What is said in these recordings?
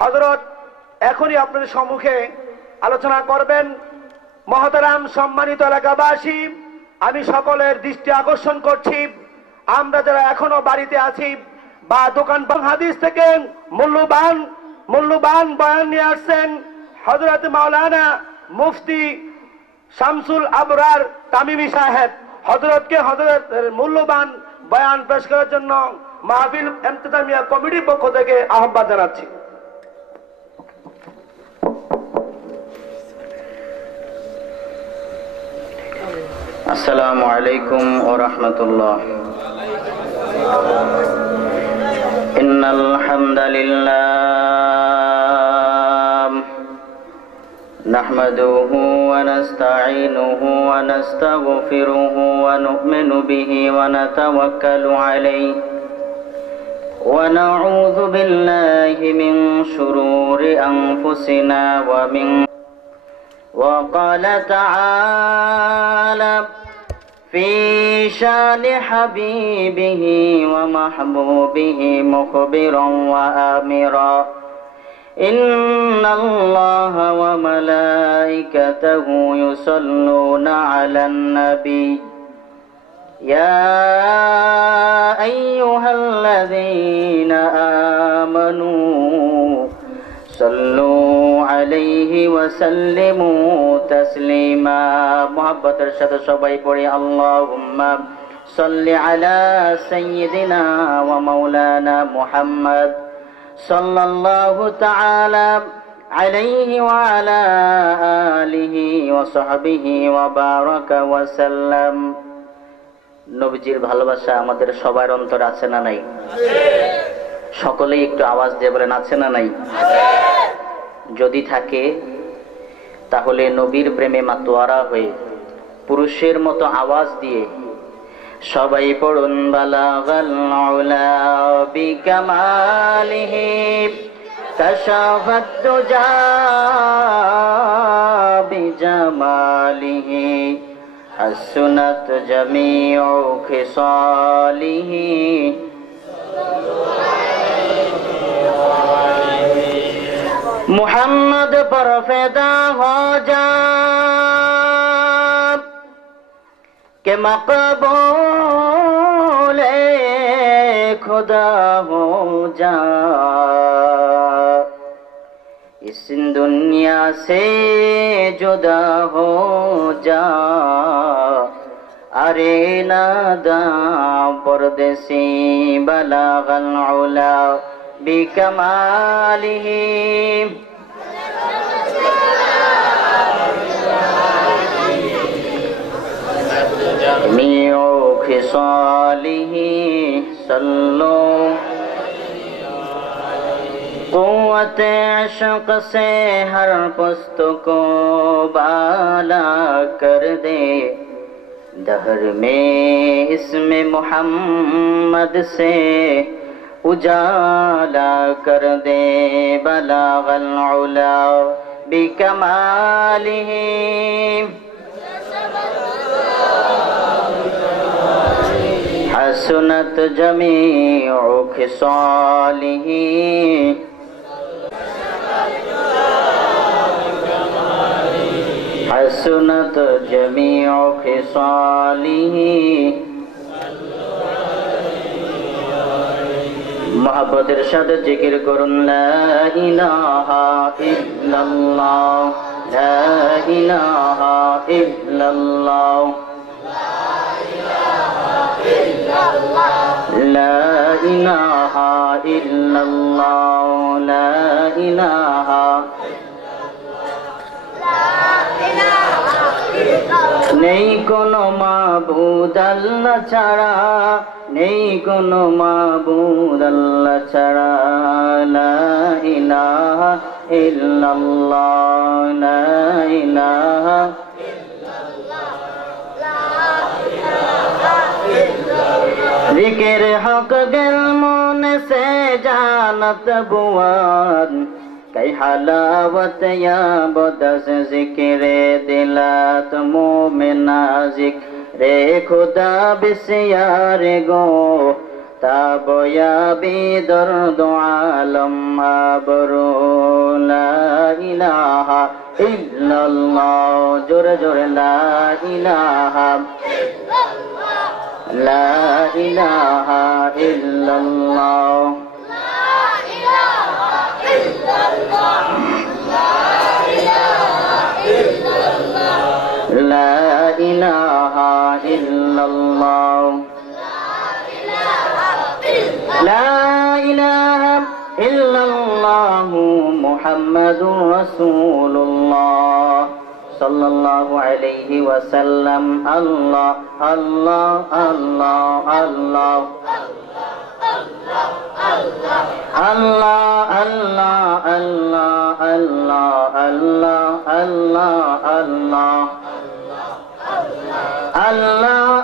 হযরত এখনই আপনাদের সম্মুখে আলোচনা করবেন। মহতারাম সম্মানিত এলাকাবাসী, আমি সকলের দৃষ্টি আকর্ষণ করছি, আমরা যারা এখনো বাড়িতে আছি বা দোকান হাদিস থেকে মূল্যবান বয়ান নিয়ে আসছেন হযরত মাওলানা মুফতি শামসুল আবরার তামিমি সাহেব, হযরতকে হযরতের মূল্যবান বয়ান পেশ করার জন্য মাহফিল ইমতিদামিয়া কমিটির পক্ষ থেকে আহ্বান জানাচ্ছি। আসসালামু আলাইকুম ওয়া রাহমাতুল্লাহ। ইন্নাল হামদালিল্লাহ নাহমাদুহু ওয়া নাস্তাঈনুহু ওয়া নাস্তাগফিরুহু ওয়া নু'মিনু বিহি ওয়া নাতাওয়াক্কালু আলাইহি ওয়া নাউযু বিল্লাহি মিন শুরুরি আনফুসিনা ওয়া মিন وقال تعالى في شان حبيبه ومحبوبه مخبرا وآمرا إن الله وملائكته يصلون على النبي يا أيها الذين آمنوا صلوا عليه وسلموا تسليما محبتر সাথে সবাই পড়ি আল্লাহুম্মা সাল্লি আলা সাইয়্যিদিনা ওয়া মাওলানা মুহাম্মদ সাল্লাল্লাহু তাআলা আলাইহি ওয়া আলা আলিহি ওয়া সাহবিহি ওয়া বারাকা ওয়া সাল্লাম। নবীজির ভালোবাসা আমাদের সবার অন্তরে আছে না নাই? সকলেই একটু আওয়াজ দিয়ে বলেন আছে না নাই? যদি থাকে তাহলে নবীর প্রেমে মাতোয়ারা হয়ে পুরুষের মতো আওয়াজ দিয়ে সবাই পড়ুন বালাগাল উলা বিকামালিহি কাশাফাত দুজা বিজামালিহি হাসনাত জামিউ খিসালিহি मोहम्मद पर फिदा हो जा के मकबूल खुदा हो जा, इस दुनिया से जुदा हो जा, अरे नादा परदेसी बलागल उला بكماله جميع خصاله صلوا قوت عشق سے ہر پست کو بالا کر دے دہر میں اسم محمد سے उजाला कर दे बलागल उला बिकमालिही हसनत जमीउ खिसालिही हसनत जमीउ खिसालिही। मोहब्बतेर साथे जिकिर करुन ला इलाहा इल्लल्लाह ला इलाहा इल्लल्लाह ला इलाहा इल्लल्लाह ला इलाहा নেই কোনো মাবুদ আল্লাহ ছাড়া, নেই কোনো মাবুদ আল্লাহ ছাড়া, লা ইলাহা ইল্লাল্লাহ লা ইলাহা জিকির হক গেল মনে সে জানত বুয়াদ कई हलावत या बदस जिक्रे दिलात मोमिना जिक्रे खुदा बिस्यार गो তাবয়াবি দর্দ আলম আবরু লা ইলাহা ইল্লাল্লাহ জোরে জোরে লা ইলাহা লা ইলাহা ইল্লাল্লাহ লা ইলাহা ইল্লাল্লাহ লা ইলাহা ইল্লাল্লাহ মুহাম্মাদুর রাসূলুল্লাহ সাল্লাল্লাহু আলাইহি ওয়াসাল্লাম আল্লাহ আল্লাহ আল্লাহ আল্লাহ আল্লাহ আল্লাহ আল্লাহ আল্লাহ আল্লাহ আল্লাহ আল্লাহ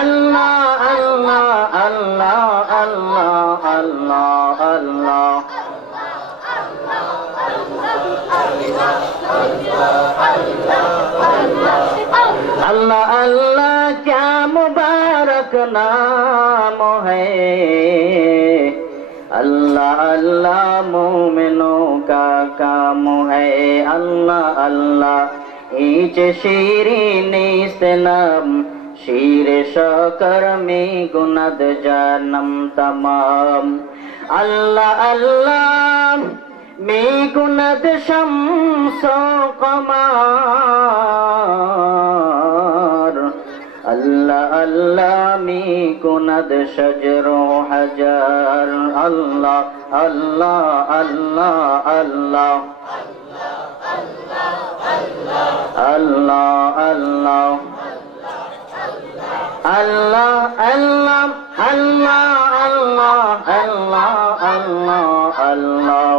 আল্লাহ আল্লাহ আল্লাহ আল্লাহ আল্লাহ अल्लाह अल्लाह क्या मुबारक नाम है अल्लाह अल्लाह मोमिनों का काम है अल्लाह अल्लाह ईच शीरीनी सलाम शीर शकर में गुनद जानम तमाम अल्लाह अल्लाह में गुनद शम्सो कमार अल्लाह अल्लाह में गुनद शजरो हजार अल्लाह अल्लाह अल्लाह अल्लाह अल्लाह अल्लाह अल्लाह अल्लाह अल्लाह अल्लाह अल्लाह अल्लाह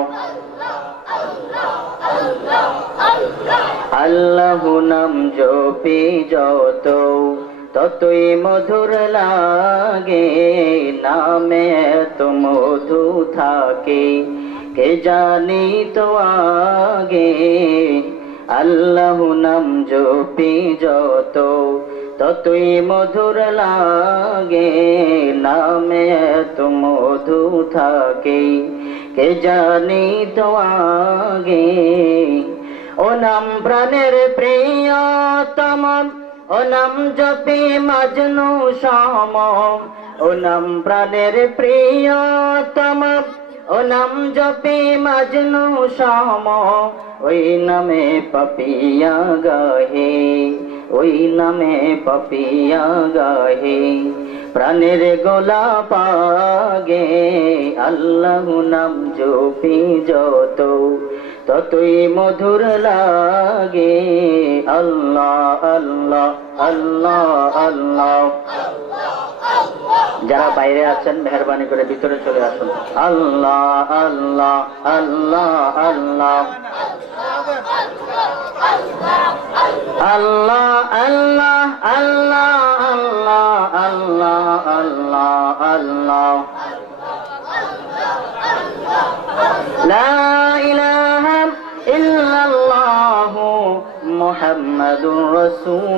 अल्लाह नाम जो पी जाओ तो ततई मधुर लागे नामे तो मधु थाके के जानी तो आगे अल्लाह नाम जो पी जाओ तो ततई मधुर लागे नामे तो मधु थाके के जानी तो आगे ओ नाम प्राणेर प्रियतम ओ नाम जपे मजनू श्याम ओ नाम प्राणेर प्रियतम ओ नाम जपे मजनू श्याम ओई नामे पपिया गाहे ओई नामे पपिया गाहे प्राणेर गोला पागे अल्लाह नाम जपी যত ততই মধুর লাগে আল্লাহ আল্লাহ আল্লাহ আল্লাহ যারা বাইরে আছেন মেহেরবানি করে ভিতরে চলে আসুন আল্লাহ আল্লাহ আল্লাহ আল্লাহ আল্লাহ আল্লাহ আল্লাহ আল্লাহ আল্লাহ আল্লাহ লা ইলাহা ইল্লাল্লাহ মুহাম্মাদুর রাসূলুল্লাহ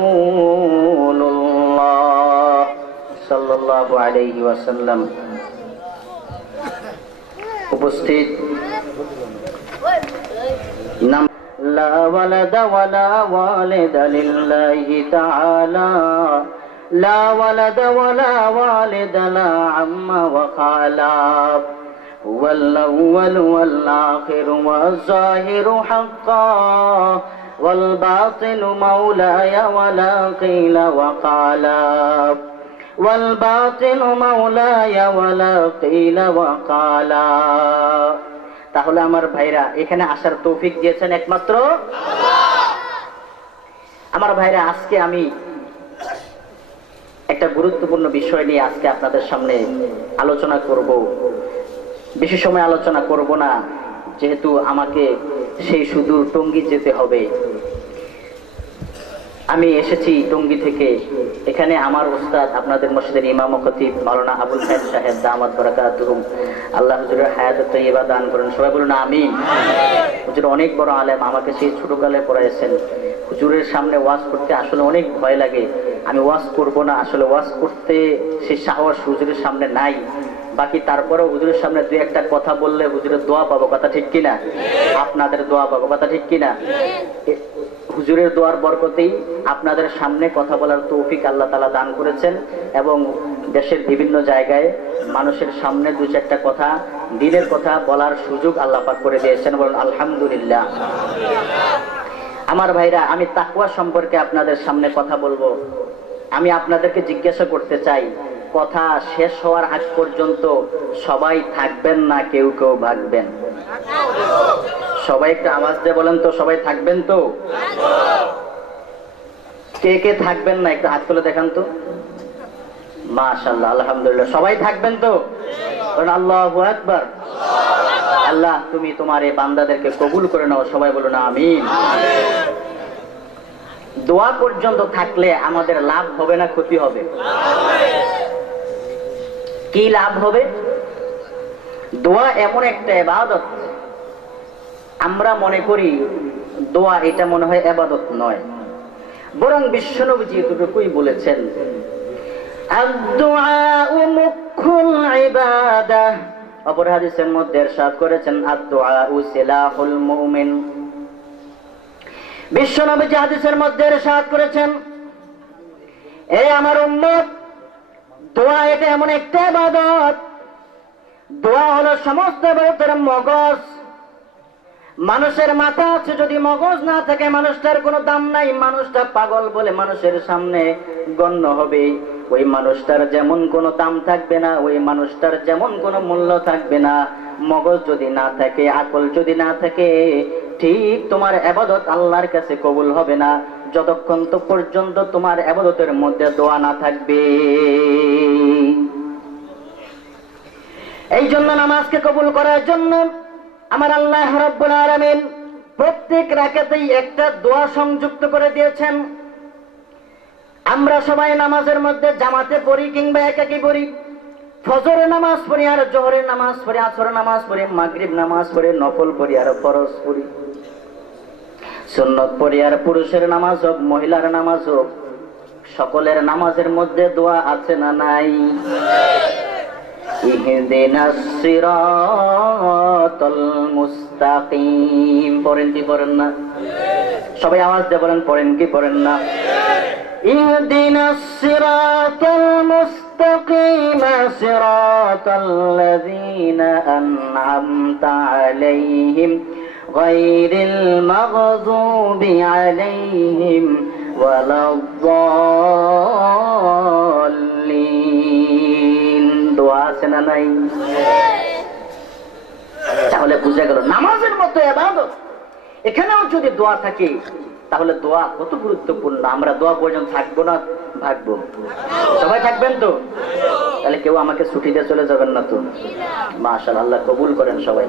সাল্লাল্লাহু আলাইহি ওয়াসাল্লাম। উপস্থিত নাম লা ওয়ালাদা ওয়ালা ওয়ালিদা লিল্লাহি তাআলা লা ওয়ালাদা ওয়ালা ওয়ালিদা লা আম্মা ওয়া খালা هو الأول والآخر والظاهر حقا والباطن مولاي ولا قيل وقالا والباطن مولاي ولا قيل وقالا। তাহলে আমার ভাইরা এখানে আসার তৌফিক দিয়েছেন একমাত্র আল্লাহ। আমার ভাইরা আজকে আমি একটা গুরুত্বপূর্ণ বিষয় নিয়ে আজকে আপনাদের সামনে আলোচনা করব। বেশি সময় আলোচনা করব না, যেহেতু আমাকে সেই সুদূর টঙ্গী যেতে হবে। আমি এসেছি টঙ্গী থেকে। এখানে আমার উস্তাদ আপনাদের মসজিদের ইমাম ও খতিব মাওলানা আবুল খায়ের সাহেব দামাত বারাকাতুহুম, আল্লাহ হুজুরের হায়াত তাইয়্যিবা দান করেন। সবাই বলুন আমিন। হুজুর অনেক বড় আলেম, আমাকে সেই ছোটকালে পড়াইছেন। হুজুরের সামনে ওয়াজ করতে আসলে অনেক ভয় লাগে, আমি ওয়াজ করব না, আসলে ওয়াজ করতে সে সাহস হুজুরের সামনে নাই। বাকি তারপরেও হুজুরের সামনে দুই একটা কথা বললে হুজুরের দোয়া পাবো, কথা ঠিক কিনা? আপনাদের দোয়া পাবো, কথা ঠিক কিনা? হুজুরের দোয়ার বরকতেই আপনাদের সামনে কথা বলার তৌফিক আল্লাহ তাআলা দান করেছেন এবং দেশের বিভিন্ন জায়গায় মানুষের সামনে দু চারটা কথা, দিনের কথা বলার সুযোগ আল্লাহ পাক করে দিয়েছেন। বলুন আলহামদুলিল্লাহ। আমার ভাইরা, আমি তাকওয়া সম্পর্কে আপনাদের সামনে কথা বলবো। আমি আপনাদেরকে জিজ্ঞাসা করতে চাই, কথা শেষ হওয়ার আগ পর্যন্ত সবাই থাকবেন না কেউ কেউ ভাগবেন? সবাই একটা আওয়াজ দিয়ে বলেন তো, সবাই থাকবেন তো? কে কে থাকবেন না একটু হাত তুলে দেখান তো। মাশাআল্লাহ, আলহামদুলিল্লাহ, সবাই থাকবেন তো? আল্লাহু আকবার। আল্লাহ তুমি তোমার এই বান্দাদেরকে কবুল করে নাও, সবাই বলুন আমিন। দোয়া পর্যন্ত থাকলে আমাদের লাভ হবে না ক্ষতি হবে? কি লাভ হবে? দোয়া এমন একটা ইবাদত, আমরা মনে করি দোয়া এটা মনে হয় ইবাদত নয়, বরং বিশ্বনবীজি এতটুকুই বলেছেন, আদ-দুআউ মুখুল ইবাদাহ। অপর হাদিসের মধ্যে ইরশাদ করেছেন, আদ-দুআউ সিলাহুল মুমিন। বিশ্বনবীজি হাদিসের মধ্যে ইরশাদ করেছেন, এই আমার উম্মত, দোয়া এটা এমন একটা ইবাদত, দোয়া হলো সমস্ত ইবাদতের মগজ। মানুষের মাথা আছে, যদি মগজ না থাকে মানুষটার কোনো দাম নাই, মানুষটা পাগল বলে মানুষের সামনে গণ্য হবে। ওই মানুষটার যেমন কোনো দাম থাকবে না, ওই মানুষটার যেমন কোনো মূল্য থাকবে না। মগজ যদি না থাকে, আকল যদি না থাকে, ঠিক তোমার ইবাদত আল্লাহর কাছে কবুল হবে না, যতক্ষণ তো পর্যন্ত তোমার ইবাদতের মধ্যে দোয়া না থাকবে। এই জন্য নামাজকে কবুল করার জন্য আমার আল্লাহ রাব্বুল আলামিন প্রত্যেক রাকাতেই একটা দোয়া সংযুক্ত করে দিয়েছেন। আমরা সবাই নামাজের মধ্যে জামাতে পড়ি কিংবা একাকী পড়ি, ফজরের নামাজ পড়ি আর জোহরের নামাজ পড়ি, আসরের নামাজ পড়ি, মাগরিব নামাজ পড়ি, নফল পড়ি আর ফরজ পড়ি, সুন্নত পড়ি আর পুরুষের নামাজ হোক মহিলার নামাজ হোক, সকলের নামাজের মধ্যে দোয়া আছে না নাই? ইহদিনাস সিরাতাল মুস্তাকিম পড়েন কি পড়েন না? সবাই আওয়াজ দিয়ে বলেন, পড়েন কি পড়েন না? ইহদিনাস সিরাতাল মুস্তাকিম সিরাতাল্লাযীনা আন'আমতা আলাইহিম গায়রিল মাগযুবি আলাইহিম ওয়ালাদ-দাল্লিন। দোয়া আছে না নাই? তাহলে বুঝা গেল নামাজের মতো ইবাদত এখানেও যদি দোয়া থাকে, তাহলে দোয়া কত গুরুত্বপূর্ণ। আমরা দোয়া পর্যন্ত থাকবো না ভাগবো? সবাই থাকবেন তো? তাহলে কেউ আমাকে ছুটি দিয়ে চলে যাবেন না তো? মাশাআল্লাহ, আল্লাহ কবুল করেন সবাই।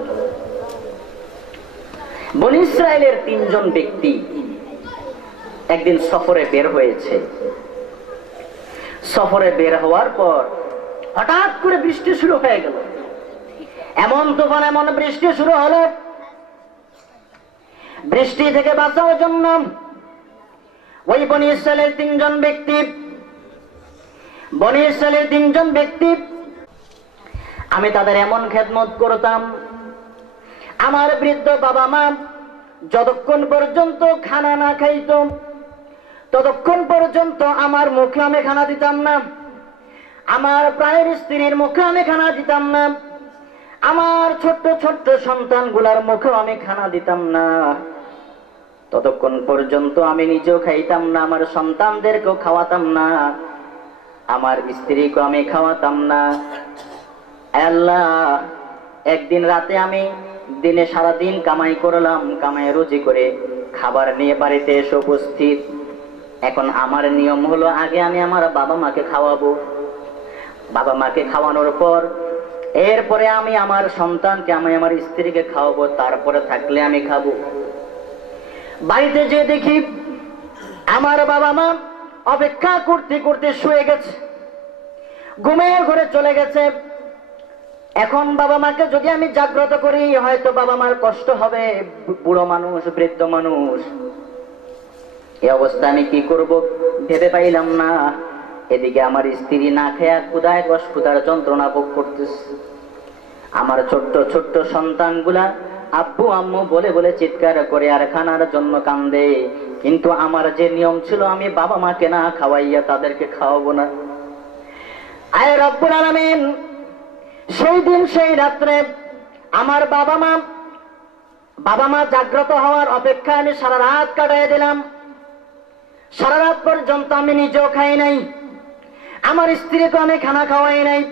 বনী ইসরায়েলের 3 জন ব্যক্তি একদিন সফরে বের হয়েছে। সফরে বের হওয়ার পর হঠাৎ করে বৃষ্টি শুরু হয়ে গেল। এমন তুফান, এমন বৃষ্টি শুরু হলো, বৃষ্টি থেকে বাঁচার জন্য ওই বনী ইসরায়েলের 3 জন ব্যক্তি, আমি তাদের এমন খেদমত করতাম, আমার বৃদ্ধ বাবা মা যতক্ষণ পর্যন্ত খানা না খাইত ততক্ষণ পর্যন্ত আমার মুখে আমি খানা দিতাম না, আমার প্রায়ের স্ত্রীর মুখে আমি খানা দিতাম না, আমার ছোট্ট ছোট্ট সন্তানগুলার মুখেও আমি খানা দিতাম না। ততক্ষণ পর্যন্ত আমি নিজেও খাইতাম না, আমার সন্তানদেরকেও খাওয়াতাম না, আমার স্ত্রীকেও আমি খাওয়াতাম না। আল্লাহ, একদিন রাতে আমি দিনে সারাদিন কামাই করলাম, কামাই রুজি করে খাবার নিয়ে বাড়িতে এসে উপস্থিত। এখন আমার নিয়ম হলো আগে আমি আমার বাবা মাকে খাওয়াবো, বাবা মাকে খাওয়ানোর পর এরপরে আমি আমার সন্তানকে, আমি আমার স্ত্রীকে খাওয়াবো, তারপরে থাকলে আমি খাবো। বাড়িতে যে দেখি আমার বাবা মা অপেক্ষা করতে করতে শুয়ে গেছে, ঘুমের ঘরে চলে গেছে। এখন বাবা মাকে যদি আমি জাগ্রত করি, হয়তো বাবা মার কষ্ট হবে, বুড়ো মানুষ, বৃদ্ধ মানুষ। এই অবস্থা আমি কি করব ভেবে পাইলাম না। এদিকে আমার স্ত্রী না খেয়া ক্ষুধায় ক্ষুধার যন্ত্রণা ভোগ করতেছে। আমার ছোট্ট ছোট্ট সন্তানগুলা আব্বু আম্মু বলে বলে চিৎকার করে আর খানার জন্য কান্দে। কিন্তু আমার যে নিয়ম ছিল আমি বাবা মাকে না খাওয়াইয়া তাদেরকে খাওয়াবো না। আয় রব্বুল আলামিন, সেই দিন সেই রাত্রে আমার বাবা মা জাগ্রত হওয়ার অপেক্ষা আমি সারা রাত কাটাই দিলাম। সারা রাত পর্যন্ত আমি নিজেও খাই নাই, আমার স্ত্রীকে আমি খানা খাওয়াই নাই।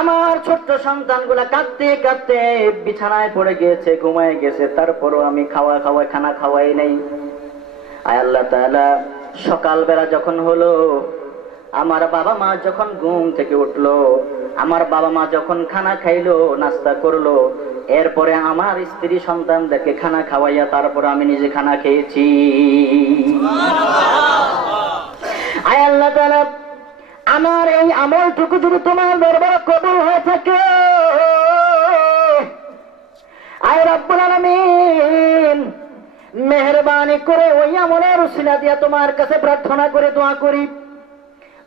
আমার ছোট্ট সন্তানগুলা কাঁদতে কাঁদতে বিছানায় পড়ে গিয়েছে, ঘুমায় গেছে, তারপরও আমি খানা খাওয়াই নাই। আয় আল্লাহ তাআলা, সকালবেলা যখন হলো, আমার বাবা মা যখন ঘুম থেকে উঠলো, আমার বাবা মা যখন খানা খাইলো, নাস্তা করলো, এরপরে আমার স্ত্রী সন্তানদেরকে খানা খাওয়াইয়া তারপর আমি নিজে খানা খেয়েছি। আয় আল্লাহ তাআলা, আমার এই আমলটুকু যদি তোমার দরবারে কবুল হয়ে থাকে, আয় রব্বুল আলামিন, মেহেরবানি করে ওই আমলের উসিলা দিয়া তোমার কাছে প্রার্থনা করে দোয়া করি,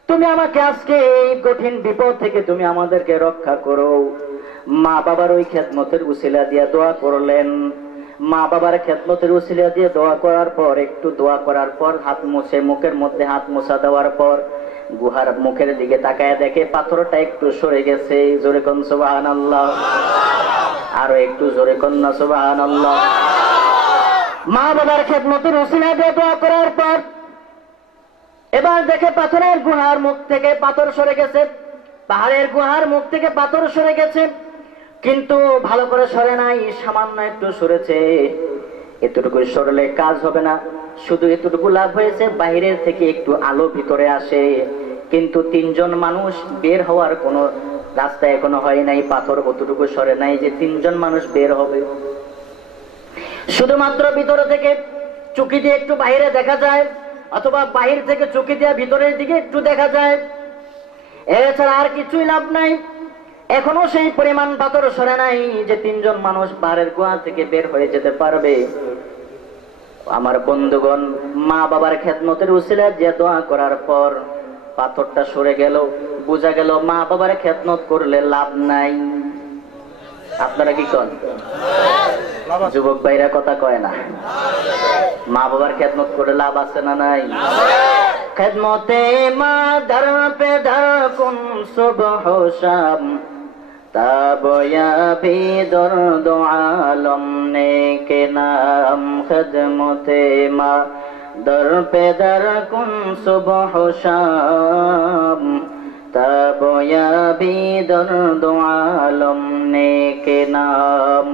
তুমি আমাকে আজকে এই কঠিন বিপদ থেকে তুমি আমাদেরকে রক্ষা করো। মা বাবার ওই খেদমতের উসিলা দিয়া দোয়া করলেন। মা বাবার খেদমতের উসিলা দিয়ে দোয়া করার পর, একটু দোয়া করার পর হাত মুছে, মুখের মধ্যে হাত মুছা দেওয়ার পর গুহার মুখের দিকে তাকায় দেখে পাথরটা একটু সরে গেছে। জোরে কোন সুবহানাল্লাহ, আরো একটু জোরে কোন না সুবহানাল্লাহ। মা বাবার খেদমতের উসিলা দিয়ে দোয়া করার পর এবার দেখে পাথরের গুহার মুখ থেকে পাথর সরে গেছে, পাহাড়ের গুহার মুখ থেকে পাথর সরে গেছে, কিন্তু ভালো করে সরে নাই, সামান্য একটু সরেছে। এতটুকু সরলে কাজ হবে না, শুধু এতটুকু লাভ হয়েছে, বাইরের থেকে একটু আলো ভিতরে আসে, কিন্তু তিনজন মানুষ বের হওয়ার কোনো রাস্তা এখনো হয় নাই। পাথর অতটুকু সরে নাই যে তিনজন মানুষ বের হবে। শুধুমাত্র ভিতরে থেকে চুকি দিয়ে একটু বাইরে দেখা যায়, অথবা বাহির থেকে চুকি দিয়ে ভিতরের দিকে একটু দেখা যায়, এছাড়া আর কিছুই লাভ নাই। এখনো সেই পরিমাণ পাথর সরে নাই যে তিনজন মানুষ পাহাড়ের গুহা থেকে বের হয়ে যেতে পারবে। আমার বন্ধুগণ, মা বাবার খেদমতের উসিলা যে দোয়া করার পর পাথরটা সরে গেল, বোঝা গেল মা বাবার খেদমত করলে লাভ নাই। আপনারা কি কন? যুবক ভাইরা কথা কয় না। মা বাবার খেদমত করে লাভ আছে না নাই? খেদমতে মা দর পে দর কুন সুবহ শাম, তাবয়াবি দর্দ আলম নেকে নাম। খেদমতে মা দর পে দর কুন সুবহ শাম, তাবয়াবি দর্দ আলম নেকে নাম।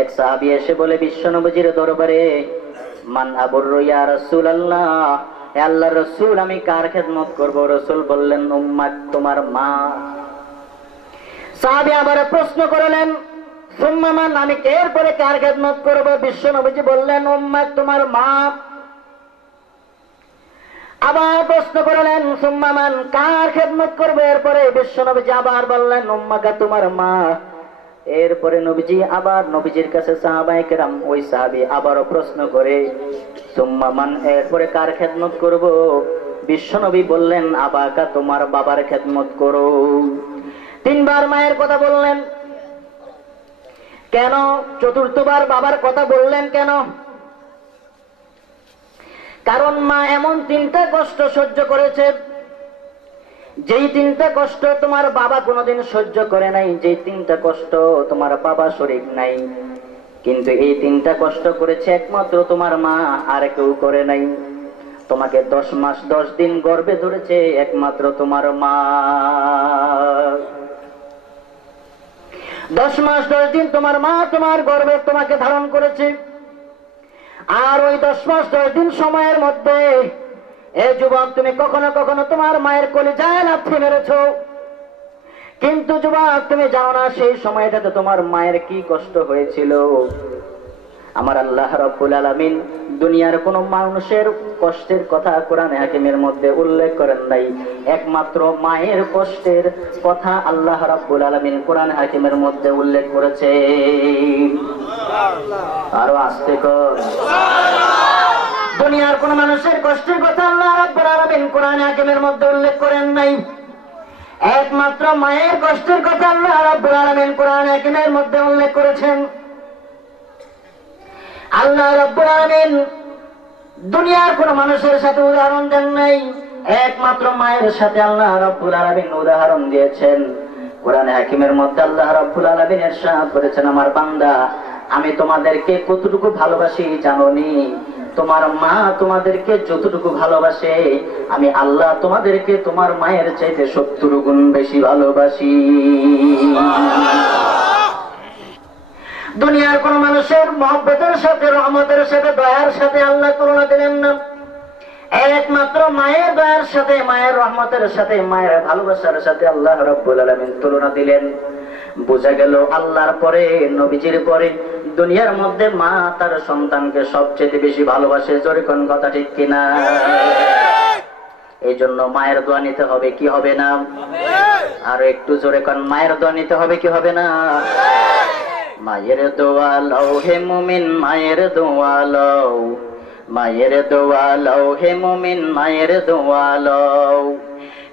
এক সাহাবী এসে বলে বিশ্বনবীর দরবারে, মান আবুরু ইয়া রাসূলুল্লাহ, হে আল্লাহর রাসূল, আমি কার খেদমত করব? রাসূল বললেন, উম্মাত, তোমার মা। সাহাবী আবার প্রশ্ন করলেন, সুম্মা মান, আমি এরপরে কার খেদমত করব? বিশ্বনবী বললেন, উম্মাত, তোমার মা। আবার প্রশ্ন করলেন, সুম্মা মান, কার খেদমত করবে? এরপরে বিশ্বনবী আবার বললেন, উম্মাকা, তোমার মা। এরপরে নবীজি আবার নবীজির কাছে সাহাবায়ে কেরাম, ওই সাহাবী আবারও প্রশ্ন করে, সুম্মা মান, এরপরে কার খেদমত করব? বিশ্বনবী বললেন, আবাকা, তোমার বাবার খেদমত করো। তিনবার মায়ের কথা বললেন কেন? চতুর্থবার বাবার কথা বললেন কেন? কারণ মা এমন তিনটা কষ্ট সহ্য করেছে, যেই তিনটা কষ্ট তোমার বাবা কোনোদিন সহ্য করে নাই, যেই তিনটা কষ্ট তোমার বাবা শরীক নাই, কিন্তু এই তিনটা কষ্ট করেছে একমাত্র তোমার মা, আর কেউ করে নাই। তোমাকে 10 মাস 10 দিন গর্ভে ধরেছে একমাত্র তোমার মা। 10 মাস 10 দিন তোমার মা তোমার গর্ভে তোমাকে ধারণ করেছে। আর ওই 10 মাস 10 দিন সময়ের মধ্যে এ যুবক, তুমি কখনো কখনো তোমার মায়ের কলিজায় লাথি মেরেছো, কিন্তু যুবক তুমি জানো না সেই সময়টাতে তোমার মায়ের কি কষ্ট হয়েছিল। আমার আল্লাহ রাব্বুল আলামিন দুনিয়ার কোন মানুষের কষ্টের কথা কোরআনে হাকিমের মধ্যে উল্লেখ করেন নাই, একমাত্র মায়ের কষ্টের কথা আল্লাহ রাব্বুল আলামিন কোরআনে হাকিমের মধ্যে উল্লেখ করেছে। আরো আস্তে কর। দুনিয়ার কোন মানুষের কষ্টের কথা আল্লাহ রাব্বুল আলামিন কোরআনে হাকিমের মধ্যে উল্লেখ করেন নাই। একমাত্র মায়ের কষ্টের কথা আল্লাহ রাব্বুল আলামিন কোরআনে হাকিমের মধ্যে উল্লেখ করেছেন। আল্লাহ রাব্বুল আলামিন দুনিয়ার কোন মানুষের সাথে উদাহরণ দেন নাই, একমাত্র মায়ের সাথে আল্লাহ রাব্বুল আলামিন উদাহরণ দিয়েছেন। কোরআনে হাকিমের মধ্যে আল্লাহ রাব্বুল আলামিন ইরশাদ করেছেন, আমার বান্দা আমি তোমাদেরকে কতটুকু ভালোবাসি জানোনি? তোমার মা তোমাদেরকে যতটুকু ভালোবাসে আমি আল্লাহ তোমাদেরকে তোমার মায়ের চাইতে 70 গুণ বেশি ভালোবাসি। দুনিয়ার কোন মানুষের মহব্বতের সাথে, রহমতের সাথে, দয়ার সাথে আল্লাহ তুলনা দিলেন না। একমাত্র মায়ের দয়ার সাথে, মায়ের রহমতের সাথে, মায়ের ভালোবাসার সাথে আল্লাহ রাব্বুল আলামিন তুলনা দিলেন। বোঝা গেল আল্লাহর পরে, নবীজির পরে দুনিয়ার মধ্যে মা তার সন্তানকে সবচেয়ে বেশি ভালোবাসে। জোরে কোন কথা ঠিক কিনা? এই জন্য মায়ের দোয়া নিতে হবে, কি হবে না? আর একটু জোরে কোন, মায়ের দোয়া নিতে হবে, কি হবে না? মায়ের দোয়া লও হে মুমিন, মায়ের দোয়া লও, মায়ের দোয়া লও হে মুমিন, মায়ের দোয়া লও।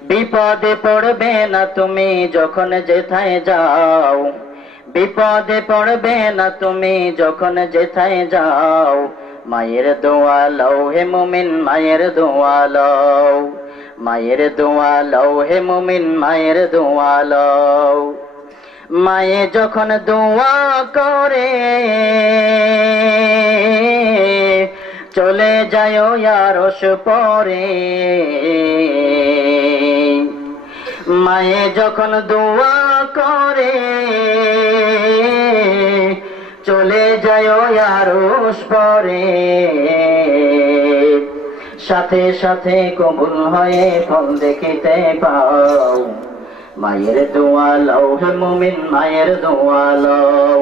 বিপদে পড়বে না তুমি যখন যেথায় যাও, বিপদে পড়বে না তুমি যখন যেথায় যাও। মায়ের দোয়া লও হে মুমিন, মায়ের দোয়া লও, মায়ের দোয়া লও হে মুমিন, মায়ের দোয়া লও। মায়ে যখন দোয়া করে চলে যায় আরশ পরে, মায়ে যখন দোয়া করে চলে যায় আরশ পরে, সাথে সাথে কবুল হয়ে ফল দেখিতে পাও। মায়ের দোয়া লও হে মুমিন, মায়ের দোয়া লও,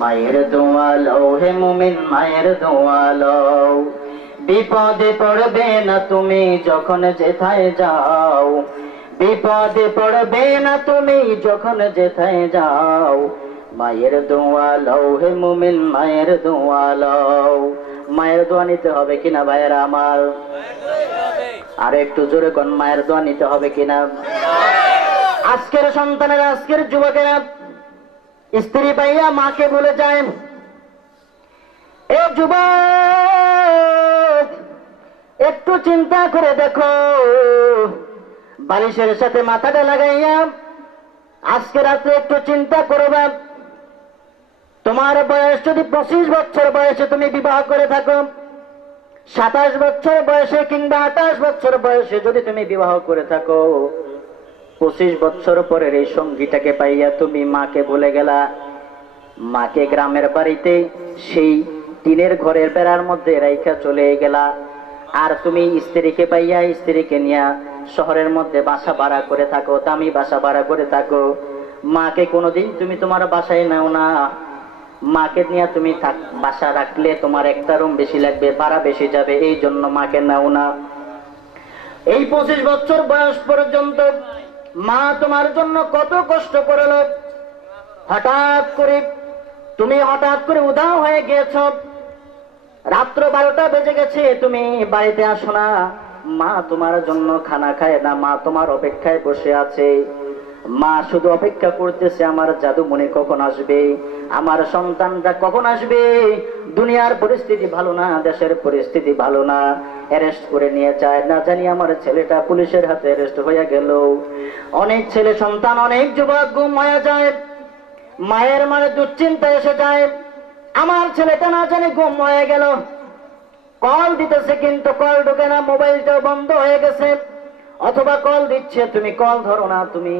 মায়ের দোয়া লও হে মুমিন, মায়ের দোয়া লও। বিপদে পড়বে না তুমি যখন যেথায় যাও, বিপদে পড়বে না তুমি যখন যেথায় যাও। মায়ের দোয়া লও হে মুমিন, মায়ের দোয়া লও। মায়ের দোয়া নিতে হবে কিনা ভাইয়েরা আমার? আর একটু জোরে কোন, মায়ের দোয়া নিতে হবে কিনা? আজকের সন্তানেরা, আজকের যুবকেরা স্ত্রী পাইয়া মাকে ভুলে যায়। এ যুবক একটু চিন্তা করে দেখো, বালিশের সাথে মাথাটা লাগাইয়া আজকে রাতে একটু চিন্তা করবা। তোমার বয়স যদি 25 বছর বয়সে তুমি বিবাহ করে থাকো, 27 বছর বয়সে কিংবা 28 বছর বয়সে যদি তুমি বিবাহ করে থাকো, 25 বছর পরের এই সঙ্গীটাকে পাইয়া তুমি মাকে ভুলে গেলা। মাকে গ্রামের বাড়িতে সেই টিনের ঘরের বেড়ার মধ্যে রাইখা চলে গেলা। আর তুমি স্ত্রীকে পাইয়া স্ত্রীকে নিয়ে শহরের মধ্যে বাসা ভাড়া করে থাকো, দামি বাসা ভাড়া করে থাকো। মাকে কোনোদিন তুমি তোমার বাসায় নাও না। মাকে নিয়ে তুমি বাসা রাখলে তোমার একটা রুম বেশি লাগবে, ভাড়া বেশি যাবে, এই জন্য মাকে নাও না। এই 25 বছর বয়স পর্যন্ত মা তোমার জন্য কত কষ্ট করলো। হঠাৎ করে উধাও হয়ে গিয়েছ। রাত্র 12টা বেজে গেছে, তুমি বাড়িতে আসো না। মা তোমার জন্য খানা খায় না, মা তোমার অপেক্ষায় বসে আছে। মা শুধু অপেক্ষা করতেছে আমার জাদুমণি কখন আসবে, আমার সন্তানরা কখন আসবে। দুনিয়ার পরিস্থিতি ভালো না, দেশের পরিস্থিতি ভালো না, অ্যারেস্ট করে নিয়ে যায়। না জানি আমার ছেলেটা পুলিশের হাতে অ্যারেস্ট হয়ে গেল। অনেক ছেলে সন্তান, অনেক যুবক গুম হয়ে যায়। মায়ের মানে দুশ্চিন্তা এসে যায়, আমার ছেলেটা না জানি গুম হয়ে গেল। কল দিতেছে কিন্তু কল ঢোকে না, মোবাইলটা বন্ধ হয়ে গেছে। অথবা কল দিচ্ছে, তুমি কল ধরো না, তুমি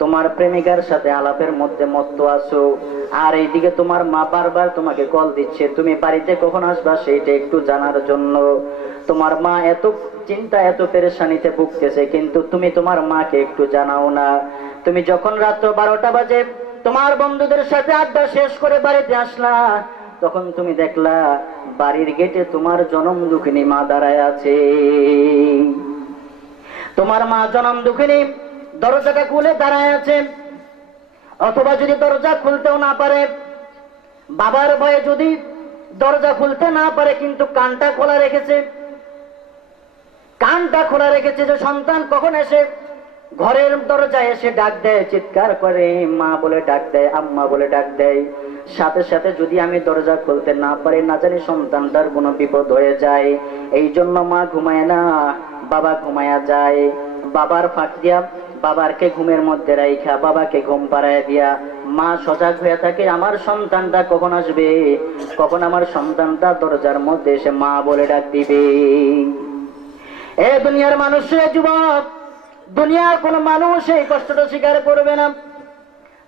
তোমার প্রেমিকার সাথে আলাপের মধ্যে মত্ত আছো। আর এইদিকে তোমার মা বারবার তোমাকে কল দিচ্ছে, তুমি বাড়িতে কখন আসবা সেইটা একটু জানার জন্য। তোমার মা এত চিন্তা, এত পেরেশানিতে ভুগতেছে, কিন্তু তুমি তোমার মাকে একটু জানাও না। তুমি যখন রাত্র 12টা বাজে তোমার বন্ধুদের সাথে আড্ডা শেষ করে বাড়িতে আসলা, তখন তুমি দেখলা বাড়ির গেটে তোমার জনম দুঃখিনী মা দাঁড়ায় আছে। তোমার মা জনম দুঃখিনী দরজাটা খুলে দাঁড়ায় আছে। অথবা যদি দরজা খুলতেও না পারে, বাবার ভয়ে যদি দরজা খুলতে না পারে কিন্তু কানটা খোলা রেখেছে, কানটা খোলা রেখেছে যে সন্তান কখন এসে ঘরের দরজায় এসে ডাক দেয়, চিৎকার করে মা বলে ডাক দেয়, আম্মা বলে ডাক দেয়। সাথে সাথে যদি আমি দরজা খুলতে না পারি, না জানি সন্তানটার কোনো বিপদ হয়ে যায়। এই জন্য মা ঘুমায় না, বাবা ঘুমায়া যায়। বাবার ফাঁক দিয়া বাবারকে ঘুমের মধ্যে রাইখা বাবাকে ঘুম পাড়ায় দিয়া মা সজাগ হয়ে থাকে, আমার সন্তানটা কখন আসবে, কখন আমার সন্তানটা দরজার মধ্যে এসে মা বলে ডাক দিবে। এ দুনিয়ার মানুষ, যুবক, দুনিয়ার কোন মানুষ এই কষ্টটা স্বীকার করবে না।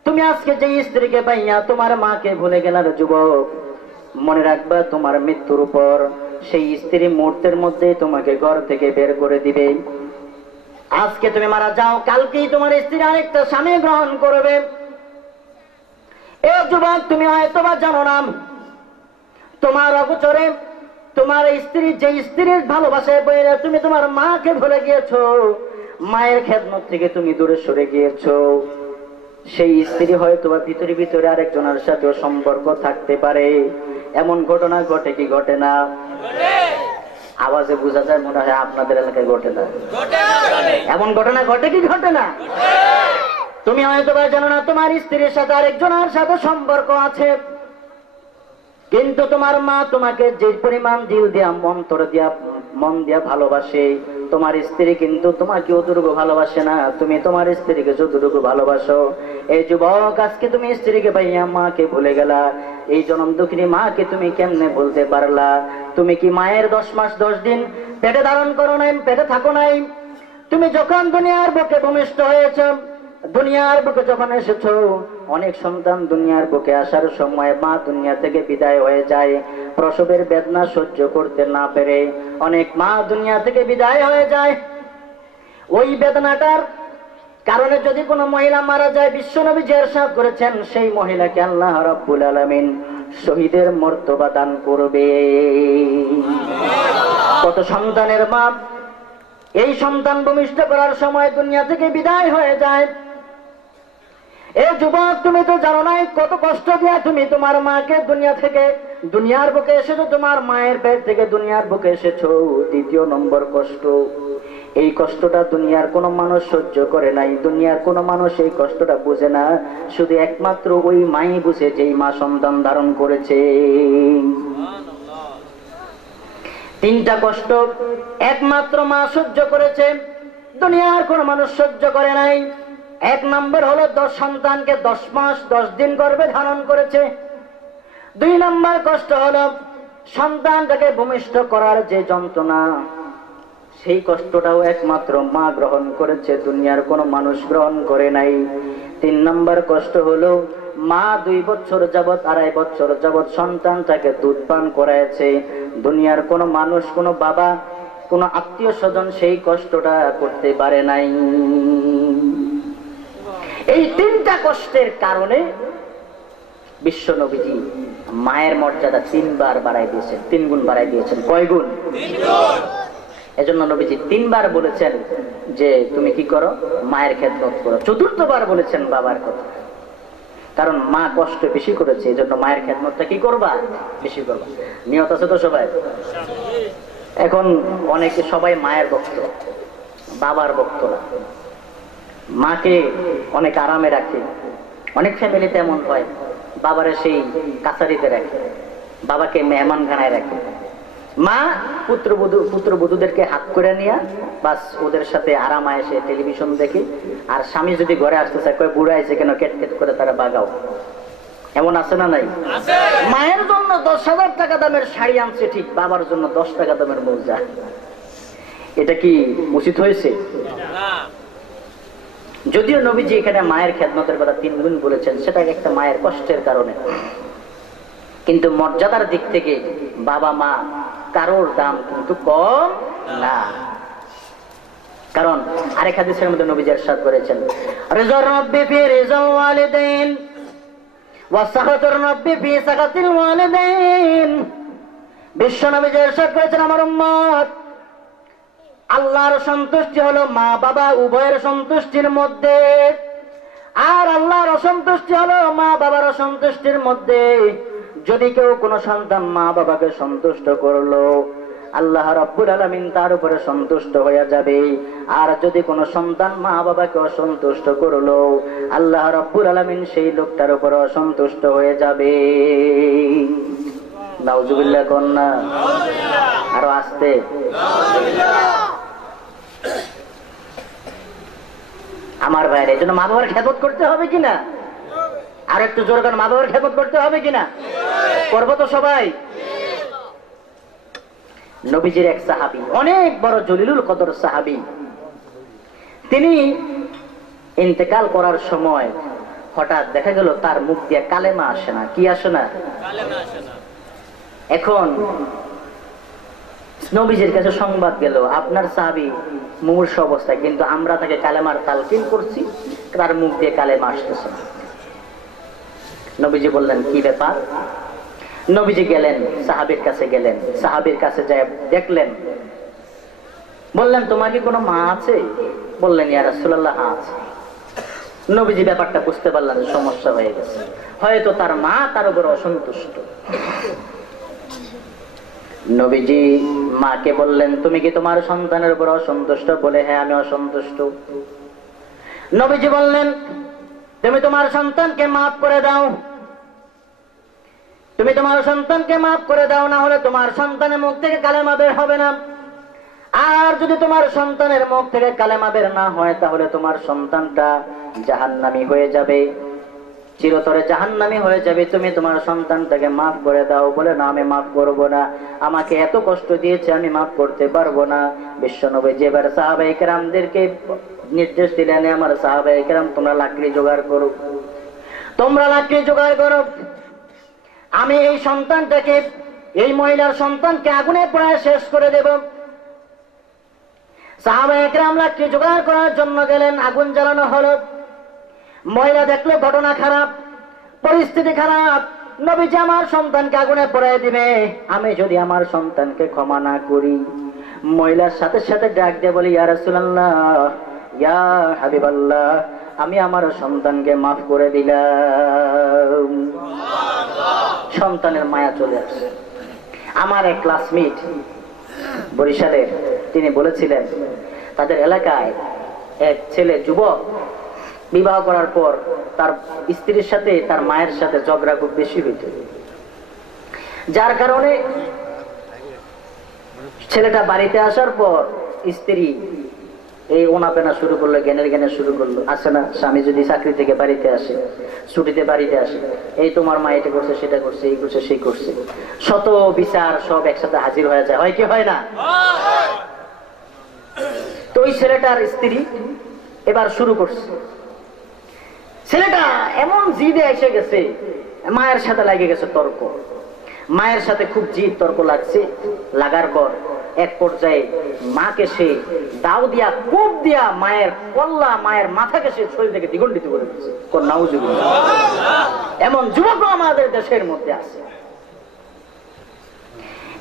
তুমি আজকে যে স্ত্রীকে পাইয়া তোমার মাকে ভুলে গেলার যুবক, মনে রাখবা তোমার মৃত্যুর উপর সেই স্ত্রী মুহূর্তের মধ্যে তোমাকে ঘর থেকে বের করে দিবে। আজকে তুমি মারা যাও, কালকেই তোমার স্ত্রী আরেকটা স্বামী গ্রহণ করবে। এ যুবক, তুমি হয়তো বা জানো না, তোমার অগোচরে তোমার স্ত্রী, যে স্ত্রীর ভালোবাসায় বইরে তুমি তোমার মাকে ভুলে গিয়েছো, মায়ের খেদমত থেকে তুমি দূরে সরে গিয়েছো, সেই স্ত্রী হয়তো বা ভিতরে ভিতরে আরেকজনের সাথেও সম্পর্ক থাকতে পারে। এমন ঘটনা ঘটে কি ঘটে না? আওয়াজে বোঝা যায় মনে হয় আপনাদের এলাকায় ঘটে না। এমন ঘটনা ঘটে কি ঘটে না? তুমি হয়তো বা জানো না তোমার স্ত্রীর সাথে আরেকজনের সাথে সম্পর্ক আছে, কিন্তু তোমার মা তোমাকে যে পরিমাণ দিল দিয়া অন্তর দিয়া মন দিয়া ভালোবাসে, তোমার স্ত্রী কিন্তু তোমাকে অতটুকু ভালোবাসে না, তুমি তোমার স্ত্রীকে যতটুকু ভালোবাসো। এই যুবক, আজকে তুমি স্ত্রীকে পাইয়া মাকে ভুলে গেলা। এই জনম দুঃখিনী মাকে তুমি কেমনে বলতে পারলা? তুমি কি মায়ের 10 মাস 10 দিন পেটে ধারণ করো নাই, পেটে থাকো নাই? তুমি যখন দুনিয়ার বুকে ভূমিষ্ঠ হয়েছ, দুনিয়ার বুকে যখন এসেছো, অনেক সন্তান দুনিয়ার বুকে আসার সময় মা দুনিয়া থেকে বিদায় হয়ে যায় প্রসবের বেদনা সহ্য করতে না পেরে। অনেক মা দুনিয়া থেকে বিদায় হয়ে যায়। ওই বেদনাটার কারণে যদি কোনো মহিলা মারা যায়, বিশ্বনবী যে ইরশাদ করেছেন, সেই মহিলাকে আল্লাহ রাব্বুল আলামিন শহীদের মর্তবা দান করবে। কত সন্তানের মা এই সন্তান ভূমিষ্ঠ করার সময় দুনিয়া থেকে বিদায় হয়ে যায়। এই যুবক, তুমি তো জানো না কত কষ্ট দিয়া তুমি তোমার মাকে দুনিয়া থেকে দুনিয়ার বুকে এসেছো, তোমার মায়ের পেট থেকে দুনিয়ার বুকে এসেছো। দ্বিতীয় নম্বর কষ্ট, এই কষ্টটা দুনিয়ার কোনো মানুষ সহ্য করে নাই, দুনিয়ার কোনো মানুষ এই কষ্টটা বুঝে না, শুধু একমাত্র ওই মাই বুঝে যেই মা সন্তান ধারণ করেছে। 3টা কষ্ট একমাত্র মা সহ্য করেছে, দুনিয়ার কোন মানুষ সহ্য করে নাই। 1 নম্বর হলো সন্তানকে 10 মাস 10 দিন গর্ভে ধারণ করেছে। 2 নম্বর কষ্ট হলো সন্তানটাকে ভূমিষ্ঠ করার যে যন্ত্রণা, সেই কষ্টটাও একমাত্র মা গ্রহণ করেছে, দুনিয়ার কোনো মানুষ গ্রহণ করে নাই। 3 নম্বর কষ্ট হলো মা 2 বছর যাবৎ 2.5 বছর যাবৎ সন্তানটাকে দুধ পান করাইছে, দুনিয়ার কোনো মানুষ, কোনো বাবা, কোনো আত্মীয় স্বজন সেই কষ্টটা করতে পারে নাই। এই 3টা কষ্টের কারণে বিশ্ব নবীজি মায়ের মর্যাদা 3 বার বাড়াই দিয়েছেন, 3 গুণ বাড়াই দিয়েছেন। কয় গুণ? 3 গুণ। এজন্য নবীজি 3 বার বলেছেন যে তুমি কি করো, মায়ের খেদমত করো। 4র্থবার বলেছেন বাবার কথা, কারণ মা কষ্ট বেশি করেছে, এজন্য মায়ের খেদমতটা কি করবা, বেশি করবা। নিয়ত আছে তো সবাই? এখন অনেকে সবাই মায়ের ভক্ত, বাবার ভক্ত না। মাকে অনেক আরামে রাখে, অনেক ফ্যামিলিতে এমন হয় বাবারে সেই কাছারিতে রাখে, বাবাকে মেহমানখানায় রাখে। মা পুত্রবধূদেরকে হাত করে নিয়ে বাস ওদের সাথে আরাম আয়েসে টেলিভিশন দেখে, আর স্বামী যদি ঘরে আসতে চায় কয় বুড়া আইছে কেন, কেট কেট করে তারা বাগাও। এমন আছে না নাই? মায়ের জন্য 10,000 টাকা দামের শাড়ি আনছে ঠিক, বাবার জন্য 10 টাকা দামের মোজা। এটা কি উচিত হয়েছে? যদিও নবীজি এখানে মায়ের খেদমতের কথা 3 গুণ বলেছেন, সেটা একটা মায়ের কষ্টের কারণে, কিন্তু মর্যাদার দিক থেকে বাবা মা কারোর দাম কিন্তু কম না। কারণ আরেক হাদিসের মধ্যে নবীজি ইরশাদ করেছেন, রিযার রাব্বি ফি রিযাল ওয়ালিদাইন ওয়া সাখাতুর রাব্বি ফি সাখাতিল ওয়ালিদাইন। বিশ্ব নবীজি ইরশাদ করেছেন, আমার উম্মত, আল্লাহর সন্তুষ্টি হলো মা বাবা উভয়ের সন্তুষ্টির মধ্যে, আর আল্লাহর অসন্তুষ্টি হলো মা বাবার অসন্তুষ্টির মধ্যে। যদি কেউ কোনো সন্তান মা বাবাকে সন্তুষ্ট করলো, আল্লাহ রাব্বুল আলামিন তার উপরে সন্তুষ্ট হয়ে যাবে। আর যদি কোনো সন্তান মা বাবাকে অসন্তুষ্ট করলো, আল্লাহ রাব্বুল আলামিন সেই লোকটার উপরে অসন্তুষ্ট হয়ে যাবে। নাউজুবিল্লাহ কন্যা, আরো আসতে। আমার ভাইয়ের এই জন্য মা বাবার খেদমত করতে হবে কিনা? আর একটু জোর করে মা বাবার খেদমত করতে হবে কিনা? করবো তো সবাই। নবীজির এক সাহাবী, অনেক বড় জলিলুল কদর সাহাবী, তিনি ইন্তেকাল করার সময় হঠাৎ দেখা গেল তার মুখ দিয়ে কালেমা আসে না। কি আসে না? এখন নবীজির কাছে সংবাদ গেল, আপনার সাহাবী মুমূর্ষু অবস্থায়, কিন্তু আমরা তাকে কালেমার তালকিন করছি, তার মুখ দিয়ে কালেমা আসতেছে। নবীজি বললেন, কি ব্যাপার? নবীজি গেলেন, সাহাবীর কাছে গেলেন, সাহাবীর কাছে যায় দেখলেন, বললেন, তোমার কি কোনো মা আছে? বললেন, ইয়া রাসূলুল্লাহ, আছে। নবীজি ব্যাপারটা বুঝতে পারলেন, সমস্যা হয়ে গেছে, হয়তো তার মা তার উপর অসন্তুষ্ট। নবীজি মাকে বললেন, তুমি কি তোমার সন্তানের উপর অসন্তুষ্ট? বলে, হ্যাঁ, আমি অসন্তুষ্ট। নবীজি বললেন, তুমি তোমার সন্তানকে মাফ করে দাও, তুমি তোমার সন্তানকে মাফ করে দাও, না হলে তোমার সন্তানের মুখ থেকে কালেমা বের হবে না। আর যদি তোমার সন্তানের মুখ থেকে কালেমা বের না হয়, তাহলে তোমার সন্তানটা জাহান্নামী হয়ে যাবে, চিরতরে জাহান্নামী হয়ে যাবে। তুমি তোমার সন্তানটাকে মাফ করে দাও। বলে, না, আমি মাফ করব না, আমাকে এত কষ্ট দিয়েছে, আমি মাফ করতে পারবো না। বিশ্বনবী এবার সাহাবায়ে কেরামদেরকে নির্দেশ দিলেন, আমার সাহাবায়ে কেরাম, তোমরা লাকড়ি জোগাড় করো, তোমরা লাকড়ি জোগাড় করো, আমি এই সন্তানটাকে, এই মহিলার সন্তানকে আগুনে পোড়ায় শেষ করে দেব। সাহাবায়ে কেরাম লাকড়ি জোগাড় করার জন্য গেলেন, আগুন জ্বালানো হলো। মহিলা দেখলো ঘটনা খারাপ, পরিস্থিতি খারাপ, নবীজি আমার সন্তানকে আগুনে পোড়ায় দিবে, আমি যদি আমার সন্তানকে ক্ষমা না করি। মহিলার সাথে সাথে ডাক দিয়ে বলি, ইয়া রাসূলুল্লাহ, ইয়া হাবিবাল্লাহ, আমি আমার সন্তানকে মাফ করে দিলাম। সন্তানের মায়া চলে আসে। আমার এক ক্লাসমেট বরিশালের, তিনি বলেছিলেন, তাদের এলাকায় এক ছেলে যুবক বিবাহ করার পর তার স্ত্রীর সাথে তার মায়ের সাথে ঝগড়া খুব বেশি হইত, যার কারণে ছেলেটা বাড়িতে আসার পর স্ত্রী এই ওনাপেনা শুরু করলো, জ্ঞানের শুরু করলো। আসে না, স্বামী যদি চাকরি থেকে বাড়িতে আসে, ছুটিতে বাড়িতে আসে, এই তোমার মা এটা করছে, সেটা করছে, এই করছে, সেই করছে, শত বিচার সব একসাথে হাজির হয়ে যায়, হয় কি হয় না? তো ওই ছেলেটার স্ত্রী এবার শুরু করছে। ছেলেটা এমন জিদে এসে গেছে, মায়ের সাথে লাগে গেছে তর্ক, মায়ের সাথে খুব জিদ তর্ক লাগছে। লাগার পর এক পর্যায়ে মাকে সে দাও দিয়া, কূপ দিয়া মায়ের কল্লা, মায়ের মাথাকে সে শরীর থেকে দ্বিগণ্ডিত করে দিচ্ছে। নাউজুবিল্লাহ। এমন যুবকও আমাদের দেশের মধ্যে আছে।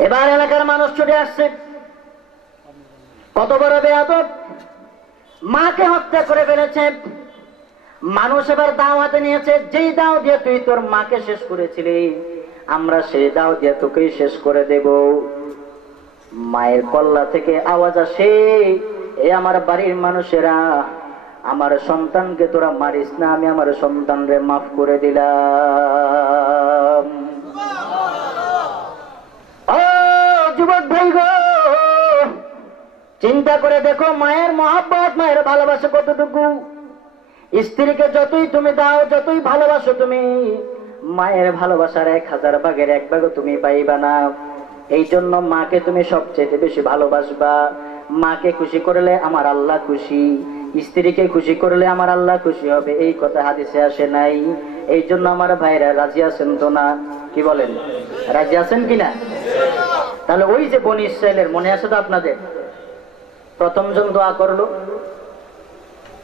এবার এলাকার মানুষ ছুটে আসছে, কত বড় বেয়াদব, মাকে হত্যা করে ফেলেছে। মানুষ এবার দাওয়াতে নিয়েছে, যেই দাও দিয়ে তুই তোর মাকে শেষ করেছিলি, আমরা সেই দাও দিয়ে তোকেই শেষ করে দেব। মায়ের কল্লা থেকে আওয়াজ আসে, এ আমার বাড়ির মানুষেরা, আমার সন্তানকে তোরা মারিস না, আমি আমার সন্তানরে মাফ করে দিলাম। ও যুবক ভাই গো, চিন্তা করে দেখো, মায়ের মহব্বত, মায়ের ভালোবাসা কতটুকু। স্ত্রীকে যতই তুমি দাও, যতই ভালোবাসো তুমি, মায়ের ভালোবাসার 1000 ভাগের 1 ভাগও তুমি পাইবা না। এই জন্য মাকে তুমি সবচেয়ে বেশি ভালোবাসবা। মাকে খুশি করলে আমার আল্লাহ খুশি, স্ত্রীকে খুশি করলে আমার আল্লাহ খুশি হবে, এই কথা হাদিসে আসে নাই। এই জন্য আমার ভাইরা রাজি আছেন তো? না, কি বলেন, রাজি আছেন কিনা? তাহলে ওই যে বনি ইসরাইলের মনে আছে তো আপনাদের, প্রথম জন দোয়া করলো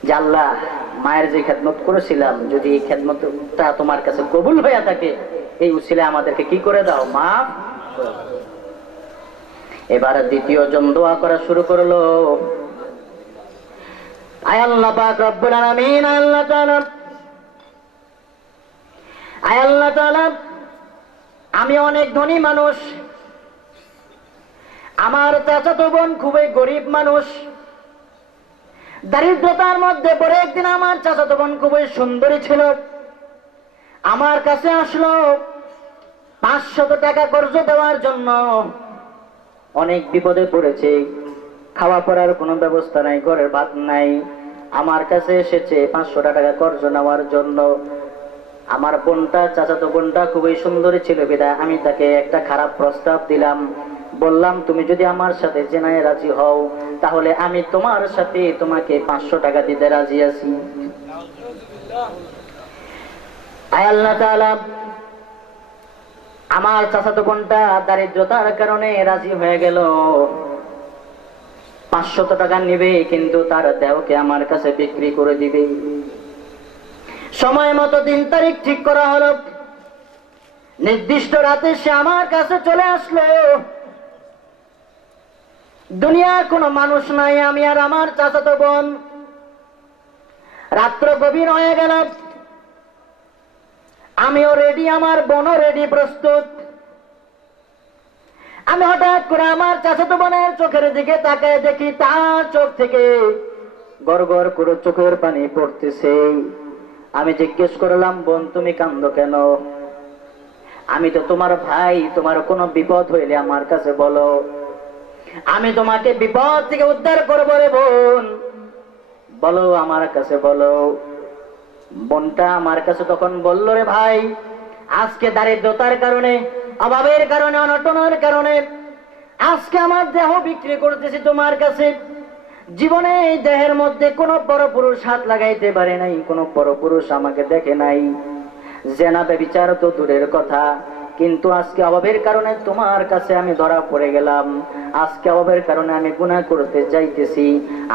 যে আল্লাহ, মায়ের যে খেদমত করেছিলাম, যদি এই খেদমতটা তোমার কাছে কবুল হয়ে থাকে, এই উসিলে আমাদেরকে কি করে দাও, মাফ করে দাও। এবার দ্বিতীয় জন দোয়া করা শুরু করলো, আয় আল্লাহ পাক রব্বুল আলামিন, আল্লাহ তাআলা, আয় আল্লাহ তাআলা, আমি অনেক ধনী মানুষ, আমার চাচাতো বোন খুবই গরিব মানুষ, দারিদ্রতার মধ্যে পড়ে একদিন আমার চাচাতো বোন খুবই সুন্দরী ছিল, আমার কাছে আসলো 500 টাকা কর্জ দেওয়ার জন্য। অনেক বিপদে পড়েছে, খাওয়া পড়ার কোনো ব্যবস্থা নাই, ঘরের ভাত নাই। আমার কাছে এসেছে 500 টাকা কর্জ নেওয়ার জন্য। আমার বোনটা, চাচাতো বোনটা খুবই সুন্দরী ছিল বিধায় আমি তাকে একটা খারাপ প্রস্তাব দিলাম। বললাম, তুমি যদি আমার সাথে জেনায় রাজি হও তাহলে আমি তোমার সাথে তোমাকে 500 টাকা দিতে রাজি আছি। আয় আল্লাহ তাআলা, আমার চাচাতো বোনটা দারিদ্রতার কারণে রাজি হয়ে গেল। 500 টাকা নিবে, কিন্তু তার দেহকে আমার কাছে বিক্রি করে দিবে। সময় মতো দিন তারিখ ঠিক করা হলো, নির্দিষ্ট রাতে সে আমার কাছে চলে আসলো। দুনিয়ার কোনো মানুষ নাই, আমি আর আমার চাচাতো বোন। রাত্র গভীর হয়ে গেল, আমিও রেডি, আমার বোনও রেডি, প্রস্তুত। আমি হঠাৎ করে আমার চাচাতো বোনের চোখের দিকে তাকায় দেখি তার চোখ থেকে গড় গড় করে চোখের পানি পড়তেছে। আমি জিজ্ঞেস করলাম, বোন তুমি কাঁদো কেন? আমি তো তোমার ভাই, তোমার কোনো বিপদ হইলে আমার কাছে বলো, আমি তোমাকে বিপদ থেকে উদ্ধার করবো রে বোন, বলো আমার কাছে বলো। বোনটা আমার কাছে তখন বলল, রে ভাই, আজকে দারিদ্রতার কারণে, অভাবের কারণে, অনটনের কারণে আজকে আমার দেহ বিক্রি করতেছি তোমার কাছে। জীবনে এই দেহের মধ্যে কোনো বড় পুরুষ হাত লাগাইতে পারে নাই, কোনো বড় পুরুষ আমাকে দেখে নাই। জেনা ব্যভিচার তো দূরের কথা, কিন্তু আজকে অভাবের কারণে তোমার কাছে আমি ধরা পড়ে গেলাম। আজকে অভাবের কারণে আমি গুনাহ করতে যাইতেছি,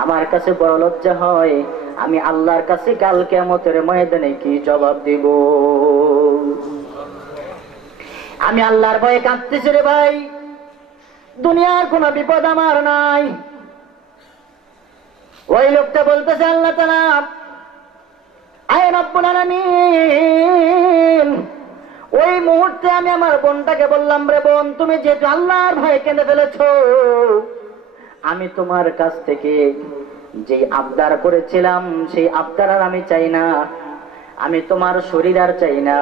আমার কাছে বড় লজ্জা হয়। আমি আল্লাহর কাছে কাল কিয়ামতের ময়দানে কি জবাব দিব? আমি আল্লাহর ভয়ে কাঁদতেছি রে ভাই, দুনিয়ার কোনো বিপদ আমার নাই। ওই লোকটা বলতেছে, আল্লাহ তাআলা, আয় রব্বুল আলামিন। ওই মুহূর্তে আমি আমার বোনটাকে বললাম, রে বোন, তুমি যেহেতু আল্লাহর ভয়ে কেঁদে ফেলেছো, আমি তোমার কাছ থেকে যে আবদার করেছিলাম সেই আবদার আর আমি চাই না। আমি তোমার শরীর আর চাই না,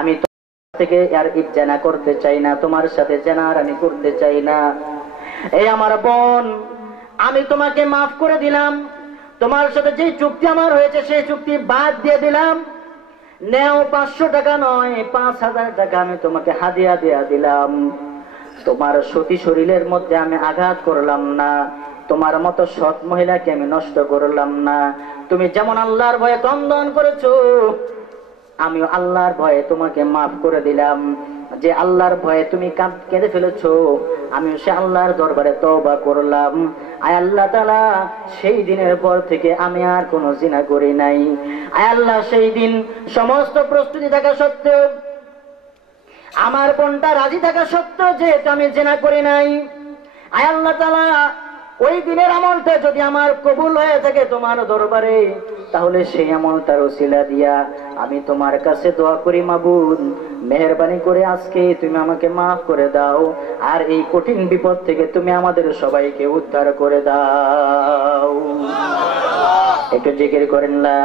আমি তোমার থেকে আর ইজ্জানা করতে চাই না, তোমার সাথে জেনার আমি করতে চাই না। এই আমার বোন, আমি তোমাকে মাফ করে দিলাম। তোমার সাথে যে চুক্তি আমার হয়েছে সেই চুক্তি বাদ দিয়ে দিলাম। নেও 500 টাকা নয়, 5000 টাকা আমি তোমাকে হাদিয়া দিয়া দিলাম। তোমার সতী শরীরের মধ্যে আমি আঘাত করলাম না, তোমার মতো সৎ মহিলাকে আমি নষ্ট করলাম না। তুমি যেমন আল্লাহর ভয়ে ক্রন্দন করেছো, আমিও আল্লাহর ভয়ে তোমাকে মাফ করে দিলাম। যে আল্লাহর ভয়ে তুমি কেঁদে ফেলেছো, আমিও সে আল্লাহর দরবারে তওবা করলাম। আয় আল্লাহ তাআলা, সেই দিনের পর থেকে আমি আর কোনো জিনা করি নাই। আয় আল্লাহ, সেই দিন সমস্ত প্রস্তুতি থাকা সত্ত্বেও, আমার বোনটা রাজি থাকা সত্ত্বেও যেহেতু আমি জিনা করি নাই, আয় আল্লাহ তাআলা, ওই দিনের আমলটা যদি আমার কবুল হয়ে থাকে তোমার দরবারে, তাহলে সেই আমলটার ওসিলা দিয়া আমি তোমার কাছে দোয়া করি, মাবুদ, মেহেরবানি করে আজকে তুমি আমাকে মাফ করে দাও, আর এই কঠিন বিপদ থেকে তুমি আমাদের সবাইকে উদ্ধার করে দাও। একটু জিকির করেন, লা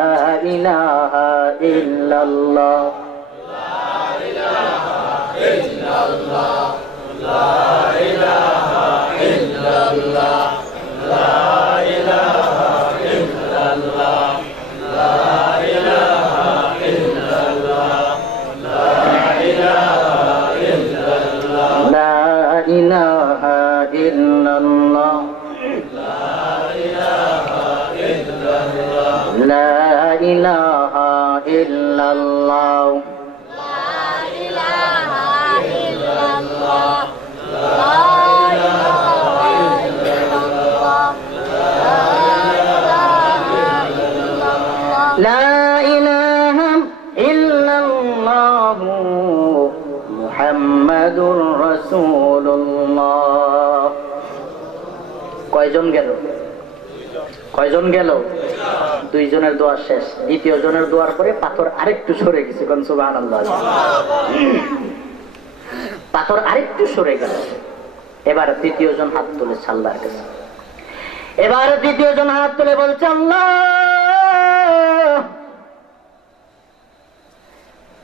ইলাহা ইল্লাল্লাহ, লা ইলাহা ইল্লাল্লাহ, লা ইলাহা ইল্লাল্লাহ, লা ইলাহা ইল্লাল্লাহ, লা ইলাহা ইল্লাল্লাহ, লা ইলাহা ইল্লাল্লাহ, লা ইলাহা ইল্লাল্লাহ, লা ইলাহা ইল্লাল্লাহ, লা ইলাহা ইল্লাল্লাহ, মুহাম্মাদুর রাসূলুল্লাহ। কয়জন গেল? কয়জন গেল? দুইজনের দোয়া শেষ। দ্বিতীয় জনের দোয়ার পরে পাথর আরেকটু সরে গেছে। কোন সুবহানাল্লাহ। পাথর আরেকটু সরে গেল। এবার তৃতীয় জন হাত তুলেছে আল্লাহর কাছে। এবার তৃতীয় জন হাত তুলে বলছে, আল্লাহ,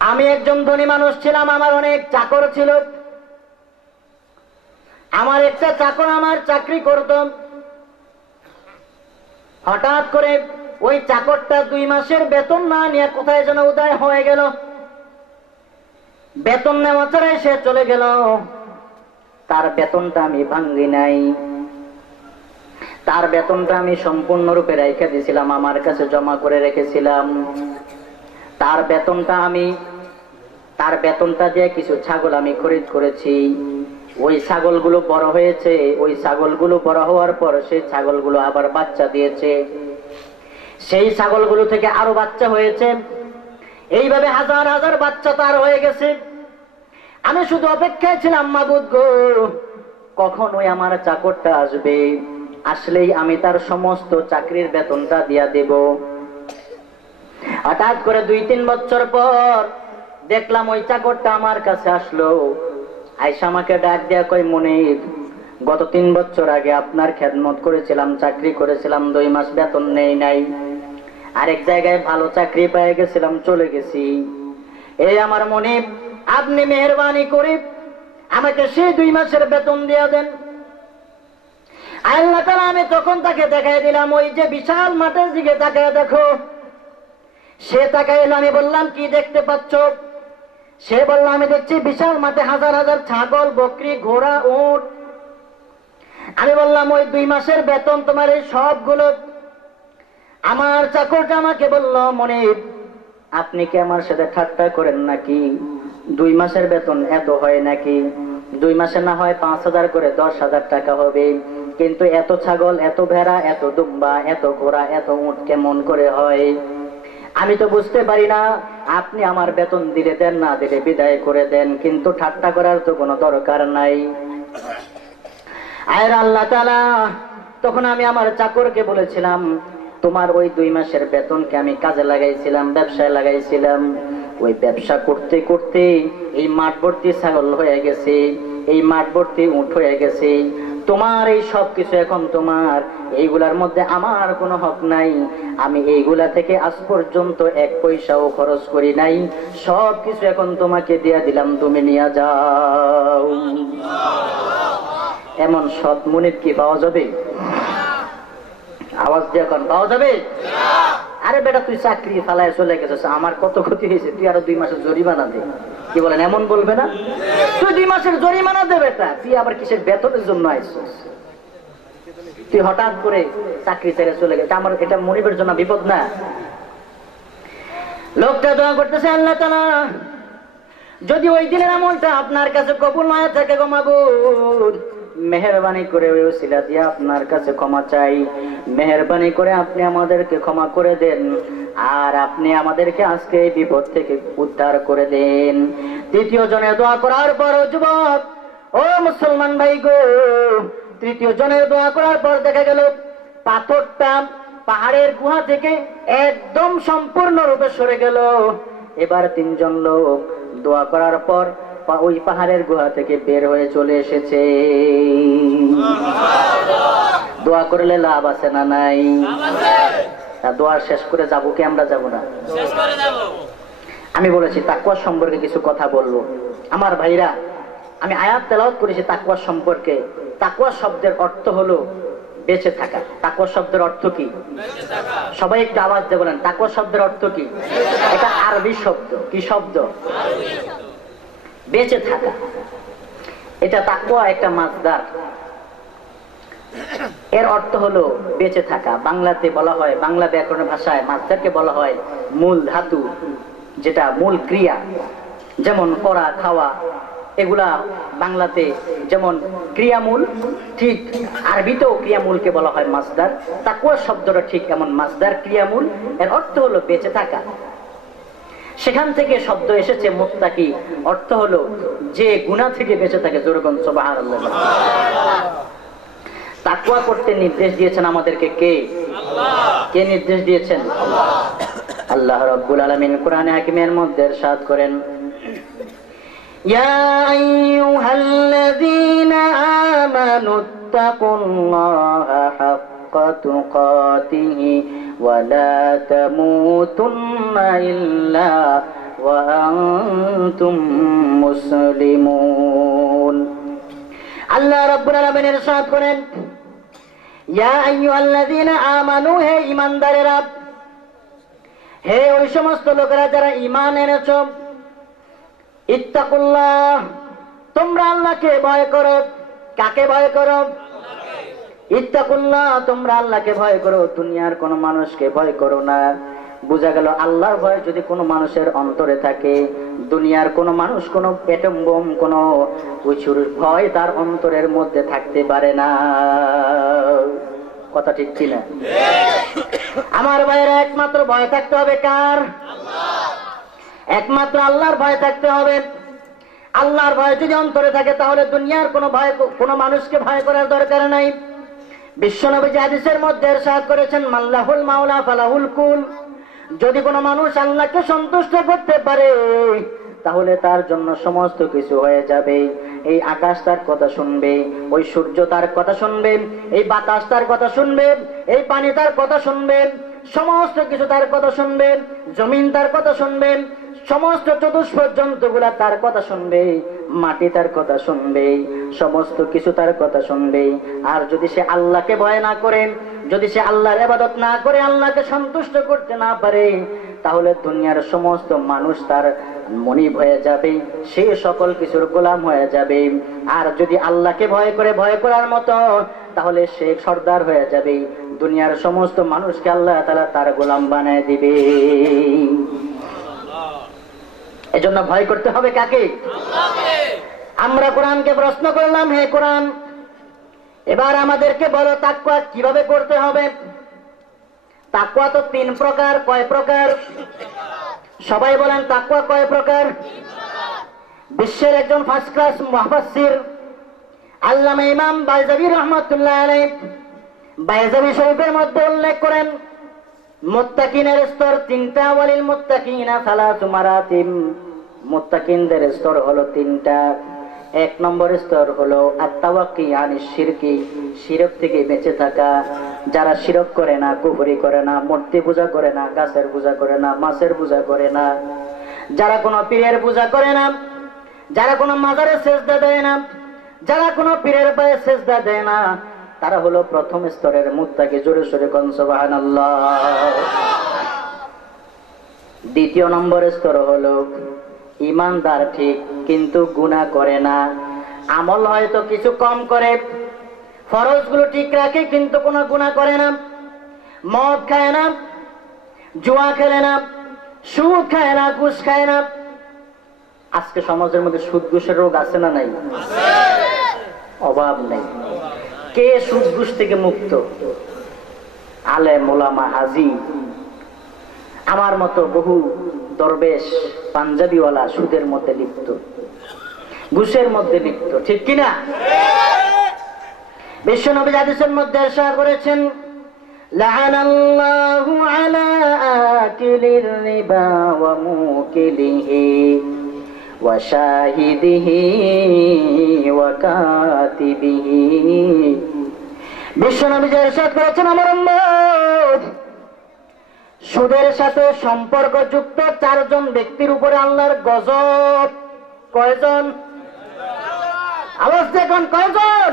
আমি একজন ধনী মানুষ ছিলাম, আমার অনেক চাকর ছিল, আমার একটা চাকর আমার চাকরি করত। হঠাৎ করে ওই চাকরটা 2 মাসের বেতন না নিয়ে কোথায় যেন উদয় হয়ে গেল। বেতন নেওয়া ছাড়াই সে চলে গেল। তার বেতনটা আমি ভাঙ্গি নাই, তার বেতনটা আমি সম্পূর্ণরূপে রেখে দিয়েছিলাম, আমার কাছে জমা করে রেখেছিলাম। তার বেতনটা দিয়ে কিছু ছাগল আমি খরিদ করেছি। ওই ছাগলগুলো বড় হয়েছে, ওই ছাগলগুলো বড় হওয়ার পর সেই ছাগলগুলো আবার বাচ্চা দিয়েছে, সেই ছাগলগুলো থেকে আরো বাচ্চা হয়েছে। এইভাবে হাজার হাজার বাচ্চা তার হয়ে গেছে। আমি শুধু অপেক্ষায় ছিলাম, মাবুদ গো, কখন ওই আমার চাকরটা আসবে, আসলেই আমি তার সমস্ত চাকরির বেতনটা দিয়া দেব। হঠাৎ করে 2-3 বছর পর দেখলাম ওই চাকরটা আমার কাছে আসলো। আয়সা আমাকে ডাক দেয়া কই, মনির, গত 3 বছর আগে আপনার খেদমত করেছিলাম, চাকরি করেছিলাম, 2 মাস বেতন নেই নাই, আরেক জায়গায় ভালো চাকরি পেয়ে গেছিলাম, চলে গেছি। এই আমার মনির, আপনি মেহেরবানি করে আমাকে সেই 2 মাসের বেতন দিয়ে দেন। আল্লাহ তাআলা, আমি তখন তাকে দেখাই দিলাম, ওই যে বিশাল মাঠের দিকে তাকায় দেখো। সে তাকায় এলো, আমি বললাম, কি দেখতে পাচ্ছ? সে বলল, আমি দেখছি বিশাল মাঠে হাজার হাজার ছাগল, বকরি, ঘোড়া, উট। আমি বললাম, ওই 2 মাসের বেতন তোমার এই সবগুলো? আমার চাকরটা আমাকে বলল, মনির, আপনি কি আমার সাথে ঠাট্টা করেন নাকি? 2 মাসের বেতন এত হয় নাকি? 2 মাসে না হয় 5,000 করে 10,000 টাকা হবে, কিন্তু এত ছাগল, এত ভেড়া, এত দুম্বা, এত ঘোড়া, এত উট কেমন করে হয়? আমি তো বুঝতে পারি না। আপনি আমার বেতন দিলে দেন, না দিলে বিদায় করে দেন, কিন্তু ঠাট্টা করার তো কোনো দরকার নাই। আয়ের আল্লাহ তাআলা, তখন আমি আমার চাকরকে বলেছিলাম, তোমার ওই 2 মাসের বেতনকে আমি কাজে লাগাইছিলাম, ব্যবসায় লাগাইছিলাম। ওই ব্যবসা করতে করতে এই মাঠ ভর্তি ছাগল হয়ে গেছে, এই মাঠ ভর্তি উট হয়ে গেছে। তোমার এই সব কিছু এখন তোমার, এইগুলার মধ্যে আমার কোনো হক নাই। আমি এইগুলা থেকে আজ পর্যন্ত 1 পয়সাও খরচ করি নাই, সব কিছু এখন তোমাকে দিয়ে দিলাম, তুমি নিয়ে যাও। এমন সৎ মুনিব কি পাওয়া যাবে? আওয়াজ দিয়ে এখন পাওয়া যাবে? আরে বেটা, তুই চাকরি ফালায় চলে গেছিস, আমার কত ক্ষতি হয়েছে, তুই আরো 2 মাসের জরিমানা দে। কি বলেন, এমন বলবে না? তুই 2 মাসের জরিমানা দে বেটা, তুই আবার কিসের বেতনের জন্য আইছিস? তুই হঠাৎ করে চাকরি ছেড়ে চলে গেছে, আমার এটা মুনিবের জন্য বিপদ না? লোকটা দোয়া করতেছে, আল্লাহ তাআলা, যদি ওই দিনের আমলটা আপনার কাছে কবুল না থাকে গো মাবুদ, মেহেরবানি করে ওই ওসিলা দিয়ে আপনার কাছে ক্ষমা চাই। মেহেরবানি করে আপনি আমাদেরকে ক্ষমা করে দেন, আর আপনি আমাদেরকে আজকে এই বিপদ থেকে উদ্ধার করে দেন। 3য় জনের দোয়া করার পর, যুবক ও মুসলমান ভাই গো, 3য় জনের দোয়া করার পর দেখা গেল পাথরটা পাহাড়ের গুহা থেকে একদম সম্পূর্ণরূপে সরে গেল। এবার 3 জন লোক দোয়া করার পর ওই পাহাড়ের গুহা থেকে বের হয়ে চলে এসেছে। দোয়া করলে লাভ আছে না নাই? দোয়া শেষ করে যাবো কি আমরা? যাবো না। আমি বলেছি তাকওয়া সম্পর্কে কিছু কথা বলবো। আমার ভাইরা, আমি আয়াত তেলাওয়াত করেছি তাকওয়া সম্পর্কে। তাকওয়া শব্দের অর্থ হলো বেঁচে থাকা। তাকওয়া শব্দের অর্থ কি? সবাই একটু আওয়াজ দিয়ে বলেন, তাকওয়া শব্দের অর্থ কি? এটা আরবি শব্দ। কি শব্দ? বেঁচে থাকা। এটা তাকওয়া একটা মাসদার, এর অর্থ হলো বেঁচে থাকা। বাংলাতে বলা হয়, বাংলা ব্যাকরণের ভাষায় মাসদারকে বলা হয় মূল ধাতু, যেটা মূল ক্রিয়া। যেমন করা, খাওয়া, এগুলা বাংলাতে যেমন ক্রিয়ামূল, ঠিক আরবিতেও ক্রিয়ামূলকে বলা হয় মাসদার। তাকওয়া শব্দটা ঠিক এমন মাসদার, ক্রিয়ামূল। এর অর্থ হলো বেঁচে থাকা। সেখান থেকে শব্দ এসেছে মুত্তাকি, অর্থ হলো যে গুনাহ থেকে বেঁচে থাকে। যেরকম সুবহানাল্লাহ। তাকওয়া করতে নির্দেশ দিয়েছেন আমাদেরকে কে? কে নির্দেশ দিয়েছেন? আল্লাহ রাব্বুল আলামিন কোরআনে হাকিমের মধ্যে ইরশাদ করেন, ইয়া আইয়ুহাল্লাযীনা ইত্তাকুল্লাহা হাক্কা তুকাতিহি ওয়া লা তামুতুন্না ইল্লা ওয়া আনতুম মুসলিমুন। আল্লাহ রাব্বুল আলামিন ইরশাদ করেন, ইয়া আইয়ুহাল্লাযীনা আমানু, হে ঈমানদারেরা, হে ওই সমস্ত লোকেরা যারা ঈমান এনেছো, ইত্তাকুল্লাহ, তোমরা আল্লাহকে ভয় করো। কাকে ভয় করো? ইত্তাকুল্লাহ, তোমরা আল্লাহকে ভয় করো, দুনিয়ার কোন মানুষকে ভয় করো না। বোঝা গেল আল্লাহর ভয় যদি কোনো মানুষের অন্তরে থাকে, দুনিয়ার কোন মানুষ, কোন এটম বোম, কোন কিছুর ভয় তার অন্তরের মধ্যে থাকতে পারে না। কথা ঠিক কিনা? আমার ভাইয়েরা, একমাত্র ভয় থাকতে হবে কার? একমাত্র আল্লাহর ভয় থাকতে হবে। আল্লাহর ভয় যদি অন্তরে থাকে তাহলে দুনিয়ার কোনো ভয়, কোনো মানুষকে ভয় করার দরকার নাই। বিশ্বনবী হাদিসের মধ্যে ইরশাদ করেছেন, মাল্লাহুল মাওলা ফালাহুল কুল, যদি কোনো মানুষ আল্লাহকে সন্তুষ্ট করতে পারে তাহলে তার জন্য সমস্ত কিছু হয়ে যাবে। এই আকাশ তার কথা শুনবে, ওই সূর্য তার কথা শুনবে, এই বাতাস তার কথা শুনবে, এই পানি তার কথা শুনবে, সমস্ত কিছু তার কথা শুনবে, জমিন তার কথা শুনবে, সমস্ত চতুষ্পদ জন্তুগুলা তার কথা শুনবে, মাটি তার কথা শুনবে, সমস্ত কিছু তার কথা শুনবে। আর যদি সে আল্লাহকে ভয় না করে, যদি সে আল্লাহর ইবাদত না করে, আল্লাহকে সন্তুষ্ট করতে না পারে, তাহলে দুনিয়ার সমস্ত মানুষ তার মনিব হয়ে যাবে, সে সকল কিছুর গোলাম হয়ে যাবে। আর যদি আল্লাহকে ভয় করে, ভয় করার মতো, তাহলে সে সর্দার হয়ে যাবে, দুনিয়ার সমস্ত মানুষকে আল্লাহ তাআলা তার গোলাম বানায় দিবে। এজন্য ভয় করতে হবে কাকে? আমরা কোরআনকে প্রশ্ন করলাম, হে কোরআন, এবার আমাদেরকে বলো তাকওয়া কিভাবে করতে হবে। তাকওয়া তো 3 প্রকার। কয় প্রকার? সবাই বলেন তাকওয়া কয় প্রকার? বিশ্বের একজন ফার্স্ট ক্লাস মুফাসসির আল্লামা ইমাম বাইজাবি রাহমাতুল্লাহ আলাইহি বাইজাবি শরীফের মধ্যে উল্লেখ করেন, মুত্তাকিনের স্তর 3টা। ওয়ালিল মুত্তাকিনা সালাসু মারাতিব, মুত্তাকিনদের স্তর হলো 3টা। 1 নম্বর স্তর হলো আত-তাওয়াক্কি আনিশ শিরকি, শিরক থেকে বেঁচে থাকা। যারা শিরক করে না, কুফরি করে না, মূর্তি পূজা করে না, গাছের পূজা করে না, মাছের পূজা করে না, যারা কোনো পীরের পূজা করে না, যারা কোনো মাজারে সেজদা দেয় না, যারা কোনো পীরের পায়ে সেজদা দেয় না, তারা হলো প্রথম স্তরের মুত্তাকি। জোরে সোরে কোন সুবহানাল্লাহ। 2 নম্বর স্তর হলো ইমানদার ঠিক, কিন্তু গুনাহ করে না। আমল হয়তো কিছু কম করে, ফরজগুলো ঠিক রাখে, কিন্তু কোনো গুনাহ করে না। মদ খায় না, জুয়া খেলে না, সুদ খায় না, ঘুষ খায় না। আজকে সমাজের মধ্যে সুদ ঘুষের রোগ আছে না নাই? অভাব নেই। কে সুদ ঘুষ থেকে মুক্ত? আলেম, ওলামা, হাজি। আমার মতো বহু দরবেশ, পাঞ্জাবিওয়ালা সুদের মধ্যে লিপ্ত, ঘুষের মধ্যে লিপ্ত, ঠিক কিনা? বিশ্বনবী হাদিসের মধ্যে ইরশাদ করেছেন, লাআনাল্লাহু আলা আকিলির রিবা ওয়া মুকিলিহি ওয়া শাহিদিহি ওয়া কাতিবিহি। বিশ্বনবী ইরশাদ করেছেন, আমার উম্মত, সুদের সাথে সম্পর্কযুক্ত 4 জন ব্যক্তির উপরে আল্লাহর গজব। কয়জন? আওয়াজ দেখুন, কয়জন?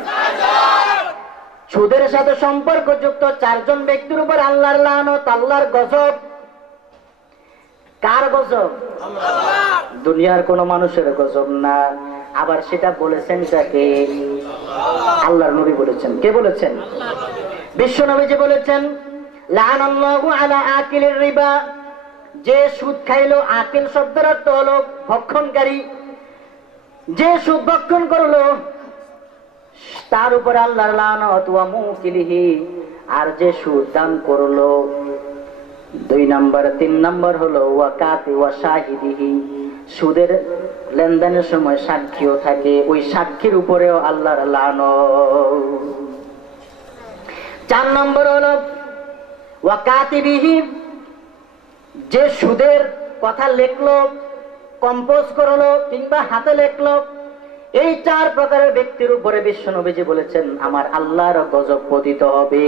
সুদের সাথে সম্পর্কযুক্ত 4 জন ব্যক্তির উপর আল্লাহর লানত, আল্লাহর গজব। কার গজব? দুনিয়ার কোন মানুষের গজব না। আবার সেটা বলেছেন কাকে? আল্লাহর নবী বলেছেন। কে বলেছেন? বিশ্ব নবীজি বলেছেন, লাআনাল্লাহু আলা আকিলির রিবা, যে সুদ খাইলো। আকিল শব্দের অর্থ হলো ভক্ষণকারী। যে সুদ ভক্ষণ করলো তার উপর আল্লাহর লানত। ওয়া মুকিলিহি, আর যে সুদ দান করলো। 2 নম্বর। 3 নম্বর হলো ওয়া কাতি ওয়া শাহিদিহি, সুদের লেনদেনের সময় সাক্ষীও থাকে, ওই সাক্ষীর উপরেও আল্লাহর লানত। 4 নম্বর হলো ওয়া কাতিবিহি, যে সুদের কথা লেখলো, কম্পোজ করলো কিংবা হাতে লেখলো, এই 4 প্রকারের ব্যক্তির উপরে বিশ্বনবীজি বলেছেন আমার আল্লাহর গজব পতিত হবে।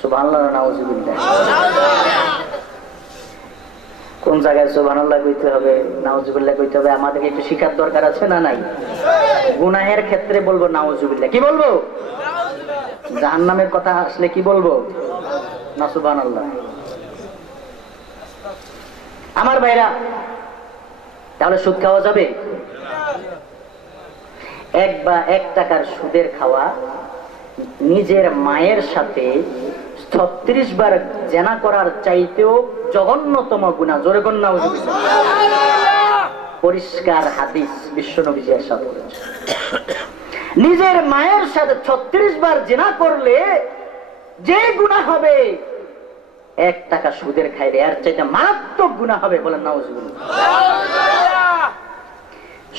সুবহানাল্লাহ, নাউজুবিল্লাহ। কোন জায়গায় সুবহানাল্লাহ কইতে হবে, নাউজুবিল্লাহ কইতে হবে? আমাদের একটু শিখার দরকার আছে না নাই? গুনাহের ক্ষেত্রে বলবো নাউজুবিল্লাহ। কি বলবো? জাহান্নামের কথা আসলে কি বলবো? না সুবহানাল্লাহ। আমার ভাইরা, তাহলে সুদ খাওয়া যাবে? 1 টাকার সুদের খাওয়া নিজের মায়ের সাথে 36 বার জেনা করার চাইতেও জঘন্যতম গুনাহ। জোরে কোন নাউজুবিল্লাহ। পরিষ্কার হাদিস, বিশ্বনবীজি ইরশাদ করেছেন নিজের মায়ের সাথে 36 বার জেনা করলে যে গুনাহ হবে 1 টাকা সুদের খাইলে এর চাইতে মারাত্মক গুনাহ হবে। বলেন নাউজুবিল্লাহ।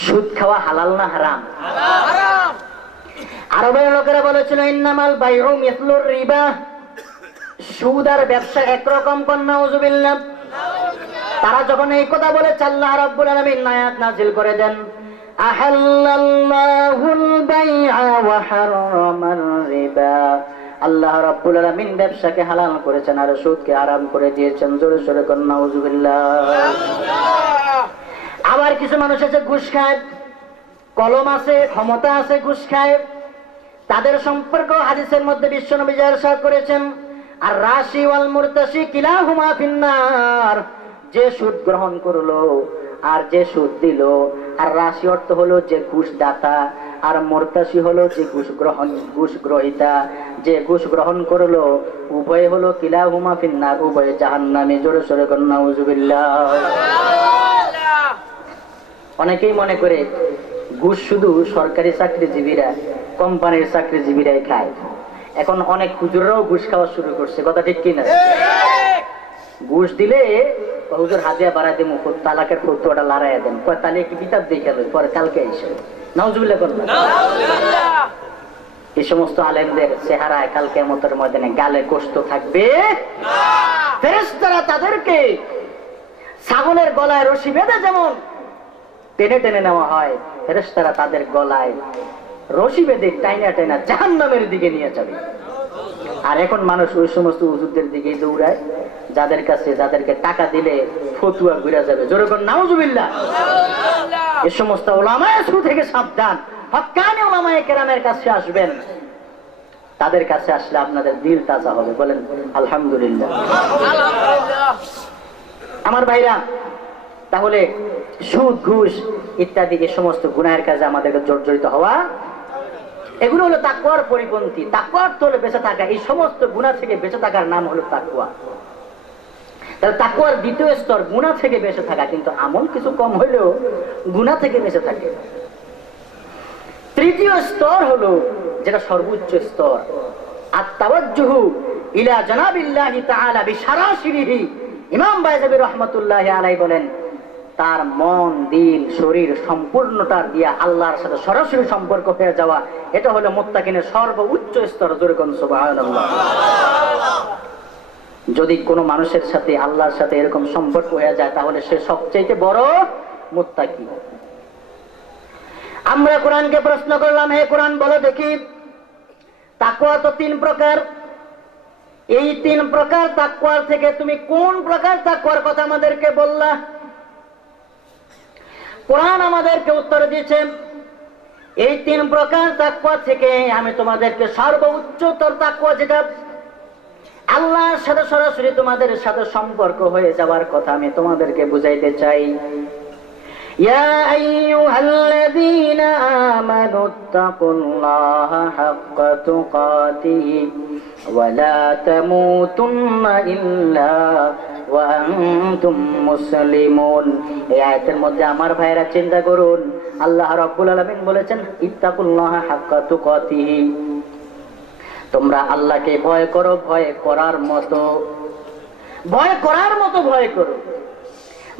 সুদ খাওয়া হালাল না হারাম? হারাম। আরবের লোকেরা বলেছিল ইন্নামাল বাইউ মিসলুর রিবা, সুদ আর ব্যবসা একরকম। কোন নাউজুবিল্লাহ। তারা যখন এই কথা বলে আল্লাহ রাব্বুল আলামিন আয়াত নাযিল করে দেন আহাল্লাল্লাহুল বাইআ ওয়া হারামার রিবা। আল্লাহ রাব্বুল আলামিন ব্যবসাকে হালাল করেছেন আর সুদকে হারাম করে দিয়েছেন। জোরে জোরে কোন নাউজুবিল্লাহ। আবার কিছু মানুষ আছে ঘুষ খায়, কলম আছে, ক্ষমতা আছে, ঘুষ খায়। তাদের সম্পর্ক হাদিসের মধ্যে বিশ্বনবী ইরশাদ করেছেন আর রাশি ওয়াল মুরতাশি কিলাহুমা ফিন্নার। যে সুদ গ্রহণ করলো আর যে সুদ দিল, আর রাশি অর্থ হলো যে ঘুষ দাতা, আর মুরতাশি হলো যে ঘুষ গ্রহীতা। যে ঘুষ গ্রহণ করলো উভয় হলো কিলাহুমা ফিন্নার, উভয় জাহান্নামে। জোরে সোরে কোন নাউজুবিল্লাহ। অনেকেই মনে করে ঘুষ শুধু সরকারি চাকরিজীবীরা, কোম্পানির চাকরিজীবীরাই খায়। এখন অনেক হুজুররাও ঘুষ খাওয়া শুরু করছে। কথা ঠিক কিনা? ঘুষ দিলে হুজুর হাদিয়া বাড়াই দেবো, তালাকের ফতুয়াটা লড়াইয়া দেন, কয় তাহলে কি কিতাব দেখে লো, পরে কালকে এসে নাউজুবিল্লাহ করবেন। এই সমস্ত আলেমদের চেহারায় কাল কিয়ামতের ময়দানে গালে গোশত থাকবে। ফেরেশতারা তাদেরকে ছাগলের গলায় রশি বেঁধে যেমন টেনে টেনে নেওয়া হয়, ফেরেশতারা তাদের গলায় রশি বেঁধে টাইনা টাইনা জাহান্নামের দিকে নিয়ে যাবে। আর এখন মানুষ ওই সমস্ত হুজুরদের দিকে দৌড়ায় যাদেরকে টাকা দিলে ফতুয়া ঘুরে যাবে। জোরে কোন নাউজুবিল্লাহ। এই সমস্ত উলামায়ে সু থেকে সাবধান। হক্কানি উলামায়ে কেরামের কাছে আসবেন, তাদের কাছে আসলে আপনাদের দিল তাজা হবে। বলেন আলহামদুলিল্লাহ। আমার ভাইরা, তাহলে সুদ ঘুষ ইত্যাদি এই সমস্ত গুনাহের কাজে আমাদেরকে জর্জরিত হওয়া, এগুলো হলো তাকওয়ার পরিপন্থী। তাকওয়া অর্থ হলো বেঁচে থাকা। এই সমস্ত গুনাহ থেকে বেঁচে থাকার নাম হলো তাকওয়া। তাহলে তাকওয়ার দ্বিতীয় স্তর গুনাহ থেকে বেঁচে থাকা, কিন্তু আমল কিছু কম হলেও গুনাহ থেকে বেঁচে থাকে। তৃতীয় স্তর হলো যেটা সর্বোচ্চ স্তর, আত-তাওয়াজ্জুহু ইলা জানাবিল্লাহি তাআলা বিশারাশিরিহি। ইমাম বায়জাবি রাহমাতুল্লাহি আলাইহি বলেন তার মন, দিল, শরীর সম্পূর্ণতার দিয়া আল্লাহর সাথে সরাসরি সম্পর্ক হয়ে যাওয়া, এটা হলো মুত্তাকিনের সর্বোচ্চ স্তর। জোরে কোন সুবহানাল্লাহ। যদি কোনো মানুষের সাথে আল্লাহর সাথে এরকম সম্পর্ক হয়ে যায় তাহলে সে সবচেয়ে বড় মুত্তাকি। আমরা কোরআনকে প্রশ্ন করলাম, হে কোরআন বলো দেখি তাকওয়া তো 3 প্রকার, এই 3 প্রকার তাকওয়ার থেকে তুমি কোন প্রকার তাকওয়ার কথা আমাদেরকে বললা? কোরআন আমাদেরকে উত্তর দিয়েছে এই 3 প্রকার তাকওয়া থেকে আমি তোমাদেরকে সর্বোচ্চতর তাকওয়া, যেটা আল্লাহর সাথে সরাসরি তোমাদের সাথে সম্পর্ক হয়ে যাওয়ার কথা আমি তোমাদেরকে বুঝাইতে চাই। ইয়া আইয়ুহাল্লাযীনা আমানুত্তাকুল্লাহা হাক্কা তুকাতিহি ওয়া লা তামুতুন্না ইল্লা ওয়া আনতুম মুসলিমুন। এই আয়াতের মধ্যে আমার ভাইরা চিন্তা করুন, আল্লাহ রাব্বুল আলামিন বলেছেন ইত্তাকুল্লাহা হাক্কা তুকাতিহি, তোমরা আল্লাহকে ভয় করো, ভয় করার মতো ভয় করো।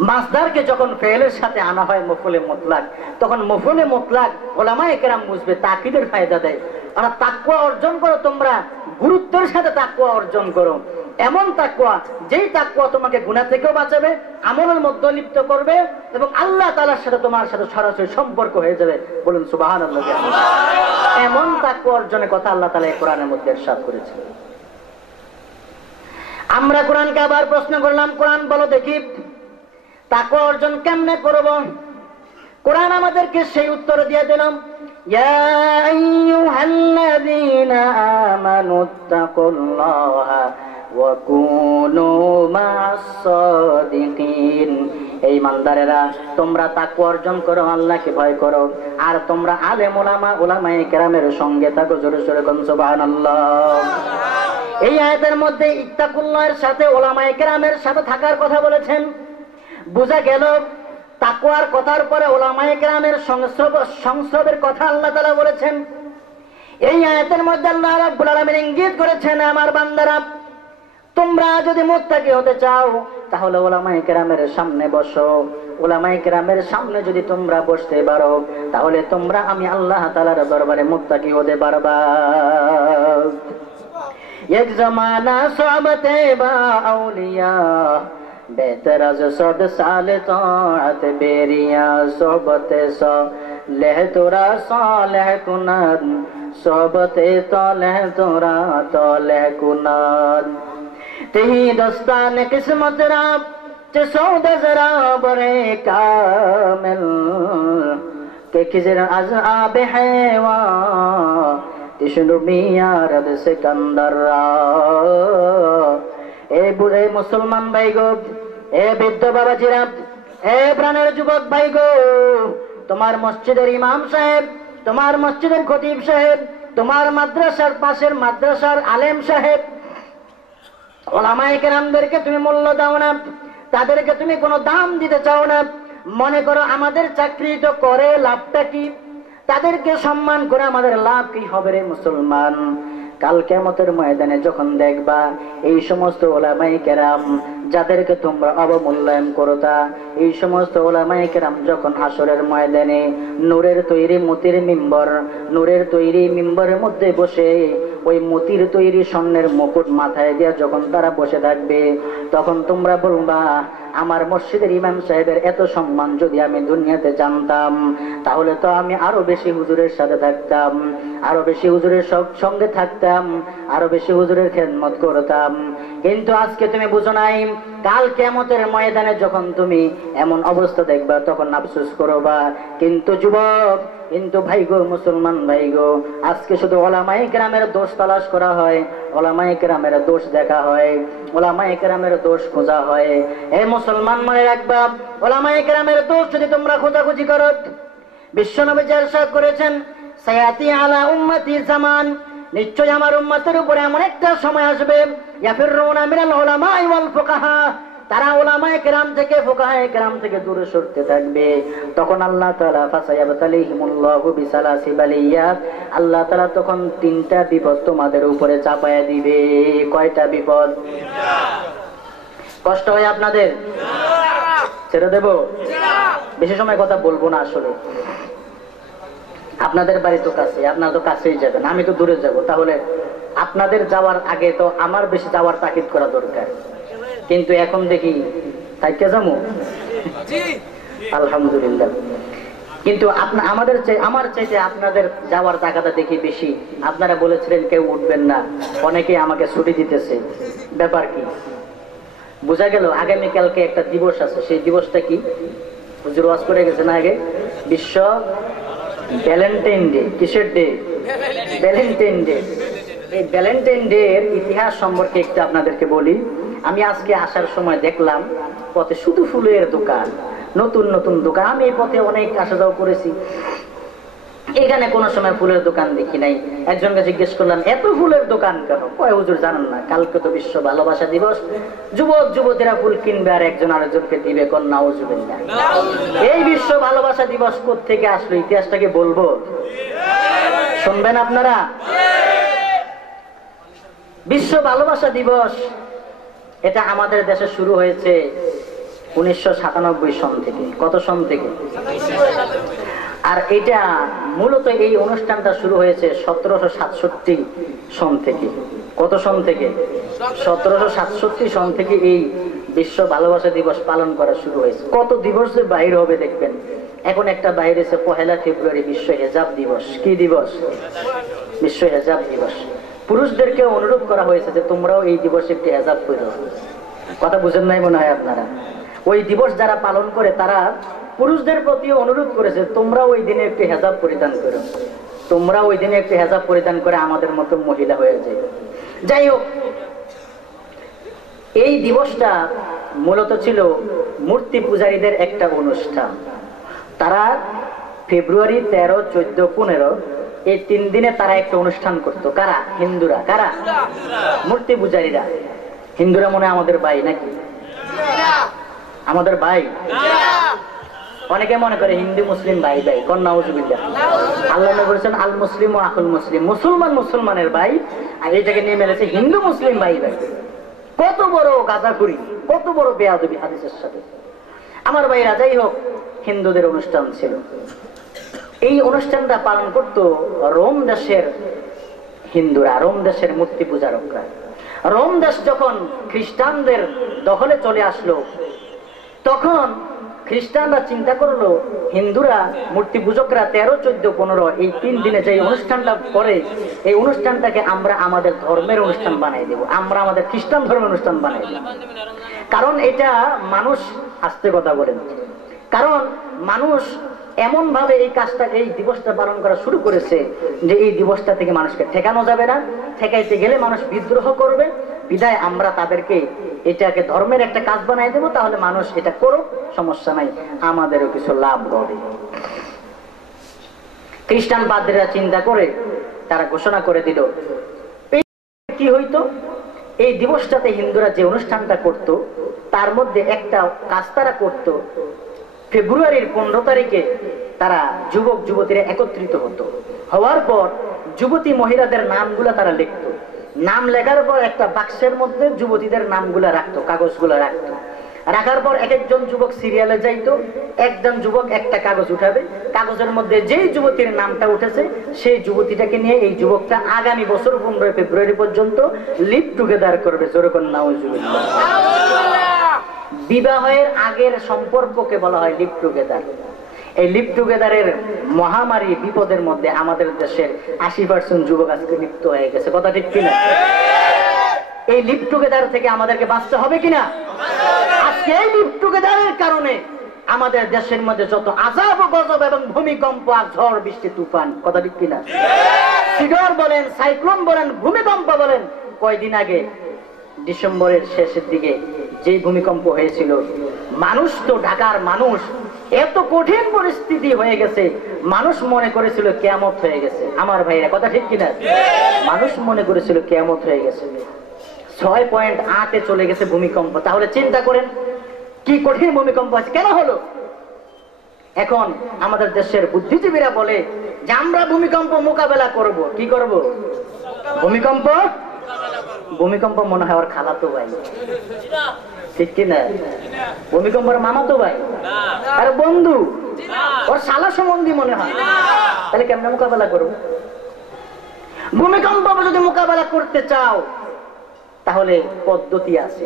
মাসদারকে যখন ফেলের সাথে আনা হয় মফউলে মুতলাক, তখন মফউলে মুতলাক উলামায়ে কেরাম বুঝবে তাকিদের ফায়দা দেয়। আর তাকওয়া অর্জন করো, তোমরা গুরুত্বের সাথে তাকওয়া অর্জন করো। এমন তাকওয়া যেই তাকওয়া তোমাকে গুনাহ থেকেও বাঁচাবে, আমলের মধ্যে লিপ্ত করবে, এবং আল্লাহ তাআলার সাথে তোমার সাথে সরাসরি সম্পর্ক হয়ে যাবে। বলুন সুবহানাল্লাহ। এমন তাকওয়া অর্জনের কথা আল্লাহ তাআলা এই কোরআনের মধ্যে ইরশাদ করেছেন। আমরা কোরআনকে আবার প্রশ্ন করলাম, কোরআন বলো দেখি তাকওয়া অর্জন কেমনে করব? কোরআন আমাদেরকে সেই উত্তর দিয়ে দিলাম, ইয়া আইয়ুহাল্লাযীনা আমানুত্তাকুল্লাহা ওয়া কুনু মা'আস সাদিকিন। এই ইমানদারেরা তোমরা তাকওয়া অর্জন করো, আল্লাহকে ভয় করো, আর তোমরা আলেম উলামায়ে কেরামের সঙ্গে থাকো। জোরে জোরে কোন সুবহানাল্লাহ। এই আয়াতের মধ্যে ইত্তাকুল্লাহর সাথে উলামায়ে কেরামের সাথে থাকার কথা বলেছেন। বোঝা গেল তাকওয়ার কথার পরে উলামায়ে কেরামের সংস্রবের কথা আল্লাহ তাআলা বলেছেন। এই আয়াতের মধ্যে আল্লাহ রাব্বুল আলামিন ইঙ্গিত করেছেন, আমার বান্দারা তোমরা যদি মুত্তাকি হতে চাও তাহলে উলামায়ে কেরামের সামনে বসো। উলামায়ে কেরামের সামনে যদি তোমরা বসতে পারো তাহলে তোমরা আমি আল্লাহ তাআলার দরবারে মুত্তাকি হতে পারবা। এক জামানা সাহাবাতে বা আউলিয়া बेहतर अज सद साल तात बेरिया सोबते सो लह तोरा सालह कुनद सोबते तो लह तोरा तो लह कुनद तेही दस्तान किस्मत राब चे सौद जरा बरे कामिल के खिजर अज आब हैवा तिशनु मिया रद सिकंदर এ বুড়ে মুসলমান ভাই গো, এ বৃদ্ধ বাবাজিরা, এ প্রাণের যুবক ভাই গো, তোমার মসজিদের ইমাম সাহেব, তোমার মসজিদের খতিব সাহেব, তোমার মাদ্রাসার পাশের মাদ্রাসার আলেম সাহেব, উলামায়ে কেরামদেরকে তুমি মূল্য দাও না, তাদেরকে তুমি কোনো দাম দিতে চাও না। মনে করো আমাদের চাকরি তো করে লাভটা কি? তাদেরকে সম্মান করে আমাদের লাভ কি হবে রে মুসলমান? কাল কিয়ামতের ময়দানে যখন দেখবা এই সমস্ত উলামায়ে কেরাম যাদেরকে তোমরা অবমূল্যায়ন করতা, এই সমস্ত উলামায়ে কেরাম যখন হাসরের ময়দানে নূরের তৈরি মতির মিম্বর, নূরের তৈরি মিম্বরের মধ্যে বসে ওই মতির তৈরি স্বর্ণের মুকুট মাথায় দিয়ে যখন তারা বসে থাকবে, তখন তোমরা বলবা আমার মসজিদের ইমাম সাহেবের এত সম্মান যদি আমি দুনিয়াতে জানতাম তাহলে তো আমি আরো বেশি হুজুরের সাথে থাকতাম, আরো বেশি হুজুরের সঙ্গে থাকতাম, আরো বেশি হুজুরের খেদমত করতাম। কিন্তু আজকে তুমি বুঝো নাই, কাল কিয়ামতের ময়দানে যখন তুমি এমন অবস্থা দেখবা তখন আফসোস করবা। কিন্তু যুবক, কিন্তু ভাই গো, মুসলমান ভাই গো, আজকে শুধু উলামায়ে কেরামের দোষ তালাশ করা হয়, উলামায়ে কেরামের দোষ দেখা হয়, উলামায়ে কেরামের দোষ খোঁজা হয়। এই মুসলমান মনে রাখবা, উলামায়ে কেরামের দোষ যদি তোমরা খোঁজাখুঁজি করো, বিশ্বনবী ইরশাদ করেছেন সায়াতি আলা উম্মতি জামান, নিশ্চয় আমার উম্মতের উপরে এমন একটা সময় আসবে ইয়াফিরুনা মিনাল উলামা ওয়াল ফুকাহা, তারা উলামায়ে কেরাম থেকে ফুকাহায়ে কেরাম থেকে দূরে সরতে থাকবে। তখন আল্লাহ তাআলা ফাসায়াবতালিহিমুল্লাহু বিসালাসি বালিয়াত, আল্লাহ তাআলা তখন তিনটা বিপদ তোমাদের উপরে চাপায়া দিবে। কয়টা বিপদ? কষ্ট হয় আপনাদের? ছেড়ে দেব? বেশি সময় কথা বলবো না। আসলে আপনাদের বাড়ি তো কাছে, আপনারা তো কাছেই যাবেন, আমি তো দূরে যাব, তাহলে আপনাদের যাওয়ার আগে তো আমার বেশি যাওয়ার তাকিদ করা দরকার। কিন্তু এখন দেখি তাই কে যাবো, আলহামদুলিল্লাহ। কিন্তু আমার চাইতে আপনাদের যাওয়ার টাকাটা দেখি বেশি। আপনারা বলেছিলেন কেউ উঠবেন না, অনেকে আমাকে ছুটি দিতেছে, ব্যাপার কি? বোঝা গেল আগামীকালকে একটা দিবস আছে। সেই দিবসটা কি? হুজুর ওয়াজ করে গেছে না আগে, বিশ্ব ভ্যালেন্টাইন ডে। কিসের ডে? Valentine day. এই ভ্যালেন্টাইন ডে এর ইতিহাস সম্পর্কে একটু আপনাদেরকে বলি। আমি আজকে আসার সময় দেখলাম পথে শুধু ফুলের দোকান, নতুন নতুন দোকান। আমি এই পথে অনেক আসা যাওয়া করেছি, এখানে কোন সময় ফুলের দোকান দেখি নাই। একজনকে জিজ্ঞেস করলাম এত ফুলের দোকান কেন? কয় হুজুর জানেন না, কালকে তো বিশ্ব ভালোবাসা দিবস, যুবক যুবতীরা ফুল কিনবে আর একজন আরেকজনকে দিবে। কোন নাউজুবিল্লাহ। এই বিশ্ব ভালোবাসা দিবস কোত্থেকে আসলো? ইতিহাসটাকে বলবো, শুনবেন আপনারা? বিশ্ব ভালোবাসা দিবস এটা আমাদের দেশে শুরু হয়েছে 1997 সন থেকে। কত সন থেকে? আর এটা মূলত এই অনুষ্ঠানটা শুরু হয়েছে 1767 সন থেকে। কত সন থেকে? 1767 সন থেকে এই বিশ্ব ভালোবাসা দিবস পালন করা শুরু হয়েছে। কত দিবসের বাইরে হবে দেখবেন। এখন একটা বাইরে এসে 1 ফেব্রুয়ারি বিশ্ব হেজাব দিবস। কি দিবস? বিশ্ব হেজাব দিবস। পুরুষদেরকে অনুরোধ করা হয়েছে যে তোমরাও এই দিবসে একটি হেজাব করো। কথা বুঝেন নাই মনে হয় আপনারা। ওই দিবস যারা পালন করে তারা পুরুষদের প্রতি অনুরোধ করেছে তোমরা ওই দিনে একটি হেজাব পরিধান করো, তোমরা ওই দিনে একটি হেজাব পরিধান করে আমাদের মতো মহিলা হয়ে যায়। যাই হোক, এই দিবসটা মূলত ছিল মূর্তি পূজারীদের একটা অনুষ্ঠান। তারা ফেব্রুয়ারি 13, 14, 15 এই 3 দিনে তারা একটা অনুষ্ঠান করত। কারা? হিন্দুরা। কারা? মূর্তি পূজারীরা। হিন্দুরা মনে আমাদের ভাই নাকি? আমাদের ভাই। অনেকে মনে করে হিন্দু মুসলিম ভাই ভাই। কন্যা উজুবিল্লাহ। আল্লাহ বলেছেন আল মুসলিম ও আকুল মুসলিম, মুসলমান মুসলমানের ভাই। আর এটাকে নিয়ে মেলেছে হিন্দু মুসলিম ভাই ভাই। কত বড় গাঁজাখুরি, কত বড় বেয়াদবি হাদিসের সাথে। আমার ভাইরা, যাই হোক, হিন্দুদের অনুষ্ঠান ছিল। এই অনুষ্ঠানটা পালন করত রোম দেশের হিন্দুরা, রোম দেশের মূর্তি পূজারকরা। রোম দেশ যখন খ্রিস্টানদের দখলে চলে আসলো, তখন খ্রিস্টানরা চিন্তা করলো হিন্দুরা মূর্তি পূজকরা 13, 14, 15 এই 3 দিনে যে অনুষ্ঠানটা করে, এই অনুষ্ঠানটাকে আমরা আমাদের ধর্মের অনুষ্ঠান বানাই দেব, আমরা আমাদের খ্রিস্টান ধর্মের অনুষ্ঠান বানাই দেব। কারণ এটা মানুষ, আস্তে কথা বলেন, কারণ মানুষ এমন ভাবে এই কাজটা, এই দিবসটা পালন করা শুরু করেছে যে এই দিবসটা থেকে মানুষকে ঠেকানো যাবে না। ঠেকাইতে গেলে মানুষ বিদ্রোহ করবে, বিদায় আমরা তাদেরকে এটাকে ধর্মের একটা কাজ বানাই দেবো। তাহলে মানুষ এটা করুক, সমস্যা নাই, আমাদেরও কিছু লাভ হবে। খ্রিস্টান পাদ্রীরা চিন্তা করে তারা ঘোষণা করে দিল, কি হইতো, এই দিবসটাতে হিন্দুরা যে অনুষ্ঠানটা করত তার মধ্যে একটা কাজ তারা করত। ফেব্রুয়ারির 15 তারিখে তারা যুবক যুবতীরা একত্রিত হতো। হওয়ার পর যুবতী মহিলাদের নামগুলা তারা লিখত। নাম লেখার পর একটা বাক্সের মধ্যে যুবতীদের নামগুলা রাখতো, কাগজগুলা রাখতো। রাখার পর এক একজন যুবক সিরিয়ালে যাইতো, একজন যুবক একটা কাগজ উঠাবে, কাগজের মধ্যে যেই যুবতীর নামটা উঠেছে সেই যুবতীটাকে নিয়ে এই যুবকটা আগামী বছর 15 ফেব্রুয়ারি পর্যন্ত লিভ টুগেদার করবে। জোরে নাউজুবিল্লাহ। বিবাহের আগের সম্পর্ককে বলা হয় লিভ টুগেদার। এই লিভ টুগেদারের মহামারী বিপদের মধ্যে আমাদের দেশের 80% যুবক আজকে লিপ্ত হয়ে গেছে। কথা ঠিক কিনা? এই লিভ টুগেদার থেকে আমাদেরকে বাঁচতে হবে কিনা? আজকে এই লিভ টুগেদারের কারণে আমাদের দেশের মধ্যে যত আযাব গজব এবং ভূমিকম্প আর ঝড় বৃষ্টি তুফান, কথা ঠিক কিনা? সিডর বলেন, সাইক্লোন বলেন, ভূমিকম্প বলেন। কয়দিন আগে ডিসেম্বরের শেষের দিকে যে ভূমিকম্প হয়েছিল, মানুষ তো, ঢাকার মানুষ, এত কঠিন পরিস্থিতি হয়ে গেছে, মানুষ মনে করেছিল কিয়ামত হয়ে গেছে। আমার ভাইরা, কথা ঠিক কিনা? মানুষ মনে করেছিল কিয়ামত হয়ে গেছে। 6.8-এ চলে গেছে ভূমিকম্প। তাহলে চিন্তা করেন কি কঠিন ভূমিকম্প আছে, কেন হলো? এখন আমাদের দেশের বুদ্ধিজীবীরা বলে যে আমরা ভূমিকম্প মোকাবেলা করব। কি করব? ভূমিকম্প। ভূমিকম্প মনে হয় ওর খালাতো ভাই, ঠিক কিনা? ভূমিকম্পের মামাতো ভাই, আরে বন্ধু, ওর শালা সম্বন্ধী মনে হয়। তাহলে কেমনে মোকাবেলা করবো? ভূমিকম্প যদি মোকাবেলা করতে চাও তাহলে পদ্ধতি আছে।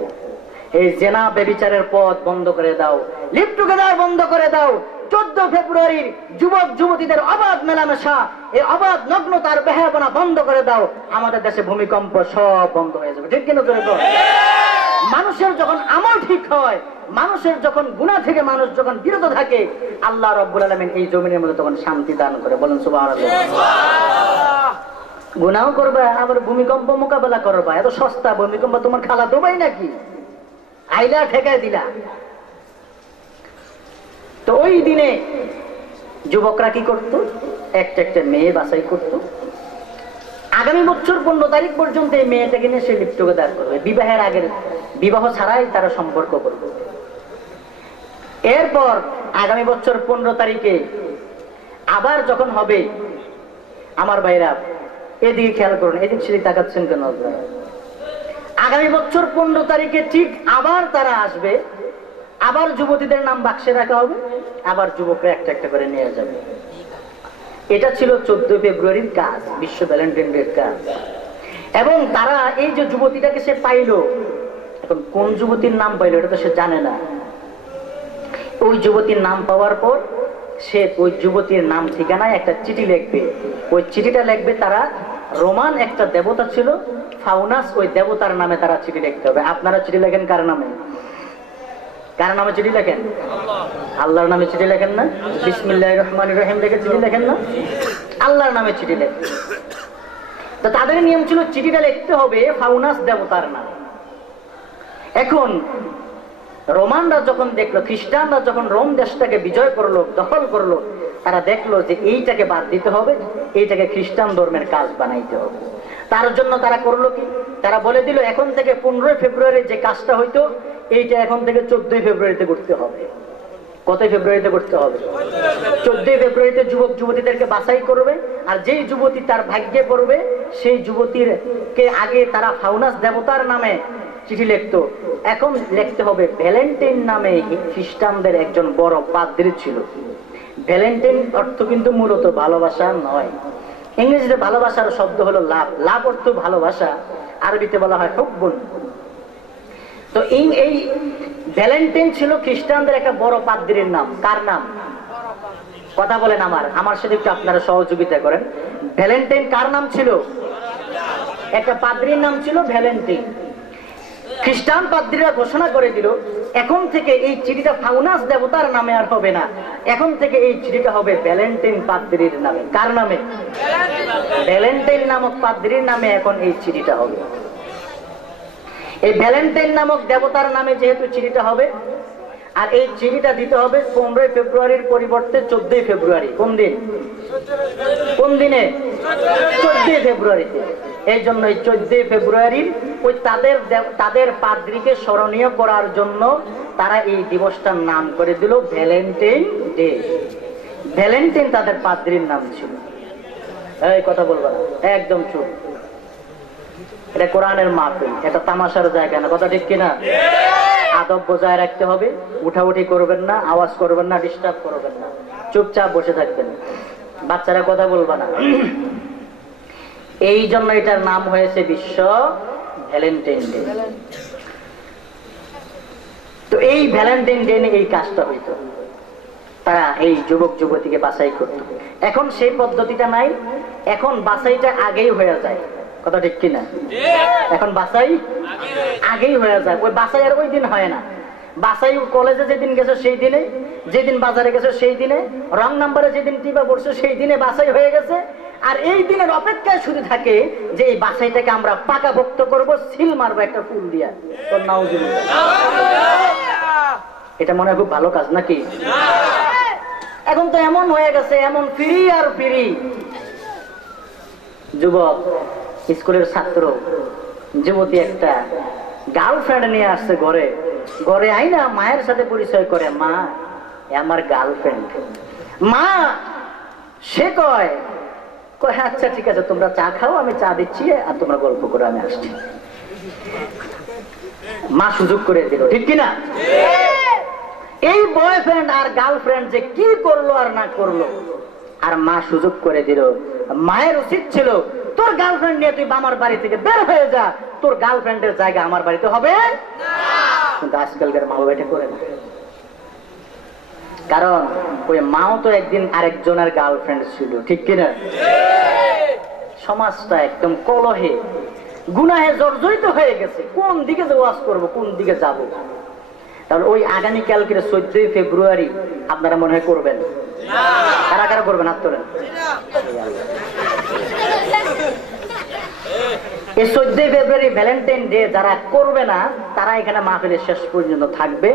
এই জেনা বেবিচারের পথ বন্ধ করে দাও, লিভ টুগেদার বন্ধ করে দাও। 14 ফেব্রুয়ারির যুবক যুবতীদের অবাধ মেলামেশা, এই অবাধ নগ্নতার বেহায়াপনা বন্ধ করে দাও, আমাদের দেশে ভূমিকম্প সব বন্ধ হয়ে যাবে। ঠিক কিনা? মানুষের যখন আমল ঠিক হয়, মানুষের যখন গুনাহ থেকে মানুষ যখন বিরত থাকে, আল্লাহ রাব্বুল আলামিন এই জমিনের মধ্যে তখন শান্তি দান করে। বলেন সুবহানাল্লাহ। গুনাহ করবা আবার ভূমিকম্প মোকাবেলা করবা, এত সস্তা ভূমিকম্প তোমার খালাতো ভাই নাকি? আইলা ঠেকায় দিলা। তো ওই দিনে যুবকরা কি করতো? একটা একটা মেয়ে বাছাই করতো। আগামী বছর 15 তারিখ পর্যন্ত এই মেয়েটাকে নিয়ে সে লিভ টুগেদার করবে। বিবাহের আগের, বিবাহ ছাড়াই তারা সম্পর্ক করবে। এরপর আগামী বছর 15 তারিখে আবার যখন হবে, আমার ভাইরা এদিকে খেয়াল করুন, এদিক সেদিক তাকাচ্ছেন কেন? আগামী বছর 15 তারিখে ঠিক আবার তারা আসবে, আবার যুবতীদের নাম বাক্সে রাখা হবে, আবার যুবকরা একটা একটা করে নিয়ে যাবে। এটা ছিল 14 ফেব্রুয়ারির কাজ, বিশ্ব ভ্যালেন্টাইন ডের কাজ। এবং তারা এই যে যুবতীটাকে সে পাইলো, এখন কোন যুবতীর নাম পাইলো এটা তো সে জানে না। ওই যুবতীর নাম পাওয়ার পর সে ওই যুবতীর নাম ঠিকানায় একটা চিঠি লিখবে। ওই চিঠিটা লিখবে তারা রোমান একটা দেবতা ছিল ফাউনাস, ওই দেবতার নামে তারা চিঠি লিখতে হবে। আপনারা চিঠি লেখেন কার নামে? কার নামে চিঠি লেখেন? আল্লাহর নামে চিঠি লেখেন না? বিসমিল্লাহির রহমানির রহিম লিখে চিঠি লেখেন না? আল্লাহর নামে চিঠি লেখেন। তো তাদের নিয়ম ছিল চিঠিটা লিখতে হবে ফাউনাস দেবতার নামে। এখন রোমানরা যখন দেখলো, খ্রিস্টানরা যখন রোম দেশটাকে বিজয় করলো, দখল করলো, তারা দেখলো যে এইটাকে বাদ দিতে হবে, এইটাকে খ্রিস্টান ধর্মের কাজ বানাইতে হবে। তার জন্য তারা করলো কি, তারা বলে দিল এখন থেকে 15 ফেব্রুয়ারি যে কাজটা হইতো এইটা এখন থেকে 14 ফেব্রুয়ারিতে করতে হবে। কত ফেব্রুয়ারিতে করতে হবে? 14 ফেব্রুয়ারিতে যুবক যুবতীদেরকে বাছাই করবে, আর যেই যুবতী তার ভাগ্যে পড়বে সেই যুবতীর কে আগে তারা ফাউনাস দেবতার নামে চিঠি লিখতো, এখন লিখতে হবে ভ্যালেন্টাইন নামে খ্রিস্টানদের একজন বড় পাদ্রী ছিল। ভ্যালেন্টাইন অর্থ কিন্তু মূলত ভালোবাসা নয়। ইংরেজিতে ভালোবাসার শব্দ হলো লাভ, লাভ অর্থ ভালোবাসা, আরবিতে বলা হয় হুব্বুন। তো এই ভ্যালেন্টাইন ছিল খ্রিস্টানদের একটা বড় পাদ্রীর নাম। কার নাম? কথা বলেন, আমার সাথে একটু আপনারা সহযোগিতা করেন। ভ্যালেন্টাইন কার নাম ছিল? একটা পাদ্রীর নাম ছিল ভ্যালেন্টাইন। খ্রিস্টান পাদ্রীরা ঘোষণা করে দিল এখন থেকে এই চিঠিটা ফাউনাস দেবতার নামে আর হবে না, এখন থেকে এই চিঠিটা হবে ভ্যালেন্টাইন পাদ্রীর নামে। কার নামে? ভ্যালেন্টাইন নামক পাদ্রীর নামে এখন এই চিঠিটা হবে। এই ভ্যালেন্টাইন নামক দেবতার নামে যেহেতু চিঠিটা হবে, আর এই চিঠিটা দিতে হবে 15 ফেব্রুয়ারির পরিবর্তে 14 ফেব্রুয়ারি। কোন দিন? কোন দিনে? 14 ফেব্রুয়ারিতে। এই জন্য এই 14 ফেব্রুয়ারির ওই তাদের পাদ্রীকে স্মরণীয় করার জন্য তারা এই দিবসটার নাম করে দিল ভ্যালেন্টাইন ডে। ভ্যালেন্টাইন তাদের পাদ্রীর নাম ছিল। এই কথা বলবো না, একদম চুপ। এটা কোরআনের মাহফিল, এটা তামাশার জায়গা না। কথা ঠিক কিনা? আদব বজায় রাখতে হবে, উঠাউঠি করবেন না, আওয়াজ করবেন না, ডিস্টার্ব করবেন না, চুপচাপ বসে থাকবেন। বাচ্চারা কথা বলবা না। এই জন্য এটার নাম হয়েছে বিশ্ব ভ্যালেন্টাইন ডে। তো এই ভ্যালেন্টাইন ডে নিয়ে এই কাজটা হইতো, তারা এই যুবক যুবতীকে বাছাই করত। এখন সেই পদ্ধতিটা নাই, এখন বাছাইটা আগেই হয়ে যায়। কথা ঠিক কিনা? এখন বাছাই আগেই হয়ে যায়। ওই বাছাই আর ওই দিন হয় না। বাছাই কলেজে যেদিন গেছে সেই দিনে, যেদিন বাজারে গেছে সেই দিনে, রং নাম্বারে যেদিন টিপা পড়ছে সেই দিনে বাছাই হয়ে গেছে। আর এই দিনের অপেক্ষায় শুধু থাকে যে এই বাছাইটাকে আমরা পাকাভুক্ত করব, সিল মারবো একটা ফুল দিয়া। এটা মনে হয় খুব ভালো কাজ নাকি? এখন তো এমন হয়ে গেছে, এমন ফ্রি আর ফ্রি। যুবক স্কুলের ছাত্র যুবতী একটা গার্লফ্রেন্ড নিয়ে আসছে ঘরে, ঘরে আইনা মায়ের সাথে পরিচয় করে, মা আমার গার্লফ্রেন্ড। মা সে কয় আচ্ছা ঠিক আছে, তোমরা চা খাও, আমি চা দিচ্ছি, আর তোমরা গল্প করে আমি আসছি। মা সুযোগ করে দিল, ঠিক কিনা? এই বয়ফ্রেন্ড আর গার্লফ্রেন্ড যে কি করলো আর না করলো, আর মা সুযোগ করে দিল। মায়ের উচিত ছিল তোর গার্লফ্রেন্ড নিয়ে তুই আমার বাড়ি থেকে বের হয়ে যা, তোর গার্লফ্রেন্ডের জায়গা আমার বাড়িতে হবে না। কিন্তু আজকালকার মা বাবা এটা করে না, কারণ ওই মাও তো একদিন আরেকজনের গার্লফ্রেন্ড ছিল, ঠিক কিনা? সমাজটা একদম কলহে গুনাহে জর্জরিত হয়ে গেছে। কোন দিকে যে ওয়াজ করবো, কোন দিকে যাব? তাহলে ওই আগামীকালকে 14 ফেব্রুয়ারি আপনারা মনে হয় করবেন? কারা কারা করবেন? হাত তোলেন। এই 14 ফেব্রুয়ারি ভ্যালেন্টাইন ডে যারা করবে না তারা এখানে মাহফিলের শেষ পর্যন্ত থাকবে,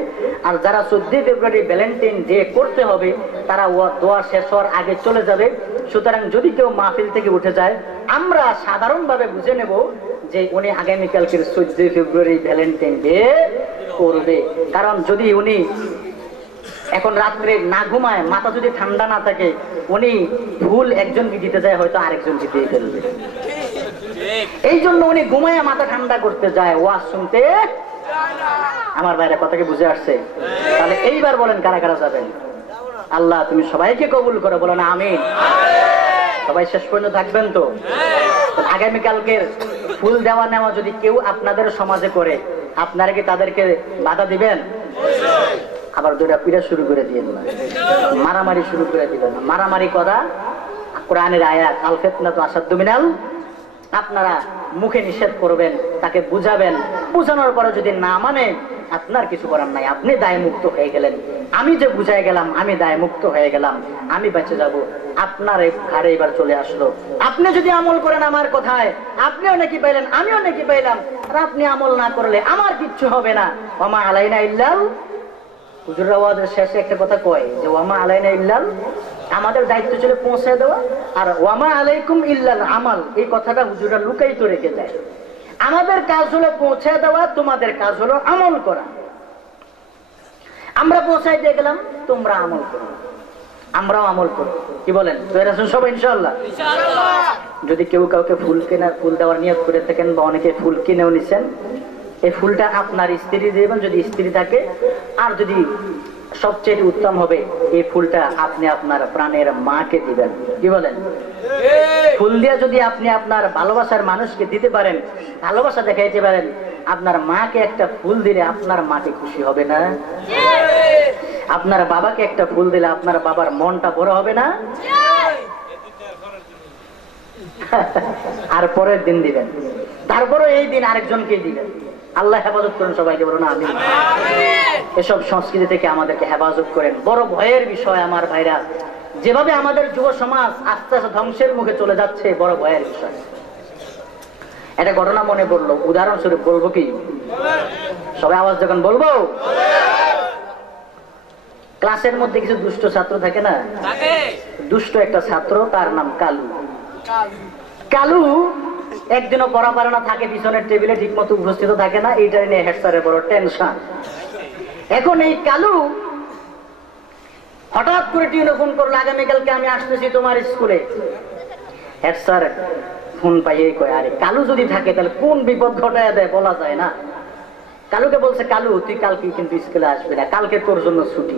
আর যারা 14 ফেব্রুয়ারি ভ্যালেন্টাইন ডে করতে হবে তারা দোয়া শেষ হওয়ার আগে চলে যাবে। সুতরাং যদি কেউ মাহফিল থেকে উঠে যায়, আমরা সাধারণভাবে বুঝে নেব যে উনি আগামীকালকের 14 ফেব্রুয়ারি ভ্যালেন্টাইন ডে করবে। কারণ যদি উনি এখন রাত্রে না ঘুমায়, মাথা যদি ঠান্ডা না থাকে, উনি ভুল একজনকে দিতে যায়, হয়তো আরেকজনকে দিয়ে ফেলবে। এই জন্য উনি ঘুমায় মাথা ঠান্ডা করতে যায়, ওয়াজ শুনতে। আমার বাইরে কথাকে বুঝে আসছে? তাহলে এইবার বলেন কারা কারা যাবেন? আল্লাহ তুমি সবাইকে কবুল করে, বলেন আমিন। সবাই শেষ পর্যন্ত থাকবেন তো? আগামীকালকের ফুল দেওয়া নেওয়া যদি কেউ আপনাদের সমাজে করে, আপনারা কি তাদেরকে বাধা দিবেন? আবার দুইটা পিড়া শুরু করে দিবেন না, মারামারি শুরু করে দিবেন না। মারামারি করা কোরআনের আয়াত, আল ফিতনাতু আশাদ্দু মিনাল। আপনারা মুখে নিষেধ করবেন, তাকে বুঝাবেন, বুঝানোর পরে যদি না মানে আপনার কিছু করার নাই, আপনি দায় মুক্ত হয়ে গেলেন। আমি যে বুঝাই গেলাম, আমি দায় মুক্ত হয়ে গেলাম, আমি বেঁচে যাব। আপনার এই ঘাড়ে এবার চলে আসলো। আপনি যদি আমল করেন আমার কথায়, আপনিও নাকি পাইলেন, আমিও নাকি পাইলাম। আর আপনি আমল না করলে আমার কিচ্ছু হবে না। ওমা আলাইনা ইল্লাল, হুজুররা ওয়াজের শেষে একটা কথা কয় যে ওয়ামা আলাইনা ইল্লাল, আমাদের দায়িত্ব ছিল পৌঁছে দেওয়া, আর ওয়ামা আলাইকুম ইল্লাল আমাল, এই কথাটা হুজুররা লুকাইতে রেখে যায়। আমাদের কাজ হলো পৌঁছে দেওয়া, তোমাদের কাজ হলো আমল করা। আমরা পৌঁছাই দিয়ে গেলাম, তোমরা আমল করো, আমরাও আমল করো। কি বলেন? তৈরি আছেন সবাই ইনশাআল্লাহ? যদি কেউ কাউকে ফুল দেওয়ার নিয়ত করে থাকেন, বা অনেকে ফুল কিনেও নিছেন, এই ফুলটা আপনার স্ত্রী দেবেন যদি স্ত্রী থাকে। আর যদি সবচেয়ে উত্তম হবে, এই ফুলটা আপনি আপনার প্রাণের মাকে দিবেন। কি বলেন? ফুল দিয়ে যদি আপনি আপনার ভালোবাসার মানুষকে দিতে পারেন, ভালোবাসা দেখাইতে পারেন, আপনার মাকে একটা ফুল দিলে আপনার মাকে খুশি হবে না? আপনার বাবাকে একটা ফুল দিলে আপনার বাবার মনটা বড় হবে না? আর পরের দিন দিবেন, তারপরে এই দিন আরেকজনকে দিবেন। আল্লাহ হেফাজত করেন সবাইকে, বলুন আমিন। এসব সংস্কৃতি থেকে আমাদেরকে হেফাজত করেন। বড় ভয়ের বিষয় আমার ভাইরা, যেভাবে আমাদের যুব সমাজ আস্তে আস্তে ধ্বংসের মুখে চলে যাচ্ছে, বড় ভয়ের বিষয়। একটা ঘটনা মনে পড়লো, উদাহরণস্বরূপ বলবো কি? সবাই আওয়াজ যখন বলবো। ক্লাসের মধ্যে কিছু দুষ্ট ছাত্র থাকে না? দুষ্ট একটা ছাত্র, তার নাম কালু। কালু একদিনও পড়া পারে না, থাকে পিছনের টেবিলে, ঠিক মতো উপস্থিত থাকে না। এইটা নিয়ে হেড স্যারের বড় টেনশন। এখন এই কালু হঠাৎ করে টিউনে ফোন করলো, আগামীকালকে আমি আসতেছি তোমার স্কুলে। হেড স্যার ফোন পাইয়ে কয়, আরে কালু যদি থাকে তাহলে কোন বিপদ ঘটায় দেয় বলা যায় না। কালুকে বলছে, কালু তুই কালকে কিন্তু স্কুলে আসবি না, কালকে তোর জন্য ছুটি।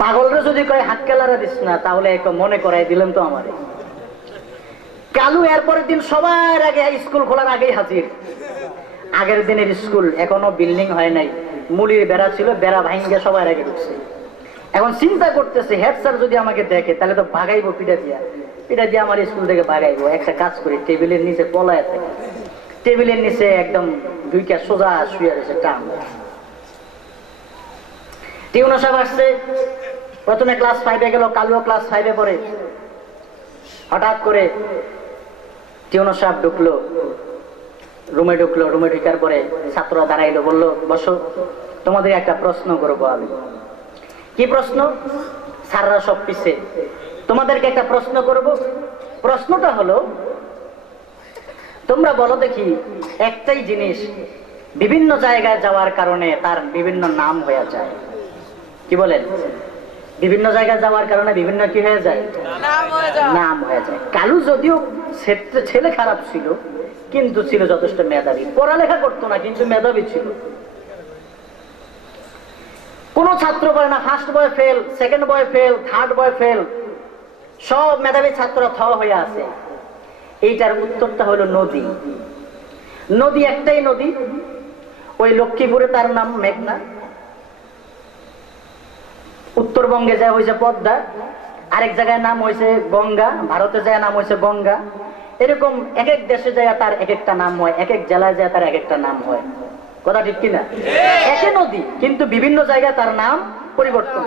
পাগলরা যদি কয় হাত কেলারা দিস না, তাহলে মনে করাই দিলেন তো আমারে। কালু এরপরের দিন সবার আগে, স্কুল খোলার আগেই হাজির। আগের দিনের স্কুল, এখনো বিল্ডিং হয় নাই, মুলির বেড়া ছিল, বেড়া ভাঙ্গে সবার আগে ঢুকছে। এখন চিন্তা করতেছে, হেড স্যার যদি আমাকে দেখে তাহলে তো ভাগাইবো, পিঠা দিয়ে আমার স্কুল থেকে ভাগাইবো। একটা কাজ করি, টেবিলের নিচে পলায় থাকে, টেবিলের নিচে একদম দুইটা সোজা শুয়ে রয়েছে টান। টিউনো সাহেব আসছে, প্রথমে ক্লাস 5-এ গেল, কালুও ক্লাস 5-এ পড়ে। হঠাৎ করে টিউনো সাহেব ঢুকলো, রুমে ঢুকার পরে ছাত্ররা দাঁড়াইলো, বললো বসো, তোমাদের একটা প্রশ্ন করবো আমি। কি প্রশ্ন? স্যাররা সব পিছে, তোমাদেরকে একটা প্রশ্ন করব। প্রশ্নটা হলো, তোমরা বলো দেখি, একটাই জিনিস বিভিন্ন জায়গায় যাওয়ার কারণে তার বিভিন্ন নাম হয়ে যায়। কি বলেন? বিভিন্ন জায়গায় যাওয়ার কারণে বিভিন্ন কি হয়ে যায়? নাম হয়ে যায়। কালু যদিও ছেলে খারাপ ছিল, কিন্তু ছিল যথেষ্ট মেধাবী। পড়ালেখা করতো না, কিন্তু মেধাবী ছিল। কোন ছাত্র পড়ে না first boy fail, second boy fail, third বয় ফেল, সব মেধাবী ছাত্র থ হয়ে আছে। এইটার উত্তরটা হলো নদী। নদী একটাই নদী, ওই লক্ষ্মীপুরে তার নাম মেঘনা, উত্তরবঙ্গে যায় হয়েছে পদ্মা, আরেক জায়গায় নাম হয়েছে গঙ্গা, ভারতে যায় নাম হয়েছে গঙ্গা। এরকম এক এক দেশে যায় তার এক একটা নাম হয়, এক এক জেলায় যায় তার এক একটা নাম হয়। কথা ঠিক কিনা? একই নদী, কিন্তু বিভিন্ন জায়গায় তার নাম পরিবর্তন।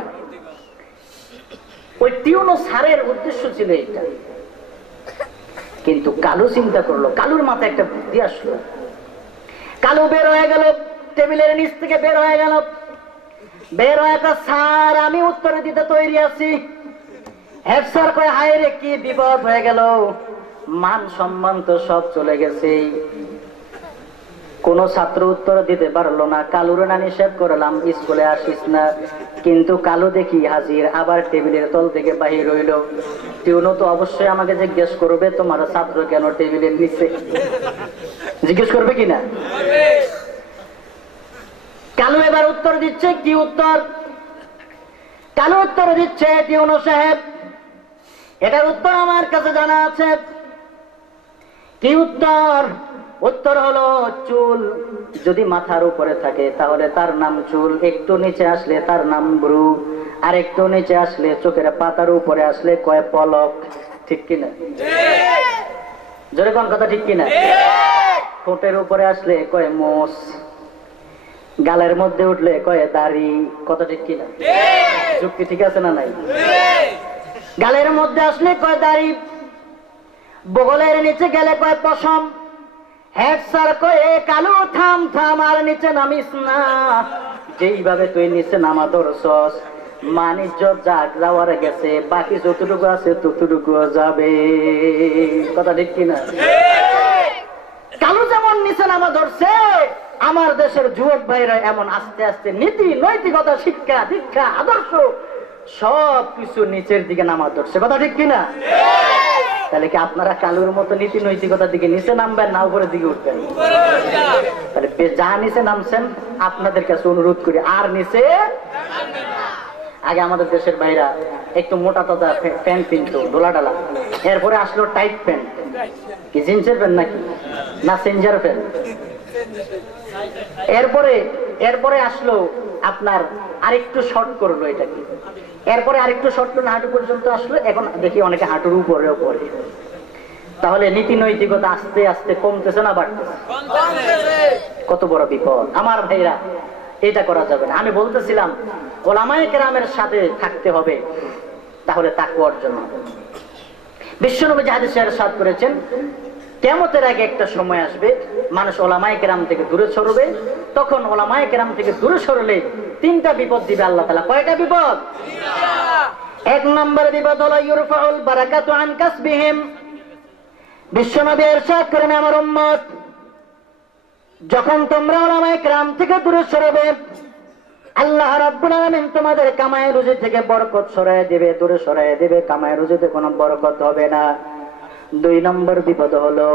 ওই টিউনো স্যারের উদ্দেশ্য ছিল এটা, কিন্তু কালু চিন্তা করলো, কালুর মাথায় একটা বুদ্ধি আসলো। কালু বের হয়ে গেল, টেবিলের নিচ থেকে বের হয়ে গেল, বের হয়ে একটা, স্যার আমি উত্তরে দিতে তৈরি আছি। হেড স্যার কয়, হায় রে কি বিপদ হয়ে গেল, মান সম্মান তো সব চলে গেছে। কোন ছাত্র উত্তর দিতে পারলো না। কালুরে না নিষেধ করলাম স্কুলে আসিস না, কিন্তু কালু দেখি হাজির, আবার টেবিলের তল থেকে বাহির হইল। টিউনো তো অবশ্যই আমাকে জিজ্ঞেস করবে, তোমার ছাত্র কেন টেবিলের নিচে? জিজ্ঞেস করবে কিনা? কালু এবার উত্তর দিচ্ছে। কি উত্তর? কালু উত্তর দিচ্ছে, টিউনো সাহেব এটার উত্তর আমার কাছে জানা আছে। কি উত্তর? উত্তর হলো চুল যদি মাথার উপরে থাকে তাহলে তার নাম চুল, একটু নিচে আসলে তার নাম ব্রু, আর একটু নিচে আসলে চোখের পাতার উপরে আসলে কয় পলক। ঠিক কিনা? জোরে কোন কথা ঠিক কিনা? ঠোঁটের উপরে আসলে কয় মোষ, গালের মধ্যে উঠলে কয় দাড়ি। কথা ঠিক কিনা? যুক্তি ঠিক আছে না নাই? গালের মধ্যে আসলে কয় দাড়ি, বগলের নিচে গেলে কয় পশম, হেড স্যার কয়ে কালু থাম থাম আর নিচে নামিস না। যেইভাবে তুই নিচে নামা ধরছস মানিজ্য যাক যাওয়ার গেছে, বাকি যতটুকু আছে ততটুকু যাবে। কথা ঠিক কিনা? কালু যেমন নিচে নামা ধরছে, আমার দেশের যুবক ভাইরা এমন আস্তে আস্তে নীতি নৈতিকতা শিক্ষা দীক্ষা আদর্শ সব কিছু নিচের দিকে নামা ধরছে। কথা ঠিক কিনা? তাহলে কি আপনারা কালুর মতো নীতি নৈতিকতার দিকে নিচে নামবেন না উপরের দিকে উঠবেন? তাহলে যা নিচে নামছেন আপনাদের কাছে অনুরোধ করি আর নিচে। আগে আমাদের দেশের ভাইরা একটু মোটা তাজা প্যান্ট কিনতো ডোলা ডালা, এরপরে আসলো টাইট প্যান্ট। কি জিন্সের প্যান্ট নাকি না সেঞ্জার প্যান্ট? এরপরে আসলো আপনার আরেকটু শর্ট করলো এটাকে, এরপরে আরেকটু শর্ট করলো হাঁটু পর্যন্ত আসলো, এখন দেখি অনেকে হাঁটুর উপরেও পড়ে। তাহলে নীতি নৈতিকতা আস্তে আস্তে কমতেছে না বাড়তেছে? কত বড় বিপদ আমার ভাইরা, এটা করা যাবে না। আমি বলতেছিলাম ওলামায়ে কেরামের সাথে থাকতে হবে, তাহলে তাকওয়া অর্জন হবে। বিশ্বনবী হাদিসে ইরশাদ করেছেন কিয়ামতের আগে একটা সময় আসবে মানুষ ওলামায়ে কেরাম থেকে দূরে সরবে, তখন ওলামায়ে কেরাম থেকে দূরে সরলে তিনটা বিপদ দিবে আল্লাহ তাআলা। কয়টা বিপদ? এক নম্বর বিপদ হলো ইউরফাউল বারাকাতু আন কাসবিহিম। বিশ্বনবী ইরশাদ করেন আমার উম্মত যখন তোমরা ওলামায়ে কেরাম থেকে দূরে সরবে আল্লাহ রাব্বুল আলামিন তোমাদের কামাই রুজি থেকে বরকত সরায় দিবে, দূরে সরায় দিবে, কামাই রুজিতে কোনো বরকত হবে না। দুই নম্বর বিপদ হলো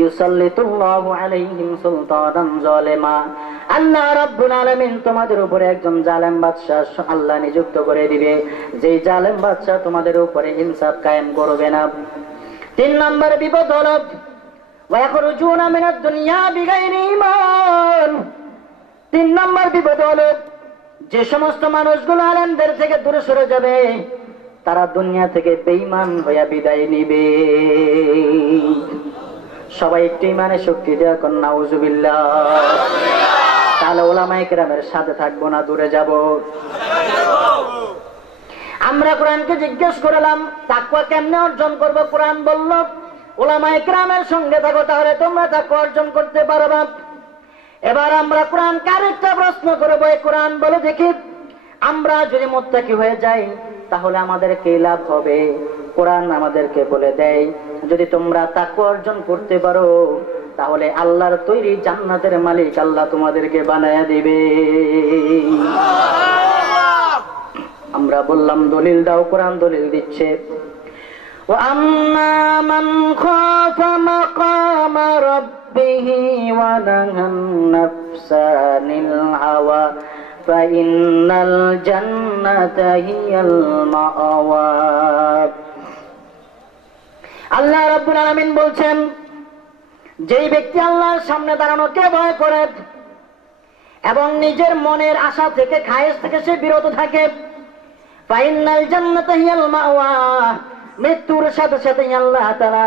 ইউসাল্লিতুল্লাহু আলাইহিম সুলতানান জালিমা। আল্লাহ রাব্বুল আলামিন তোমাদের উপরে একজন জালেম বাদশা আল্লাহ নিযুক্ত করে দিবে, যেই জালেম বাদশা তোমাদের উপরে ইনসাফ কায়েম করবে না। তিন নম্বর বিপদ হলো ওয়া ইয়াখরুজুনা মিনাদ দুনিয়া বিগাইরি ঈমান। তিন নম্বর বিপদ হলো যে সমস্ত মানুষগুলো আলেমদের থেকে দূরে সরে যাবে তারা দুনিয়া থেকে বেঈমান হয়ে বিদায় নিবে। সবাই একটু ইমানের শক্তি দেওয়া কর নাউজুবিল্লাহ। তাহলে ওলামায়ে কেরামের সাথে থাকবো না দূরে যাব? আমরা কোরআনকে জিজ্ঞেস করলাম তাকওয়া কেমনে অর্জন করব? কোরআন বলল ওলামায়ে কেরামের সঙ্গে থাকো তাহলে তোমরা তাকওয়া অর্জন করতে পারবে। এবার আমরা কোরআন আরেকটা প্রশ্ন করব, কোরআন বলে দেখি আমরা যদি মুত্তাকি হয়ে যাই তাহলে আমাদের কি লাভ হবে? কোরআন আমাদেরকে বলে দেয় যদি তোমরা তাকওয়া অর্জন করতে পারো তাহলে আল্লাহর তৈরি জান্নাতের মালিক আল্লাহ তোমাদেরকে বানায়া দিবে। আমরা বললাম দলিল দাও, কোরআন দলিল দিচ্ছে وَأَمَّا مَنْ خَافَ مَقَامَ رَبِّهِ وَنَهَى النَّفْسَ عَنِ الْهَوَى فَإِنَّ الْجَنَّةَ هِيَ الْمَأْوَى। আল্লাহ রাব্বুল আলামিন বলছেন যেই ব্যক্তি আল্লাহর সামনে দাঁড়ানোকে ভয় করে এবং নিজের মনের আশা থেকে খায়েশ থেকে সে বিরত থাকে, ফাইনাল জান্নাতা হিয়াল মাওয়া, মৃত্যুর সাথে সাথে আল্লাহ তাআলা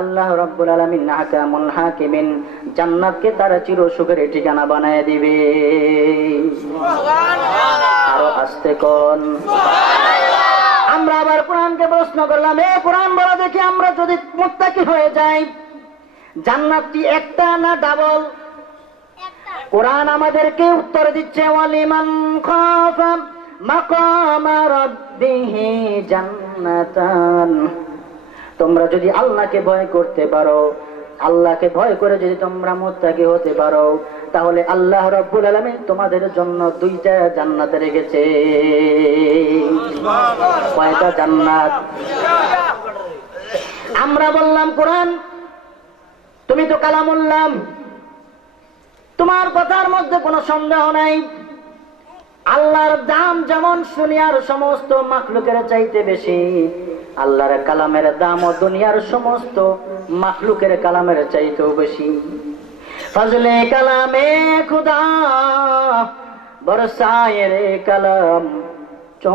আল্লাহ রাব্বুল আলামিন হাকামুল হাকিমিন জান্নাতকে তার চির সুখের ঠিকানা বানায় দিবে। সুবহানাল্লাহ। আরো আস্তে কোন সুবহানাল্লাহ। আমরা আবার কোরআনকে প্রশ্ন করলাম এ কোরআন বলো দেখি আমরা যদি মুত্তাকি হয়ে যাই জান্নাতটি একটা না ডাবল? কোরআন আমাদেরকে উত্তর দিচ্ছে ওয়ালিমান খাফা মাকামা রাব্বিহি জান্নাতান। তোমরা যদি আল্লাহকে ভয় করতে পারো, আল্লাহকে ভয় করে যদি তোমরা মুত্তাকি হতে পারো তাহলে আল্লাহ রাব্বুল আলামিন তোমাদের জন্য দুইটা জান্নাত রেখেছে। কয়টা জান্নাত? আমরা বললাম কোরআন তুমি তো কালামুল্লাহ, তোমার কথার মধ্যে কোনো সন্দেহ নাই। আল্লাহর দাম যেমন দুনিয়ার সমস্ত মাখলুকের চাইতে বেশি, আল্লাহর কালামের দাম ও দুনিয়ার সমস্ত মাখলুকের কালামের চাইতেও বেশি। ফজলে কালামে খুদা বরসায়ে রে কলম, চো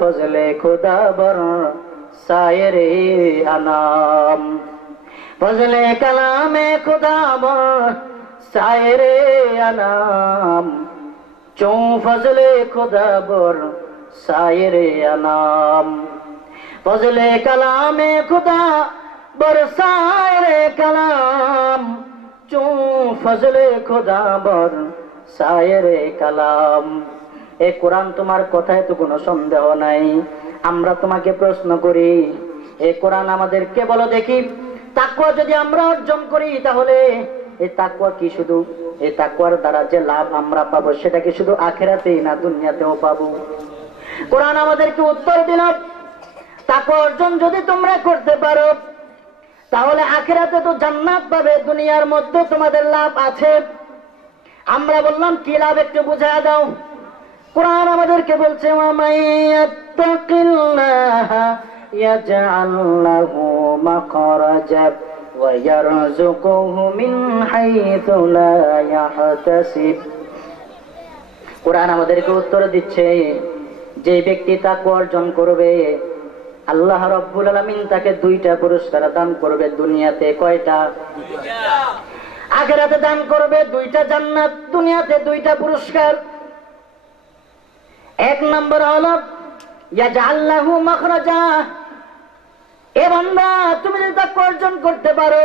ফজলে খুদা বরসায়ে রে আনাম। ফজলে কালামে খুদা বরসায়ে রে আনাম, চো ফজলে খুদা বরসায়ে রে আনাম। ফজলে কালামে খুদা বরসায়ে রে কালাম, চো ফজলে খুদা বরসায়ে রে কালাম। এ কোরআন তোমার কথায় তো কোনো সন্দেহ নাই। আমরা তোমাকে প্রশ্ন করি, এ কোরআন আমাদেরকে বলো দেখি, তাকওয়া যদি আমরা অর্জন করি তাহলে এই তাকওয়া কি শুধু, এই তাকওয়ার দ্বারা যে লাভ আমরা পাবো সেটা কি শুধু আখিরাতেই না দুনিয়াতেও পাবো? কোরআন আমাদেরকে উত্তর দিল, তাকওয়া অর্জন যদি তোমরা করতে পারো তাহলে আখিরাতে তো জান্নাত পাবে, দুনিয়ার মধ্যে তোমাদের লাভ আছে। আমরা বললাম কি লাভ একটু বুঝায় দাও। কোরআন আমাদেরকে বলছে ওয়ামাইয়াত্তাকিল্লাহা ইয়াজআল লাহু মাখরাজা ওয়া ইয়ারযুকুহু মিন হাইথু লা ইয়াহতাসিব। কোরআন আমাদেরকে উত্তর দিচ্ছে, যে ব্যক্তি তাকওয়া অর্জন করবে আল্লাহ রাব্বুল আলামিন তাকে 2টা পুরস্কার দান করবে। দুনিয়াতে কয়টা? আখিরাতে দান করবে 2টা জান্নাত, দুনিয়াতে 2টা পুরস্কার। 1 নম্বর হলো ইয়াজআল লাহু মাখরাজা। এ বান্দা, তুমি যদি তাকওয়া অর্জন করতে পারো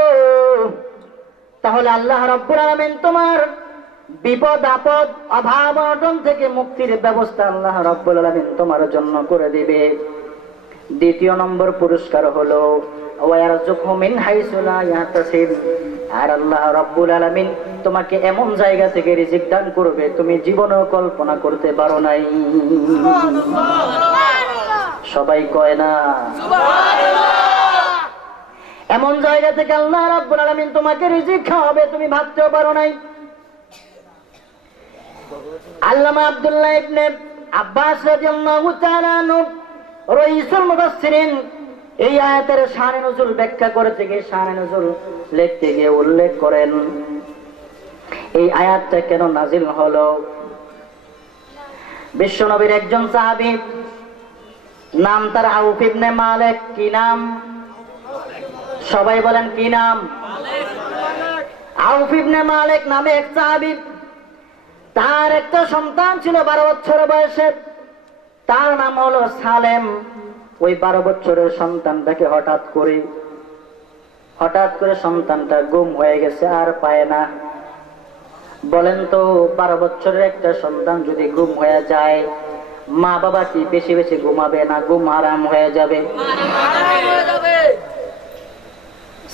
তাহলে আল্লাহ রাব্বুল আলামিন তোমার বিপদ আপদ অভাব অনটন থেকে মুক্তির ব্যবস্থা আল্লাহ রাব্বুল আলামিন তোমার জন্য করে দিবে। 2 নম্বর পুরস্কার হলো ওয়ায়ারযুকুহু মিন হাইসু লা ইয়াহতাসিব। আর আল্লাহ রাব্বুল আলামিন তোমাকে এমন জায়গা থেকে রিজিক দান করবে তুমি জীবনেও কল্পনা করতে পারো নাই। সবাই কয় না সুবহানাল্লাহ? এমন জায়গা থেকে আল্লাহ রাব্বুল আলামিন তোমাকে রিজিক খাওয়াবে তুমি ভাবতেও পারো নাই। আল্লামা আব্দুল্লাহ ইবনে আব্বাস রাদিয়াল্লাহু তাআলা আনহু রাইসুল মুফাসসিরিন এই আয়াতের শানে নুজুল ব্যাখ্যা করতে গিয়ে শানে নুজুল লিখতে গিয়ে উল্লেখ করেন, এই আয়াতটা কেন নাজিল হলো। বিশ্বনবীর একজন সাহাবী, নাম তার আউফ ইবনে মালিক। কি নাম? সবাই বলেন কি নাম? আউফ ইবনে মালিক নামে এক সাহাবী। তার একটা সন্তান ছিল 12 বছর বয়সে, তার নাম হলো সালেম। ওই 12 বছরের সন্তানটাকে হঠাৎ করে সন্তানটা গুম হয়ে গেছে, আর পায় না। বলেন তো 12 বছরের একটা সন্তান যদি গুম হয়ে যায়, মা বাবা কি বেশি বেশি ঘুমাবে না ঘুম আরাম হয়ে যাবে?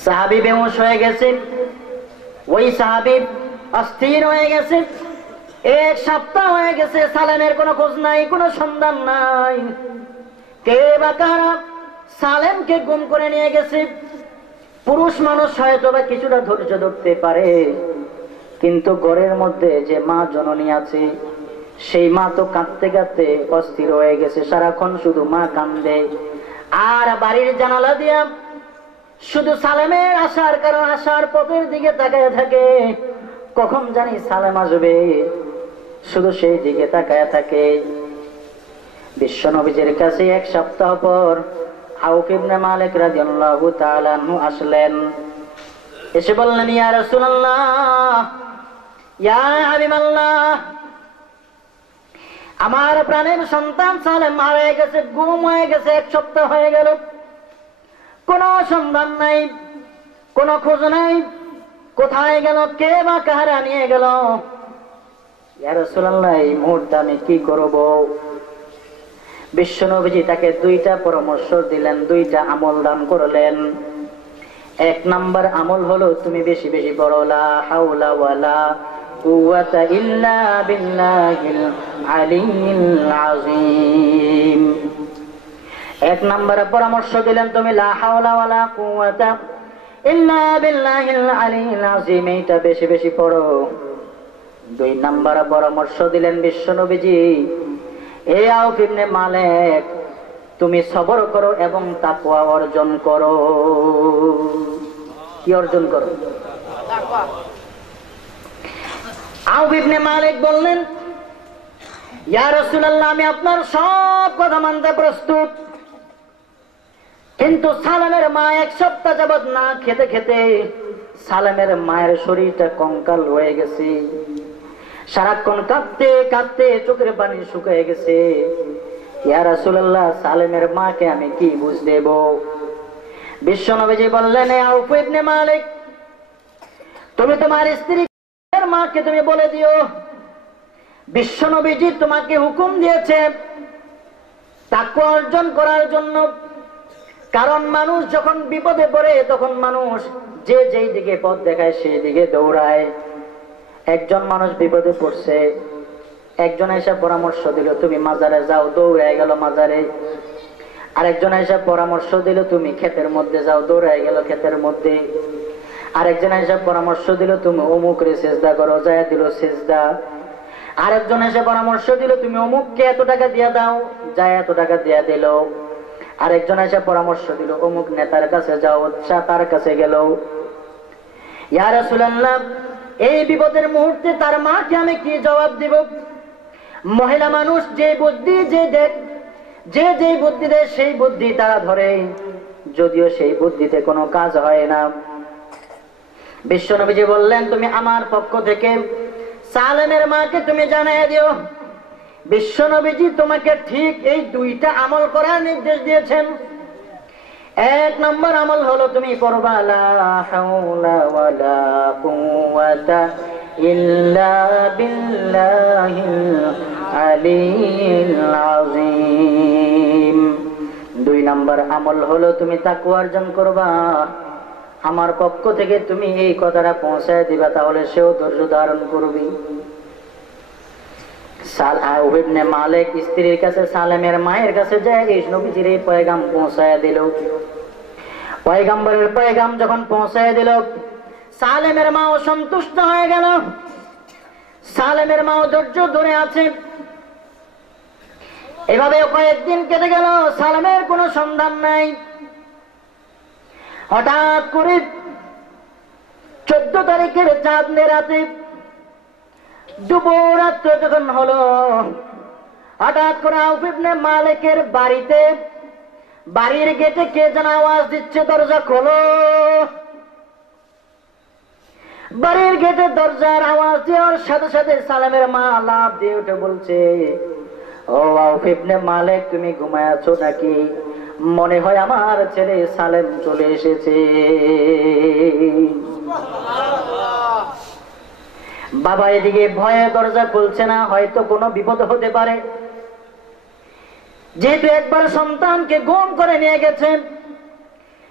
সাহাবী বেহুশ হয়ে গেছে, ওই সাহাবী অস্থির হয়ে গেছে। 1 সপ্তাহ হয়ে গেছে, সালেমের কোনো খোঁজ নাই, কোনো সন্ধান নাই। কে বা কারা সালেমকে গুম করে নিয়ে গেছে? পুরুষ মানুষ হয়তো বা কিছুটা ধৈর্য ধরতে পারে, কিন্তু ঘরের মধ্যে যে মা জননী আছে সেই মা তো কাঁদতে কাঁদতে অস্থির হয়ে গেছে। সারাক্ষণ শুধু মা কান্দে, আর বাড়ির জানালা দিয়া শুধু সালেমের আসার কারণ আসার পথের দিকে তাকায় থাকে, কখন জানি সালেম আসবে, শুধু সেই দিকে তাকায় থাকে। বিশ্বনবীর কাছে 1 সপ্তাহ পর আউফ ইবনে মালিক রাদিয়াল্লাহু তাআলা আনহু আসলেন। এসে বললেন, ইয়া রাসূলুল্লাহ, ইয়া হাবিবাল্লাহ, আমার প্রাণের সন্তান সালেম মারা গেছে, গুম হয়ে গেছে, 1 সপ্তাহ হয়ে গেল, কোনো সন্ধান নাই, কোনো খোঁজ নাই, কোথায় গেল, কে বা কাহারা নিয়ে গেল? ইয়া রাসূলুল্লাহ, এই মুহূর্তে আমি কি করব? বিশ্বনবীজি তাকে 2টা পরামর্শ দিলেন, 2টা আমল দান করলেন। 1 নম্বর আমল হলো তুমি বেশি বেশি পড়ো লা হাওলা ওয়ালা কুওয়াতা ইল্লা বিল্লাহিল আলিয়্যিল আযীম। 1 নম্বর পরামর্শ দিলেন তুমি লা হাওলা ওয়ালা কুওয়াতা ইল্লা বিল্লাহিল আলিয়্যিল আযীম, এটা বেশি বেশি পড়ো। 2 নম্বর পরামর্শ দিলেন বিশ্বনবীজি, এ আউফ ইবনে মালিক, তুমি সবর করো এবং তাকওয়া অর্জন করো। কি অর্জন করো? তাকওয়া। আউফ ইবনে মালিক বললেন, ইয়া রাসূলুল্লাহ, আমি আপনার সব কথা মানতে প্রস্তুত, কিন্তু সালামের মা 1 সপ্তাহ যাবৎ না খেতে খেতে সালামের মায়ের শরীরটা কঙ্কাল হয়ে গেছে, সারাক্ষণ কাঁদতে কাঁদতে চোখের পানি শুকিয়ে গেছে। ইয়া রাসূলুল্লাহ, সালামের মাকে আমি কি বুঝ দেব? বিশ্বনবীজি বললেন, আউফ ইবনে মালিক, তুমি তোমার স্ত্রীর মাকে তুমি বলে দিও, বিশ্বনবীজি তোমাকে হুকুম দিয়েছে তাকওয়া অর্জন করার জন্য। কারণ মানুষ যখন বিপদে পড়ে তখন মানুষ যে যেই দিকে পথ দেখায় সেই দিকে দৌড়ায়। একজন মানুষ বিপদে পড়ছে, একজন এসে পরামর্শ দিল তুমি মাজারে যাও, দৌড়ায় গেল মাজারে। আরেকজন এসে পরামর্শ দিল তুমি ক্ষেতের মধ্যে যাও, দৌড়ায় গেল ক্ষেতের মধ্যে। আরেকজন এসে পরামর্শ দিল তুমি অমুক রে সিজদা করো, যায় দিল সিজদা। আরেকজন এসে পরামর্শ দিল তুমি অমুককে এত টাকা দিয়ে দাও, যায় এত টাকা দিয়ে দিল। আরেকজন এসে পরামর্শ দিল অমুক নেতার কাছে যাও, তার কাছে গেল। ইয়া রাসূলুল্লাহ, এই বিপদের মুহূর্তে তার মাকে আমি কি জবাব দিব? মহিলা মানুষ যে বুদ্ধি যে বুদ্ধি দেয় সেই বুদ্ধি তারা ধরে, যদিও সেই বুদ্ধিতে কোনো কাজ হয় না। বিশ্বনবীজি বললেন, তুমি আমার পক্ষ থেকে সালেমের মাকে তুমি জানিয়ে দিও, বিশ্বনবীজি তোমাকে ঠিক এই 2টা আমল করার নির্দেশ দিয়েছেন। 1 নম্বর আমল হলো তুমি পড়বা লা হাওলা ওয়ালা কুওয়াতা ইল্লা বিল্লাহিল আলিয়্যিল আযীম। 2 নম্বর আমল হলো তুমি তাকওয়া অর্জন করবা। আমার পক্ষ থেকে তুমি এই কথাটা পৌঁছায় দিবা, তাহলে সেও ধৈর্য ধারণ করবি। আউফ ইবনে মালিক স্ত্রীর কাছে সালেমের মায়ের কাছে যায় এই নবীজির এই পয়গাম পৌঁছায় দিল। পয়গম্বরের পয়গাম যখন পৌঁছায় দিল, সালেমের মাও সন্তুষ্ট হয়ে গেল। সালেমের মাও ধৈর্য ধরে আছে। এভাবে কয়েকদিন কেটে গেল, সালেমের কোনো সন্ধান নাই। হঠাৎ করে 14 তারিখের চাঁদনি রাতে দুপুরাত্র যখন হলো, হঠাৎ করে আউফ ইবনে মালিকের বাড়িতে বাড়ির গেটে কে যেন আওয়াজ দিচ্ছে, দরজা খোলো। বাড়ির গেটে দরজার আওয়াজ দেওয়ার সাথে সাথে সালেমের মা লাফ দিয়ে উঠে বলছে, ও আউফ ইবনে মালিক, তুমি ঘুমায় আছো নাকি? মনে হয় আমার ছেলে সালেম চলে এসেছে। বাবা এদিকে ভয়ে দরজা খুলছে না, হয়তো কোনো বিপদ হতে পারে। যেহেতু একবার সন্তানকে গুম করে নিয়ে গেছেন,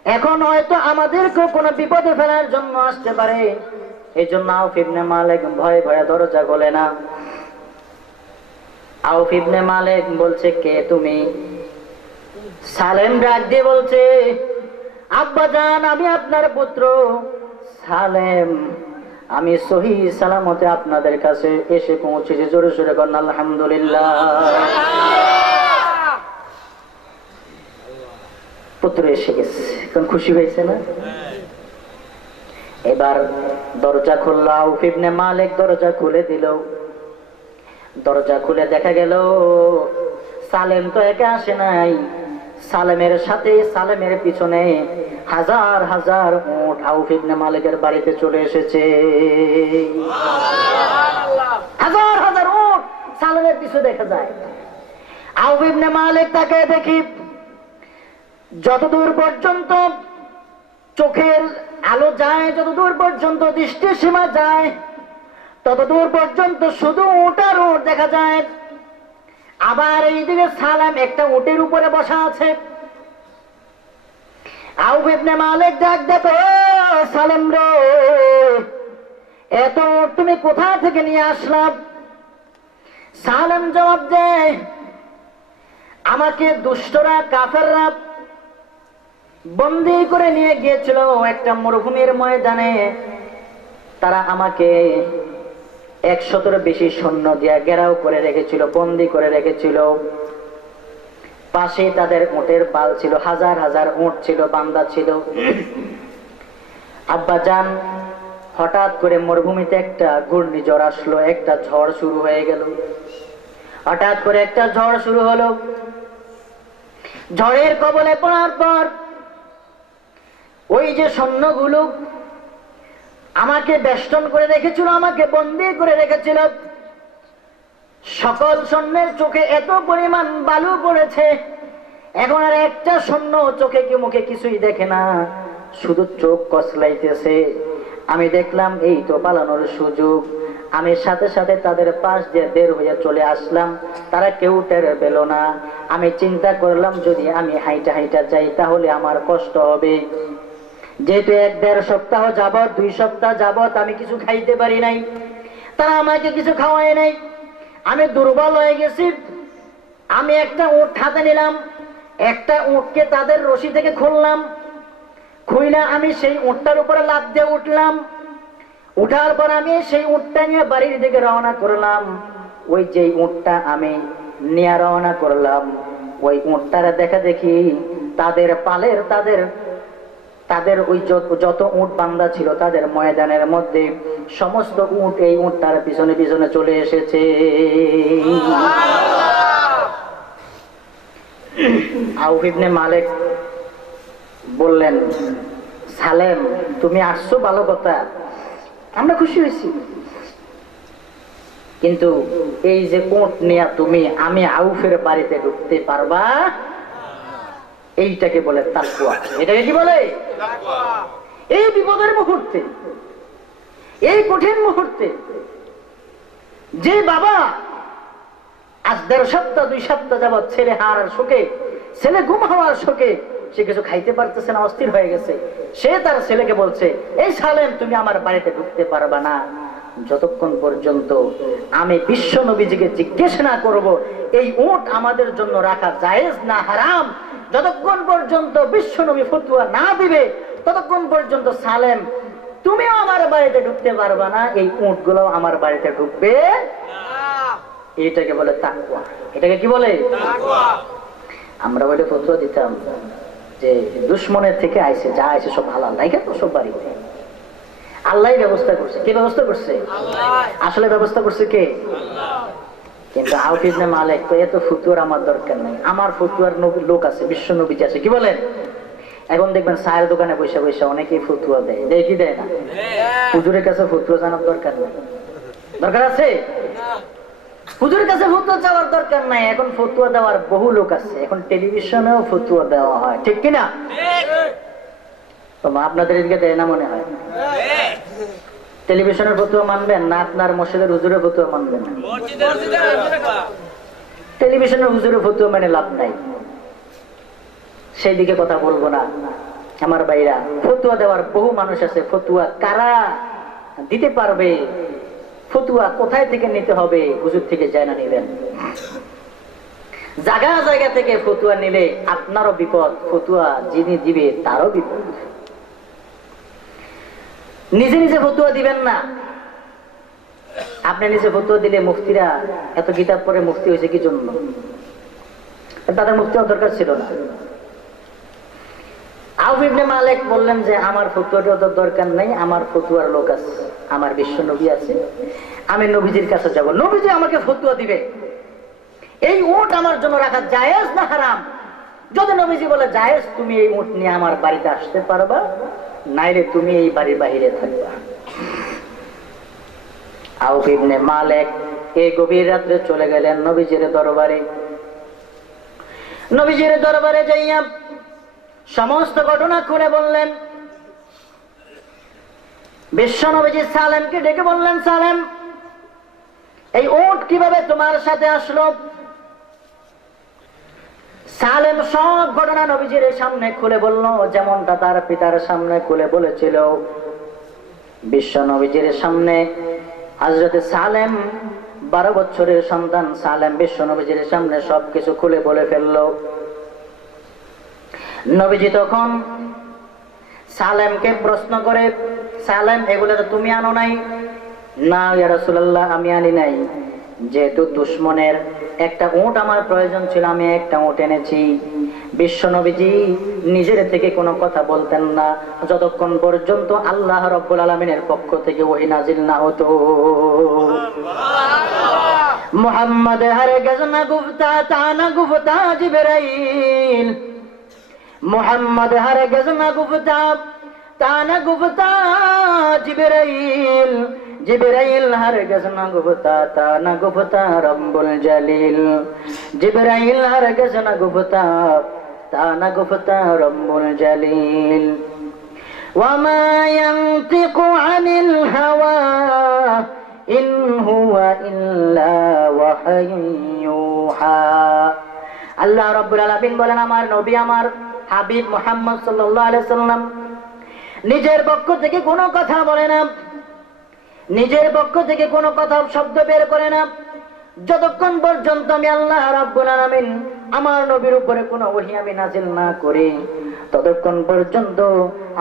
এখন হয়তো আমাদেরকেও কোনো বিপদে ফেলার জন্য আসতে পারে। এই জন্য আউফ ইবনে মালিক ভয়ে ভয়ে দরজা খোলে না। আউফ ইবনে মালিক বলছে, কে তুমি? সালেম ডাক দিয়ে বলছে, আব্বা জান, আমি আপনার পুত্র সালেম, আমি সহি সালামতে আপনাদের কাছে এসে পৌঁছেছি। জোরে জোরে করেন আলহামদুলিল্লাহ। পুত্র এসে গেছে, এখন খুশি হয়েছে না? এবার দরজা খুললো। আউফ ইবনে মালিক দরজা খুলে দিল। দরজা খুলে দেখা গেল সালেম তো একা আসে নাই, সালেমের সাথে সালেমের পিছনে হাজার হাজার উট আউফ ইবনে মালিকের বাড়িতে চলে এসেছে। হাজার হাজার উট সালেমের পিছু দেখা যায়। আউফ ইবনে মালিক তাকে দেখি, যতদূর পর্যন্ত চোখের আলো যায়, যতদূর পর্যন্ত দৃষ্টির সীমা যায়, ততদূর পর্যন্ত শুধু উট আর উট দেখা যায়। আবার এইদিকে সালাম একটা উটের উপরে বসা আছে। আউফ ইবনে মালিক ডাক দেখো, সালাম রে, এত উট তুমি কোথা থেকে নিয়ে আসলাম? সালাম জবাব দেয়, আমাকে দুষ্টরা কাফেররা বন্দী করে নিয়ে গিয়েছিল একটা মরুভূমির ময়দানে। তারা আমাকে 100-এর বেশি সৈন্য দিয়া ঘেরাও করে রেখেছিল, বন্দী করে রেখেছিল। পাশে তাদের উটের পাল ছিল, হাজার হাজার উট ছিল, বান্দা ছিল। আব্বা জান, হঠাৎ করে মরুভূমিতে একটা ঘূর্ণিঝড় আসলো, একটা ঝড় শুরু হয়ে গেল। হঠাৎ করে একটা ঝড় শুরু হলো। ঝড়ের কবলে পড়ার পর ওই যে সৈন্যগুলো আমাকে বেষ্টন করে রেখেছিল, আমাকে বন্দী করে রেখেছিল, সকল সৈন্যের চোখে এত পরিমাণ বালু পড়েছে, এখন আর একটা সৈন্য চোখে কি মুখে কিছুই দেখে না, শুধু চোখ কসলাইতেছে। আমি দেখলাম এই তো পালানোর সুযোগ। আমি সাথে সাথে তাদের পাশ দিয়ে বের হয়ে চলে আসলাম, তারা কেউ টের পেল না। আমি চিন্তা করলাম যদি আমি হাইটা হাইটা যাই তাহলে আমার কষ্ট হবে, যেহেতু 1-1.5 সপ্তাহ যাবত 2 সপ্তাহ যাবত আমি কিছু খাইতে পারি নাই, তারা আমাকে কিছু খাওয়ায় নাই, আমি দুর্বল হয়ে গেছি। আমি একটা উট হাতে নিলাম, একটা উটকে তাদের রশি থেকে খুললাম, খুইলা আমি সেই উটটার উপরে লাফ দিয়ে উঠলাম। উঠার পর আমি সেই উটটা নিয়ে বাড়ির দিকে রওনা করলাম। ওই যে উটটা আমি নিয়ে রওনা করলাম, ওই উটটারা দেখা দেখি তাদের পালের তাদের ওই যত উট বান্দা ছিল তাদের ময়দানের মধ্যে সমস্ত উট এই উটটার পিছনে পিছনে চলে এসেছে। আউফ ইবনে মালিক বললেন, সালেম তুমি আসছো ভালো কথা, আমরা খুশি হয়েছি, কিন্তু এই যে উট নিয়ে আমি আউফের বাড়িতে ঢুকতে পারবা? এইটাকে বলে তাকওয়া। এটাকে কি বলে? এই বিপদের মুহূর্তে, এই কঠিন মুহূর্তে যে বাবা আজ 1.5 সপ্তাহ 2 সপ্তাহ যাবৎ ছেলে হারার শোকে, ছেলে গুম হওয়ার শোকে সে কিছু খাইতে পারতেছে না, অস্থির হয়ে গেছে, সে তার ছেলেকে বলছে, এই সালেম তুমি আমার বাড়িতে ঢুকতে পারবা না যতক্ষণ পর্যন্ত আমি বিশ্ব নবীজিকে জিজ্ঞেস না করব এই উট আমাদের জন্য রাখা জায়েজ না হারাম, যতক্ষণ পর্যন্ত বিশ্ব নবী ফতোয়া না দিবে ততক্ষণ পর্যন্ত সালেম তুমিও আমার বাড়িতে ঢুকতে পারবা না, এই উট গুলো আমার বাড়িতে ঢুকবে। এটাকে বলে তাকওয়া। এটাকে কি বলে? আমরা বলে ফতোয়া দিতাম যে দুশ্মনের থেকে আইছে, যা আইছে সব হালাল, লাইকা তো সব বাড়িতে আল্লাহ ব্যবস্থা করছে। কে ব্যবস্থা করছে? আসলে ব্যবস্থা করছে কে? কিন্তু আউফ ইবনে মালিক তো এত ফতুয়ার আমার দরকার নাই, আমার ফতুয়ার লোক আছে, বিশ্ব নবীজি আছে। কি বলেন? এখন দেখবেন চায়ের দোকানে বসে বসে অনেকেই ফতুয়া দেয়, দেয় কি দেয় না? হুজুরের কাছে ফতুয়া জানার দরকার নাই। দরকার আছে? হুজুরের কাছে ফতুয়া চাওয়ার দরকার নাই। এখন ফতুয়া দেওয়ার বহু লোক আছে, এখন টেলিভিশনেও ফতুয়া দেওয়া হয়, ঠিক কিনা? আপনাদের এদিকে দেয় না মনে হয়? টেলিভিশনের ফতুয়া মানবেন না আপনার মসজিদের হুজুরের ফতুয়া মানবেন? টেলিভিশনের হুজুরের ফতুয়া মানে লাভ নাই, সেই দিকে কথা বলবো না। আমার ভাইরা, ফতুয়া দেওয়ার বহু মানুষ আছে, ফতুয়া কারা দিতে পারবে, ফতুয়া কোথায় থেকে নিতে হবে হুজুর থেকে জানা নিবেন। জায়গা জায়গা থেকে ফতুয়া নিলে আপনারও বিপদ, ফতুয়া যিনি দিবে তারও বিপদ। নিজে নিজে ফতুয়া দিবেন না। আপনি নিজে ফতুয়া দিলে মুফতিরা এত কিতাব পড়ে মুফতি হয়েছে কি জন্য? তাদের মুফতি হওয়ার দরকার ছিল না। আউফ ইবনে মালিক বললেন যে আমার ফতুয়ার দরকার নাই, আমার ফতুয়ার লোক আছে, আমার বিশ্ব নবী আছে, আমি নবীজির কাছে যাব, নবীজি আমাকে ফতুয়া দিবে এই উট আমার জন্য রাখা জায়েজ না হারাম। যদি নবীজি বলে জায়েজ, তুমি এই উট নিয়ে আমার বাড়িতে আসতে পারবা, নাইলে তুমি এই বাড়ির বাহিরে থাকবা। আউফ ইবনে মালিক এই গভীর রাত্রে চলে গেলেন নবীজির দরবারে। নবীজির দরবারে যাইয়া সমস্ত ঘটনা খুলে বললেন। বিশ্ব নবীজি সালেমকে ডেকে বললেন, সালেম এই উট কিভাবে তোমার সাথে আসলো? সালেম সব ঘটনা নবীজির সামনে খুলে বলল, যেমনটা তার পিতার সামনে খুলে বলেছিল। বিশ্ব নবীজির সামনে হযরতে সালেম 12 বছরের সন্তান সালেম বিশ্ব নবীজির সামনে সবকিছু খুলে বলে ফেলল। নবীজি তখন সালেমকে প্রশ্ন করে, সালেম এগুলো তো তুমি আনো নাই? না ইয়া রাসূলুল্লাহ, আমি আনি নাই। যেহেতু দুশ্মনের একটা উট আমার প্রয়োজন ছিল, আমি একটা উট এনেছি। বিশ্ব নবীজি নিজের থেকে কোনো কথা বলতেন না যতক্ষণ পর্যন্ত আল্লাহ রাব্বুল আলামিনের পক্ষ থেকে ওহী নাজিল না হতো। মুহাম্মদ হরগজ না গুফতা তা না গুফতা জিবরাইল, মুহাম্মদ হরগজ না গুফতা তা না গুফতা জিবরাইল, জিবরাইল হরগজ না গুফতা তা না গুফতা রব্বুল জলিল, জিবরাইল হরগজ না গুফতা তা না গুফতা রব্বুল জলিল। ওয়ামা ইয়ানতিকু আনিল হাওয়া ইন হুয়া ইল্লা ওয়াহয়ুন ইউহা। আল্লাহ রাব্বুল আলামিন বলেন, আমার নবী আমার হাবিব মুহাম্মদ সাল্লাল্লাহু আলাইহি সাল্লাম নিজের পক্ষ থেকে কোনো কথা বলে না, নিজের পক্ষ থেকে কোনো কথা শব্দ বের করে না যতক্ষণ পর্যন্ত আমি আল্লাহ রাব্বুল আলামিন আমার নবীর উপরে কোনো ওহী আমি নাজিল না করি, ততক্ষণ পর্যন্ত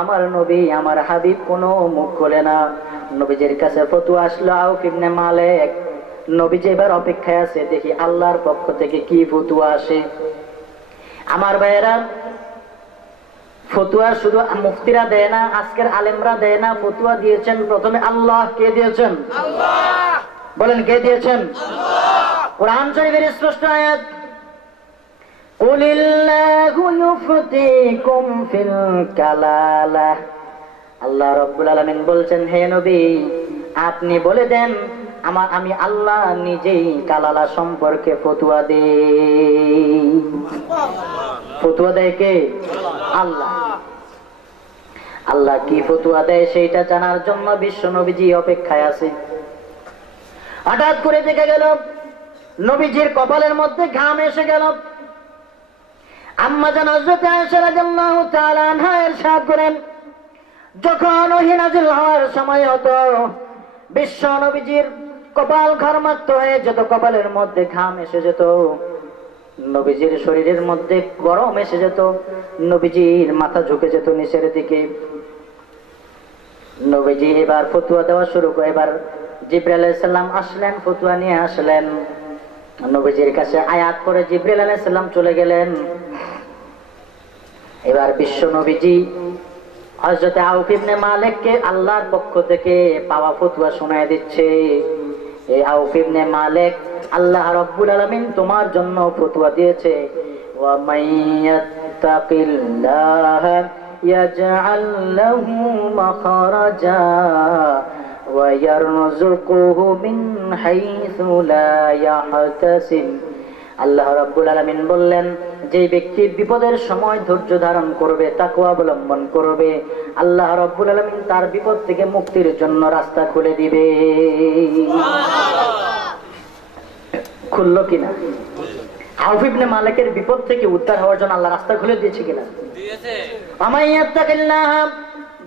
আমার নবী আমার হাবিব কোনো মুখ খোলে না। নবীজির কাছে ফতোয়া আসলো আউফ ইবনে মালিক, নবীজি এবার অপেক্ষায় আছে দেখি আল্লাহর পক্ষ থেকে কি ফতোয়া আসে। আমার ভাইয়েরা, ফতোয়া শুধু মুফতিরা দেয় না, আজকের আলেমরা দেয় না, ফতোয়া দিয়েছেন প্রথমে আল্লাহ। কে দিয়েছেন? আল্লাহ। বলেন কে দিয়েছেন? আল্লাহ। কোরআন শরীফের স্পষ্ট আয়াত, কুলিল্লাহু ইউফতিকুম ফিল কালালা। আল্লাহ রাব্বুল আলামিন বলছেন, হে নবী আপনি বলে দেন আমি আল্লাহ নিজেই কালালা সম্পর্কে ফতোয়া দেই। ফতোয়া দেয় কে? আল্লাহ। আল্লাহ কি ফতোয়া দেয় সেইটা জানার জন্য বিশ্ব নবীজি অপেক্ষায় আছে। হঠাৎ করে দেখা গেল নবীজির কপালের মধ্যে ঘাম এসে গেল। আম্মা জান হযরত আয়েশা রাদিয়াল্লাহু তাআলা আনহা ইরশাদ করেন, যখন ওহী নাযিল হওয়ার সময় হতো বিশ্ব নবীজির কপাল ঘর্মাক্ত হয়ে যেত, কপালের মধ্যে ঘাম এসে যেত, নবীজির শরীরের মধ্যে গরম এসে যেত, নবীজির মাথা ঝুঁকে যেত নিচের দিকে। নবীজি এবার ফতোয়া দেওয়া শুরু করে। এবার জিবরাইল আলাইহিস সালাম আসলেন, ফতোয়া নিয়ে আসলেন নবীজির কাছে। আয়াত করে জিবরাইল আলাইহিস সালাম চলে গেলেন। এবার বিশ্ব নবীজি হযরত আউফ ইবনে মালিককে আল্লাহর পক্ষ থেকে পাওয়া ফতোয়া শোনায় দিচ্ছে। এই আউফ ইবনে মালিক, আল্লাহ রাব্বুল আলামিন তোমার জন্য ফতোয়া দিয়েছে, ওয়া মাইয়াত্তাকিল্লাহা ইয়াজআল লাহু মাখরাজা ওয়া ইয়ারযুকুহু মিন হাইসু লা ইয়াহতাসিব। আল্লাহ রাব্বুল আলামিন বললেন, যে ব্যক্তি বিপদের সময় ধৈর্য ধারণ করবে, তাকওয়া অবলম্বন করবে, আল্লাহ রাব্বুল আলামিন তার বিপদ থেকে মুক্তির জন্য রাস্তা খুলে দিবে। খুললো কিনা? আউফ ইবনে মালিকের বিপদ থেকে উদ্ধার হওয়ার জন্য আল্লাহ রাস্তা খুলে দিয়েছে কিনা? দিয়েছে। আমাইয়াত্তাকিল্লাহ,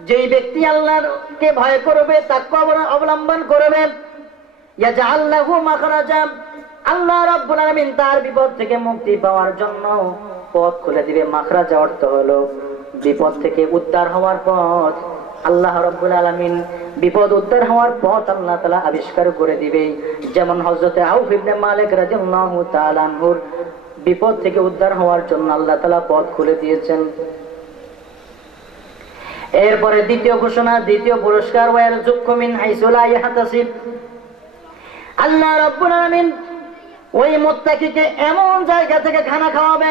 যেই ব্যক্তি আল্লাহকে ভয় করবে, তাকওয়া অবলম্বন করবে, ইয়াজআল লাহু মাখরাজা, আল্লাহ রাব্বুল আলামিন তার বিপদ থেকে মুক্তি পাওয়ার জন্য পথ খুলে দিবে। মাখরাজা অর্থ হলো বিপদ থেকে উদ্ধার হওয়ার পথ। আল্লাহ রাব্বুল আলামিন বিপদ উদ্ধার হওয়ার পথ আল্লাহ তাআলা আবিষ্কার করে দিবে। যেমন হযরত আউফ ইবনে মালিক রাদিয়াল্লাহু তাআলা আনহুর বিপদ থেকে উদ্ধার হওয়ার জন্য আল্লাহ তাআলা পথ খুলে দিয়েছেন। এরপরে দ্বিতীয় ঘোষণা, দ্বিতীয় পুরস্কার, ওয়ারযুকু মিন হাইসু লা ইয়াহতাসিব। আল্লাহ রাব্বুল আলামিন ওই মুত্তাকিকে এমন জায়গা থেকে খানা খাওয়াবে,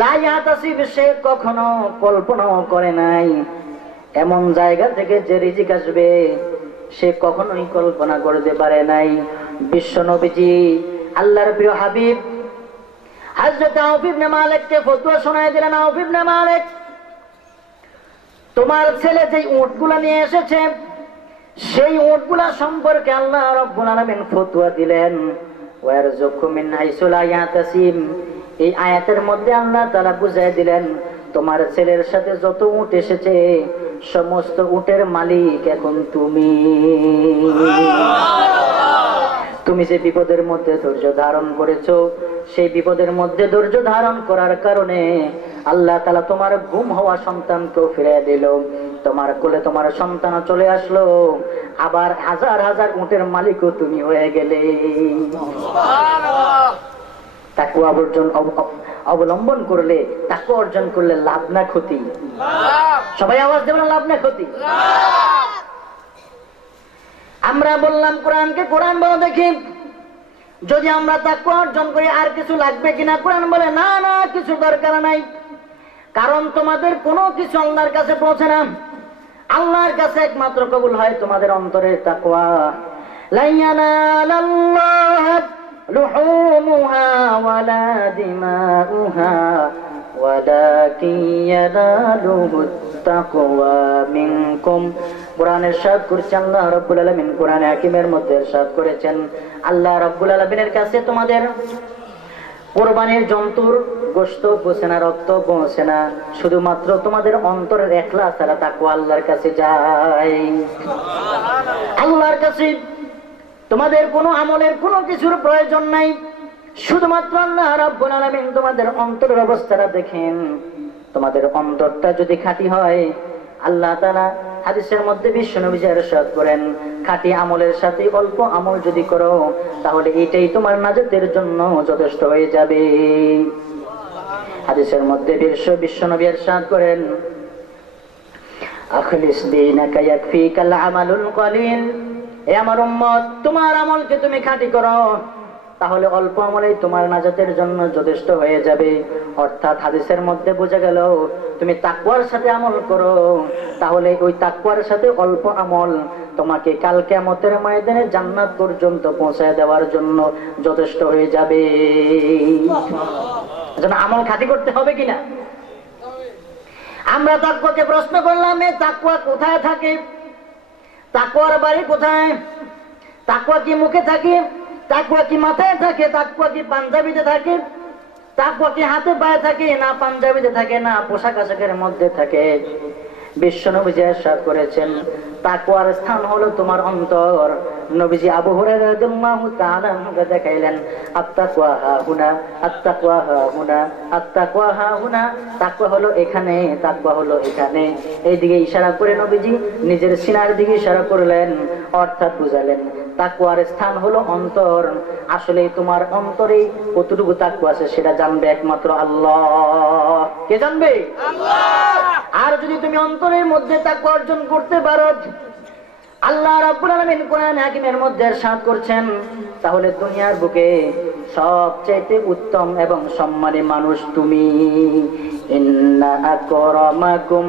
লা ইয়াহতাসিব, সে কখনো কল্পনাও করে নাই। এমন জায়গা থেকে যে রিজিক আসবে সে কখনোই কল্পনা করতে পারে নাই। বিশ্ব নবীজি আল্লাহর প্রিয় হাবিব হযরত আউফ ইবনে মালিককে ফতোয়া শোনায় দিলেন, আউফ ইবনে মালিক, তোমার ছেলে যে উটগুলা নিয়ে এসেছে সেই উটগুলা সম্পর্কে আল্লাহ রাব্বুল আলামিন ফতোয়া দিলেন, ওয়ারযুকু মিন হাইসু লা ইয়াহতাসিব। এই আয়াতের মধ্যে আল্লাহ তাআলা বুঝায় দিলেন, তোমার ছেলের সাথে যত উট এসেছে সমস্ত উটের মালিক এখন তুমি। তুমি যে বিপদের মধ্যে ধৈর্য ধারণ করেছো, সেই বিপদের মধ্যে ধৈর্য ধারণ করার কারণে আল্লাহ তাআলা তোমার গুম হওয়া সন্তানকেও ফিরে দিল, তোমার কোলে তোমার সন্তান চলে আসলো, আবার হাজার হাজার উটের মালিকও তুমি হয়ে গেলে। তাকওয়া অবলম্বন করলে, তাকওয়া অর্জন করলে লাভ না ক্ষতি? সবাই আওয়াজ দেবেন, লাভ না ক্ষতি? আমরা বললাম কোরআনকে, কোরআন বলো দেখি যদি আমরা তাকওয়া অর্জন করি আর কিছু লাগবে কিনা? কোরআন বলে না না, কিছু দরকার নাই, কারণ তোমাদের কোনো কিছু আল্লাহর কাছে পৌঁছে না। আল্লাহর কাছে একমাত্র কবুল হয় তোমাদের অন্তরের তাকওয়া। লা ইয়ানালাল্লাহ লুহুমুহা ওয়ালা দিমাউহা ওয়ালাকিন ইয়ানালুহুত তাকওয়া মিনকুম। কোরআন ইরশাদ করেছেন আল্লাহ রাব্বুল আলামিন, কোরআনে হাকিমের মধ্যে ইরশাদ করেছেন আল্লাহ রাব্বুল আলামিনের কাছে তোমাদের কোরবানির জন্তুর গোশত পৌঁছে না, রক্ত পৌঁছে না, শুধুমাত্র তোমাদের অন্তরের ইখলাস আর তাকওয়া আল্লাহর কাছে যায়। আল্লাহর কাছে তোমাদের কোনো আমলের কোনো কিছুর প্রয়োজন নাই, শুধুমাত্র আল্লাহ রাব্বুল আলামিন তোমাদের অন্তরের অবস্থাটা দেখেন। তোমাদের অন্তরটা যদি খাঁটি হয়, আল্লাহ তাআলা হাদিসের মধ্যে বিশ্বনবী ইরশাদ করেন খাঁটি আমলের সাথে অল্প আমল যদি করো তাহলে এটাই তোমার নাজাতের জন্য যথেষ্ট হয়ে যাবে। হাদিসের মধ্যে বিশ্বনবী ইরশাদ করেন আখলিস দীনাকা ইয়াকফিকাল আমালুল কলিল। হে আমার উম্মত, তোমার আমলকে তুমি খাঁটি করো, তাহলে অল্প আমলেই তোমার নাজাতের জন্য যথেষ্ট হয়ে যাবে। অর্থাৎ হাদিসের মধ্যে বোঝা গেল তুমি তাকওয়ার সাথে আমল করো, তাহলে ওই তাকওয়ার সাথে অল্প আমল তোমাকে কাল কিয়ামতের ময়দানে জান্নাত পর্যন্ত পৌঁছায় দেওয়ার জন্য যথেষ্ট হয়ে যাবে। যেন আমল খাঁটি করতে হবে কিনা? আমরা তাকওয়াকে প্রশ্ন করলাম, এই তাকওয়া কোথায় থাকে? তাকওয়ার বাড়ি কোথায়? তাকওয়া কি মুখে থাকে? তাকওয়া কি মাথায় থাকে? তাকওয়া কি পাঞ্জাবিতে থাকে? তাকওয়া কি হাতে পায়ে থাকে? না পাঞ্জাবিতে থাকে, না পোশাক আশাকের মধ্যে থাকে। বিশ্বনবী ইরশাদ করেছেন তাকওয়ার স্থান হলো তোমার অন্তর। নবীজি আবু হুরায়রা রাদিয়াল্লাহু তাআলা আনহুকে দেখাইলেন আত-তাকওয়া হাহুনা, আত-তাকওয়া হাহুনা, আত-তাকওয়া হাহুনা। তাকওয়া হলো এখানে, তাকওয়া হলো এখানে। এইদিকে ইশারা করে নবীজি নিজের সিনার দিকে ইশারা করলেন, অর্থাৎ বুঝালেন তাকওয়ার স্থান হলো অন্তর। আসলে তোমার অন্তরে কতটুকু তাকওয়া আছে সেটা জানবে একমাত্র আল্লাহ। কে জানবে? আল্লাহ। আর যদি তুমি অন্তরের মধ্যে তাকওয়া অর্জন করতে পারো, আল্লাহ রাব্বুল আলামিন কোরআন হাকিমের মধ্যে ইরশাদ করছেন, তাহলে দুনিয়ার বুকে সবচেয়ে উত্তম এবং সম্মানী মানুষ তুমি। ইন্না আকরামাকুম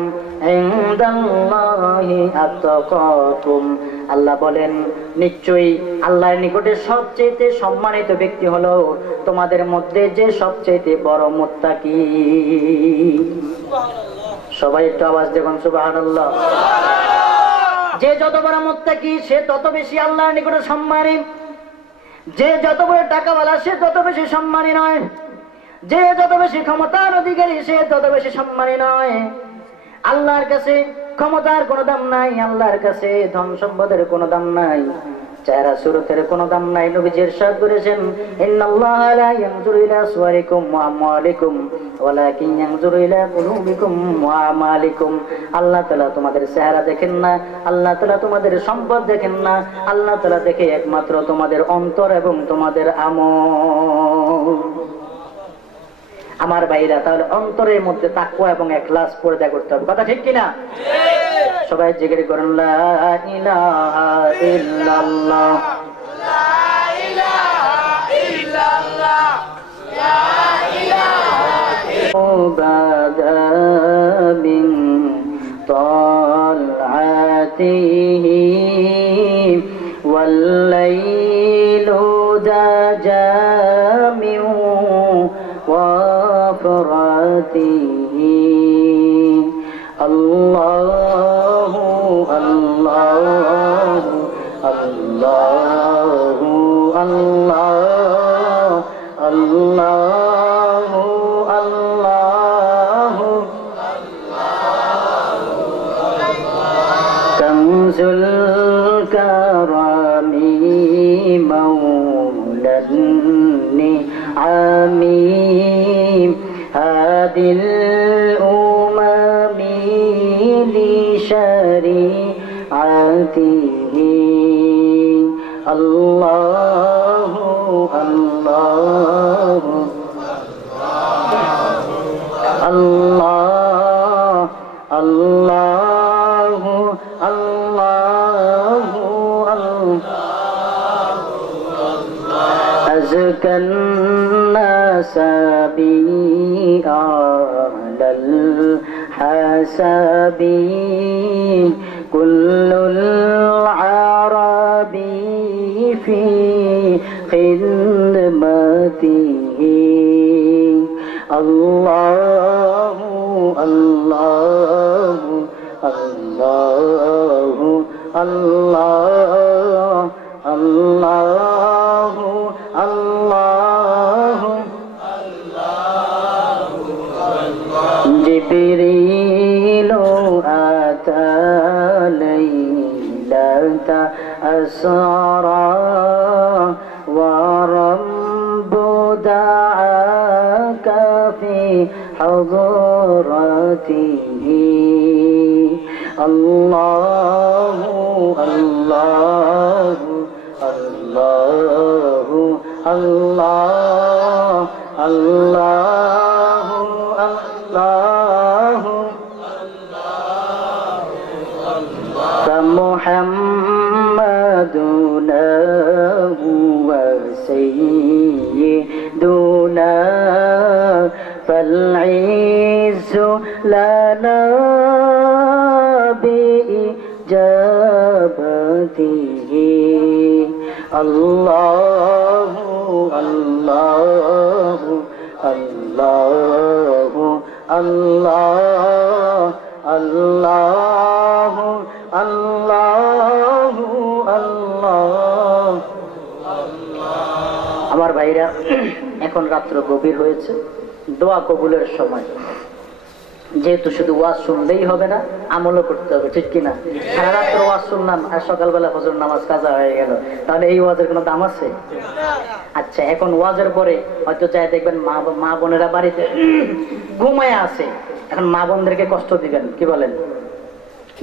ইনদাল্লাহি আতকাকুম। আল্লাহ বলেন নিশ্চয়ই আল্লাহর নিকটে সবচেয়ে সম্মানিত ব্যক্তি হলো তোমাদের মধ্যে যে সবচেয়ে বড় মুত্তাকি। সবাই একটু আওয়াজ দেখুন সুবহানাল্লাহ। যে যত বড় মুত্তাকি সে তত বেশি আল্লাহর নিকটে সম্মানী। যে যত বড় টাকাওয়ালা সে তত বেশি সম্মানী নয়। যে যত বেশি ক্ষমতার অধিকারী সে তত বেশি সম্মানী নয়। আল্লাহর কাছে ক্ষমতার কোনো দাম নাই, আল্লাহর কাছে ধন সম্পদের কোনো দাম নাই, চেহারা সুরতের কোনো দাম নাই। নবীজি ইরশাদ করেছেন ইন্নাল্লাহা লা ইয়ানজুরু ইলা সুওয়ারিকুম ওয়া আমওয়ালিকুম ওয়ালাকিন ইয়ানজুরু ইলা কুলুবিকুম ওয়া আমালিকুম। আল্লাহ তাআলা তোমাদের চেহারা দেখেন না, আল্লাহ তাআলা তোমাদের সম্পদ দেখেন না, আল্লাহ তাআলা দেখে একমাত্র তোমাদের অন্তর এবং তোমাদের আমল। আমার ভাইরা, তাহলে অন্তরের মধ্যে তাকওয়া এবং ইখলাস পর্দা করতে হবে। কথা ঠিক কিনা? সবাই জিকির করেন লা ইলাহা ইল্লাল্লাহ, লা ইলাহা ইল্লাল্লাহ, লা ইলাহা ইল্লাল্লাহ। মিন তালআতিহি ওয়াল লাইলু জামিউ ওয়াফরাতিহি। আল্লাহু আল্লাহু আল্লাহু আল্লাহ আল্লাহু আল্লাহু কানজুল কারামি মাওলান নিআমি হাদিল لشريعته الله الله الله الله الله أزكى الناس بي على الحسب كل العرب في خدمته الله الله الله الله الله الله جبريل أتى ليلة أسرى ورب دعاك في حضرته الله الله الله الله الله الله فمحمدنا هو سيدنا فالعز لنا بإجابته الله الله الله الله الله الله الله আমার ভাইরা এখন রাত্র গভীর হয়েছে, দোয়া কবুলের সময়। যেহেতু শুধু ওয়াজ শুনলেই হবে না, আমলও করতে হবে, ঠিক কিনা? সারা রাত্র ওয়াজ শুনলাম আর সকালবেলা ফজর নামাজ কাজা হয়ে গেল, তাহলে এই ওয়াজের কোনো দাম আছে? আচ্ছা, এখন ওয়াজের পরে হয়তো চাই দেখবেন মা বোনেরা বাড়িতে ঘুমায় আছে, এখন মা বোনদেরকে কষ্ট দিবেন, কি বলেন?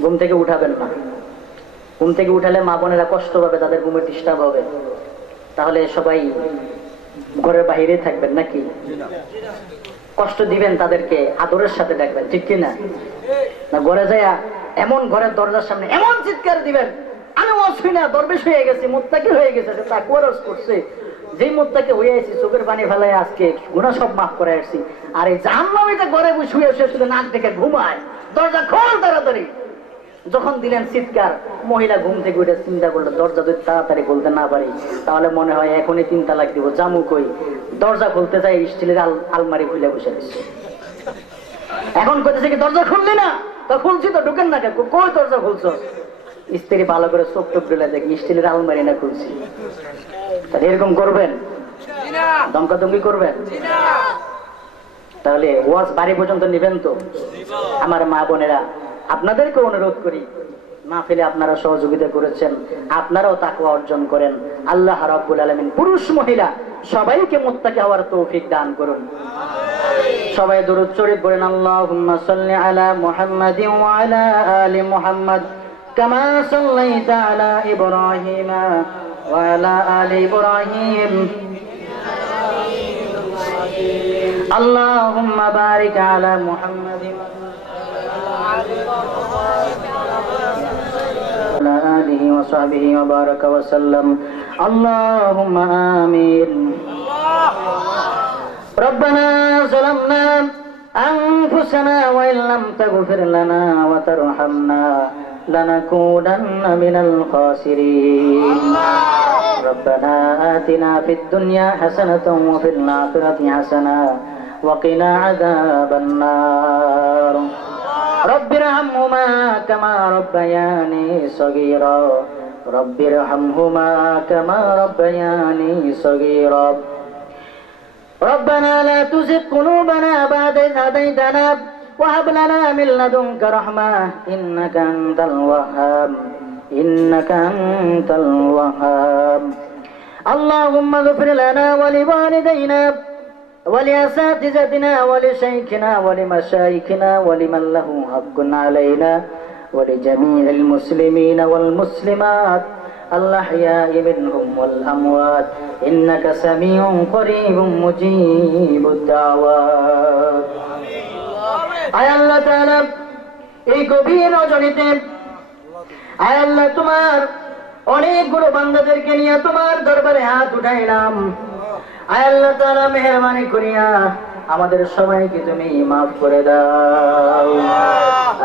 ঘুম থেকে উঠাবেন না। ঘুম থেকে উঠালে মা বোনেরা কষ্ট পাবে, তাদের ঘুমে ডিস্টার্ব হবে। তাহলে সবাই ঘরের বাইরে থাকবেন নাকি? কষ্ট দিবেন তাদেরকে, আদরের সাথে ডাকবেন, ঠিক কিনা? না ঘরে যাইয়া এমন ঘরের দরজার সামনে এমন চিৎকার দিবেন, আমি অসুই না, দরবেশ হয়ে গেছি, মুত্তাকি হয়ে গেছে, তাকওয়া রস করছে, যেই মুত্তাকি হয়ে আছি চোখের পানি ফেলায় আজকে গুনাহ সব মাফ করে আসছি। আর এই জাহান্নামীটা ঘরে শুয়ে শুয়ে নাক ডেকে ঘুমায়, দরজা খোল তাড়াতাড়ি। যখন দিলেন চিৎকার, মহিলা ঘুম থেকে উঠে চিন্তা করলো দরজা যদি তাড়াতাড়ি খুলতে না পারি তাহলে মনে হয় এখনই 3 তালাক দিব, জামু কই? দরজা খুলতে যাই স্টিলের আলমারি খুলে বসে দিচ্ছে। এখন কইতেছে কি দরজা খুললি না? তো খুলছি তো, ঢুকেন না কেন? কই দরজা খুলছো? স্ত্রী ভালো করে চোখ টোপ দিলে দেখি স্টিলের আলমারি না খুলছি। তাহলে এরকম করবেন? দমকাদমকি করবেন? তাহলে ওয়াজ বাড়ি পর্যন্ত নিবেন তো? আমার মা বোনেরা, আপনাদেরকে অনুরোধ করি, মাহফিলে আপনারা সহযোগিতা করেছেন, আপনারাও তাকওয়া অর্জন করেন। আল্লাহ রাব্বুল আলামিন পুরুষ মহিলা সবাইকে মুত্তাকি হওয়ার তৌফিক দান করুন। সবাই দুরূদ শরীফ পড়েন। আল্লাহুম্মা সাল্লি আলা মুহাম্মাদিন ওয়া আলা আলি মুহাম্মাদ কামা সাল্লাইতা আলা ইব্রাহিম ওয়া আলা আলি ইব্রাহিম। আল্লাহুম্মা বারিক আলা মুহাম্মাদিন على آله وصحبه وبارك وسلم. اللهم آمين. ربنا ظلمنا أنفسنا وإن لم تغفر لنا وترحمنا لنكونن من الخاسرين. ربنا آتنا في الدنيا حسنة وفي الآخرة حسنة وقنا عذاب النار. رب ارحمهما كما ربياني صغيرا. رب ارحمهما كما ربياني صغيرا. ربنا لا تزغ قلوبنا بعد إذ هديتنا وهب لنا من لدنك رحمة إنك أنت الوهاب. إنك أنت الوهاب. اللهم اغفر لنا ولوالدينا ولأساتذتنا ولشيخنا ولمشايخنا ولمن له حق علينا ولجميع المسلمين والمسلمات الأحياء منهم والأموات إنك سميع قريب مجيب الدعوات আয় আল্লাহ তাআলা এই গভীর রজনীতে আয় আল্লাহ তোমার অনেকগুলো বান্দাদেরকে নিয়ে তোমার দরবারে হাত উঠাইলাম আয় আল্লাহ তাআলা মেহেরবানি করিয়া আমাদের সবাইকে তুমি মাফ করে দাও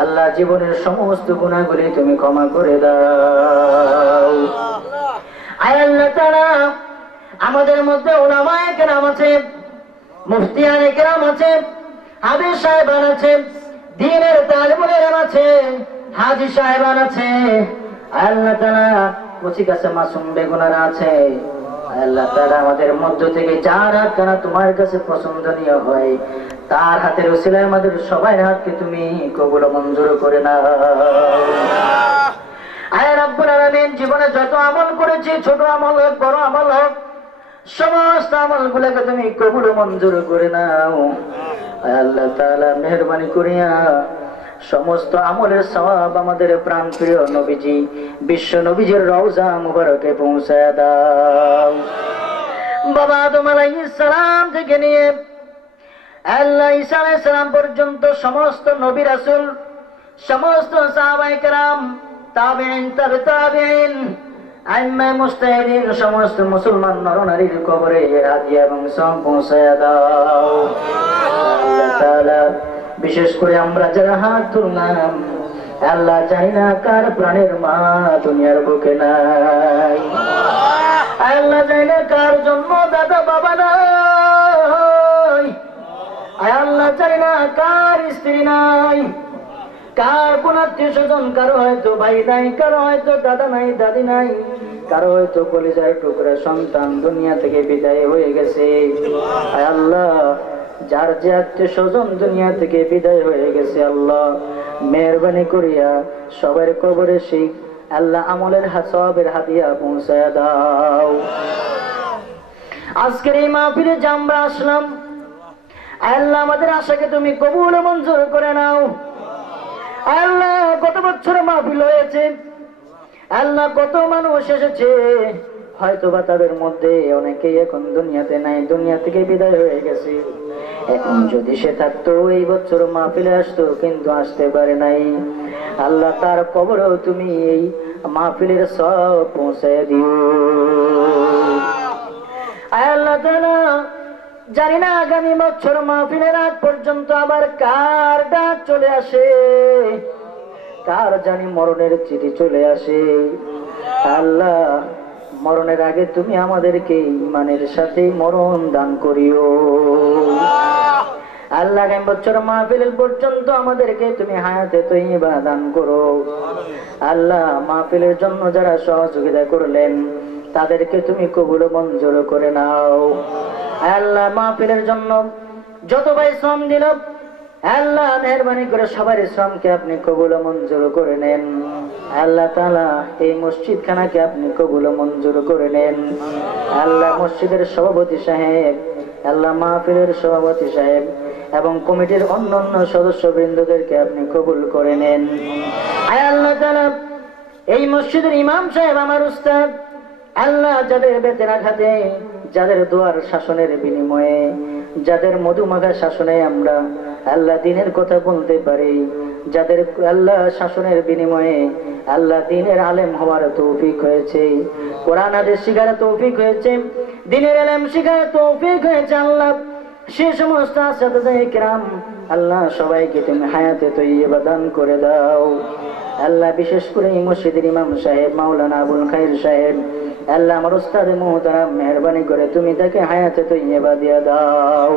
আল্লাহ জীবনের সমস্ত গুনাহগুলি তুমি ক্ষমা করে দাও আয় আল্লাহ তাআলা আমাদের মধ্যে উলামায়ে কেরাম আছে মুফতিয়ানে কেরাম আছে হাফেজ সাহেবান আছে দ্বীনের তালিবুল ইলম আছে হাজী সাহেবান আছে আল্লাহ তাআলা কুচি কাছে মাসুম বেগুনারা আছে আল্লাহ তাআলা আমাদের মধ্য থেকে যার হাত কানা তোমার কাছে পছন্দনীয় হয় তার হাতের উসিলায় আমাদের সবার হাতকে তুমি কবুল ও মঞ্জুর করে নাও আয় রাব্বুল আলামিন জীবনে যত আমল করেছি ছোট আমল হোক বড় আমল হোক সমস্ত আমলগুলোকে তুমি কবুল ও মঞ্জুর করে নাও আয় আল্লাহ তাআলা মেহেরবানি করিয়া সমস্ত আমলের সওয়াব আমাদের প্রাণপ্রিয় নবীজি বিশ্ব নবীজির রওজা মুবারকে পৌঁছায় দাও বাবা আদম আলাইহিস সালাম থেকে নিয়ে আল্লাহ ঈসা আলাইহিস সালাম পর্যন্ত সমস্ত নবী রাসূল সমস্ত সাহাবায়ে কেরাম তাবেঈন তাবে তাবেঈন আইম্মা মুজতাহিদিন সমস্ত মুসলমান নরনারীর কবরে হাদিয়া এবং সওয়াব পৌঁছায় দাও আল্লাহ তাআলা বিশেষ করে আমরা যারা হাত তুললাম আল্লাহ জানি না কার প্রাণের মা দুনিয়ার বুকে নাই আল্লাহ জানি না কার জন্ম দাদা বাবা নাই আল্লাহ জানি না কার স্ত্রী নাই কার কোন আত্মীয় স্বজন কারো হয়তো ভাই নাই কারো হয়তো দাদা নাই দাদি নাই কারো হয়তো কলিজার টুকরা সন্তান দুনিয়া থেকে বিদায় হয়ে গেছে আল্লাহ যার যে আত্মীয় স্বজন দুনিয়া থেকে বিদায় হয়ে গেছে আল্লাহ মেহেরবানি করিয়া সবার কবরে শিখ আল্লাহ আমলের সওয়াবের হাদিয়া পৌঁছায় দাও আজকের এই মাহফিলে যে আমরা আসলাম আল্লাহ আমাদের আশাকে তুমি কবুল ও মঞ্জুর করে নাও আল্লাহ কত বছর মাহফিল হয়েছে আল্লাহ কত মানুষ এসেছে হয়তো বা তাদের মধ্যে অনেকেই এখন দুনিয়াতে নাই দুনিয়া থেকে বিদায় হয়ে গেছে এখন যদি সে থাকতো এই বছর মাহফিলে আসতো কিন্তু আসতে পারে নাই আল্লাহ তার কবরেও তুমি এই মাহফিলের সব পৌঁছে দিও আল্লাহ তাআলা জানি না আগামী বছর মাহফিলের আগ পর্যন্ত আবার কার ডাক চলে আসে কার জানি মরণের চিঠি চলে আসে আল্লাহ মরণের আগে তুমি আমাদেরকে ঈমানের সাথে মরণ দান করিও আল্লাহ আগামী বছর মাহফিল পর্যন্ত আমাদেরকে তুমি হায়াতে তৈয়বা দান করো আল্লাহ মাহফিলের জন্য যারা সহযোগিতা করলেন তাদেরকে তুমি কবুল ও মঞ্জুর করে নাও আল্লাহ মাহফিলের জন্য যত ভাই শ্রম দিল আল্লাহ মেহেরবানি করে সবার শ্রমকে আপনি কবুল ও মঞ্জুর করে নেন আল্লাহ তাআলা এই মসজিদ খানাকে আপনি কবুল ও মঞ্জুর করে নেন আল্লাহ মসজিদের সভাপতি সাহেব আল্লাহ মাহফিলের সভাপতি সাহেব এবং কমিটির অন্যান্য সদস্যবৃন্দদেরকে আপনি কবুল করে নেন আল্লাহ তাআলা এই মসজিদের ইমাম সাহেব আমার উস্তাদ আল্লাহ যাদের বেতের আঘাতে যাদের দোয়ার শাসনের বিনিময়ে যাদের মধুমাখা শাসনে আমরা আল্লাহ দ্বীনের কথা বলতে পারি যাদের আল্লাহ শাসনের বিনিময়ে আল্লাহ দ্বীনের আলেম হওয়ার তৌফিক হয়েছে কোরআন হাদিস শিখার তৌফিক হয়েছে দ্বীনের ইলম শিখার তৌফিক হয়েছে আল্লাহ সে সমস্ত আসহাবে কিরাম আল্লাহ সবাইকে তুমি হায়াতে তৈয়বা দান করে দাও আল্লাহ বিশেষ করে এই মসজিদের ইমাম সাহেব মাওলানা আবুল খাইর সাহেব আল্লাহ আমার উস্তাদ মুহতারাম মেহেরবানি করে তুমি তাকে হায়াতে তৈয়বা দিয়ে দাও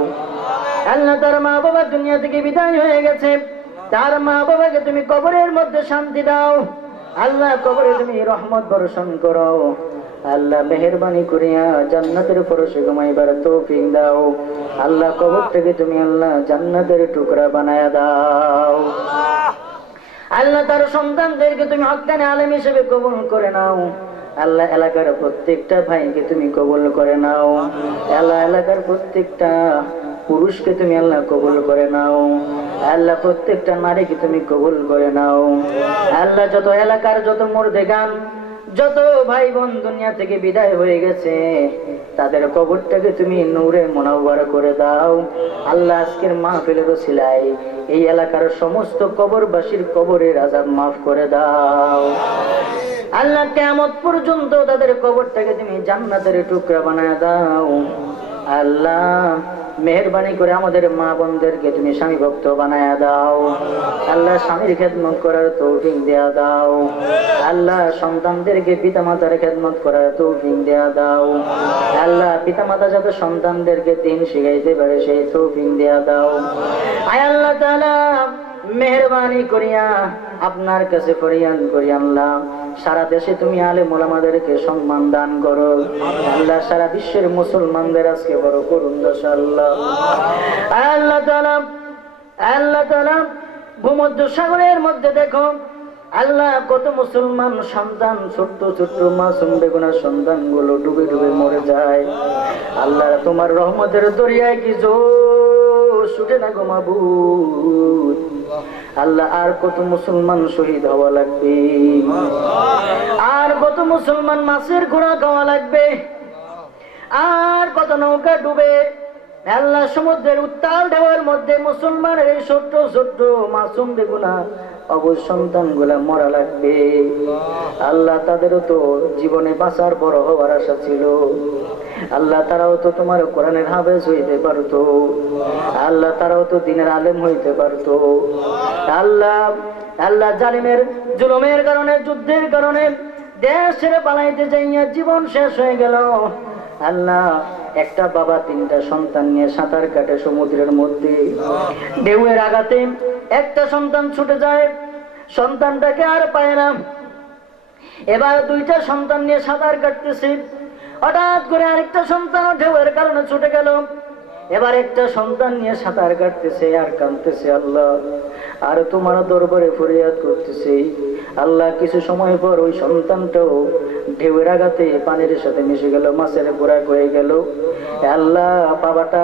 আল্লাহ তার মা বাবা দুনিয়া থেকে বিদায় হয়ে গেছে তার মা বাবাকে তুমি কবরের মধ্যে শান্তি দাও আল্লাহ কবরে তুমি রহমত বর্ষণ করো আল্লাহ মেহেরবানি করিয়া জান্নাতের ফরশে ঘুমাইবার তৌফিক দাও আল্লাহ কবর থেকে তুমি আল্লাহ জান্নাতের টুকরা বানায়া দাও আল্লাহ তার সন্তানদেরকে তুমি হক্কানি আলেম হিসেবে কবুল করে নাও আল্লাহ এলাকার প্রত্যেকটা ভাইকে তুমি কবুল করে নাও আল্লাহ এলাকার প্রত্যেকটা পুরুষকে তুমি আল্লাহ কবুল করে নাও, আল্লাহ প্রত্যেকটা নারীকে তুমি কবুল করে নাও। আল্লাহ যত এলাকার যত মুর্দেগান, যত ভাই বোন দুনিয়া থেকে বিদায় হয়ে গেছে, তাদের কবরটাকে তুমি নূরে মুনাওয়ার করে দাও। আল্লাহ আজকের মাহফিলের ওসিলায় এই এলাকার সমস্ত কবরবাসীর কবরের আযাব মাফ করে দাও। আল্লাহ কিয়ামত পর্যন্ত তাদের কবরটাকে তুমি জান্নাতের টুকরা বানায় দাও। আল্লাহ মেহেরবানি করে আমাদের মা বোনদেরকে তুমি স্বামী ভক্ত বানায়া দাও। আল্লাহ স্বামীর খেদমত করার তৌফিক দেয়া দাও। আল্লাহ সন্তানদেরকে পিতামাতার খেদমত করার তৌফিক দেয়া দাও। আল্লাহ পিতামাতা যাতে সন্তানদেরকে দিন শিখাইতে পারে সেই তৌফিক দেয়া দাও। আয় আল্লাহ তাআলা মেহেরবানি করিয়া আপনার কাছে ফরিয়াদ করি, আল্লাহ সারা দেশে তুমি আলেম ওলামাদেরকে সম্মান দান করো। আল্লাহ সারা বিশ্বের মুসলমানদের আজকে বড় করুন দশা আল্লাহ। আল্লাহ তাআলা ভূমধ্য সাগরের মধ্যে দেখো আল্লাহ কত মুসলমান সন্তান, ছোট্ট ছোট্ট মাসুম বেগুনা সন্তান গুলো ডুবে ডুবে মরে যায়। আল্লাহ তোমার রহমতের দরিয়ায় কি জোশ উঠে না গো মাবুদ। আল্লাহ আর কত মুসলমান শহীদ হওয়া লাগবে, আর কত মুসলমান মাছের ঘোড়া খাওয়া লাগবে, আর কত নৌকা ডুবে আল্লাহ সমুদ্রের উত্তাল ঢেউয়ের মধ্যে মুসলমানের এই ছোট্ট ছোট্ট মাসুম বেগুনা অবশ্য সন্তান গুলা মরা লাগবে। আল্লাহ তাদেরও তো জীবনে বাঁচার বড় হওয়ার আশা ছিল। আল্লাহ তারাও তো তোমার কোরআনের হাফেজ হইতে পারতো। আল্লাহ তারাও তো দিনের আলেম হইতে পারতো। আল্লাহ জালিমের জুলুমের কারণে, যুদ্ধের কারণে দেশ ছেড়ে পালাইতে যাইয়া জীবন শেষ হয়ে গেল। আল্লাহ একটা বাবা 3টা সন্তান নিয়ে সাঁতার কাটে সমুদ্রের মধ্যে, ঢেউয়ের আঘাতে একটা সন্তান ছুটে যায়, সন্তানটাকে আর পায় না। এবার 2টা সন্তান নিয়ে সাঁতার কাটতেছে, হঠাৎ করে আরেকটা সন্তান ঢেউয়ের কারণে ছুটে গেল। এবার একটা সন্তান নিয়ে সাঁতার কাটতেছে আর কাঁদতেছে, আল্লাহ আর তোমার দরবারে ফরিয়াদ করতেছে। আল্লাহ কিছু সময় পর ওই সন্তানটাও ঢেউয়ের আঘাতে পানির সাথে মিশে গেল, মাছের গোড়া হয়ে গেল। আল্লাহ বাবাটা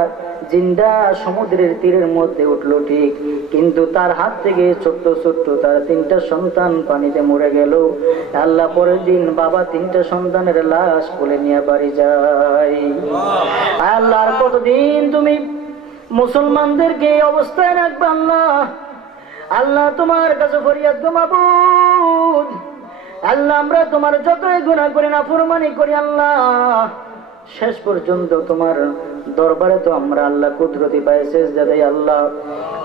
জিন্দা সমুদ্রের তীরের মধ্যে উঠলো ঠিক, কিন্তু তার হাত থেকে ছোট্ট ছোট্ট তার 3টা সন্তান পানিতে মরে গেল। আল্লাহ পরের দিন বাবা 3টা সন্তানের লাশ কোলে নিয়ে বাড়ি যায়। আল্লাহ আর কতদিন তুমি মুসলমানদেরকে এই অবস্থায় রাখবে আল্লাহ? আল্লাহ তোমার কাছে ফরিয়াদ গো মাবুদ। আল্লাহ আমরা তোমার যতই গুনাহ করি না ফরমানি করি আল্লাহ, শেষ পর্যন্ত তোমার দরবারে তো আমরা আল্লাহ কুদরতি পায় সেজদা দেই আল্লাহ।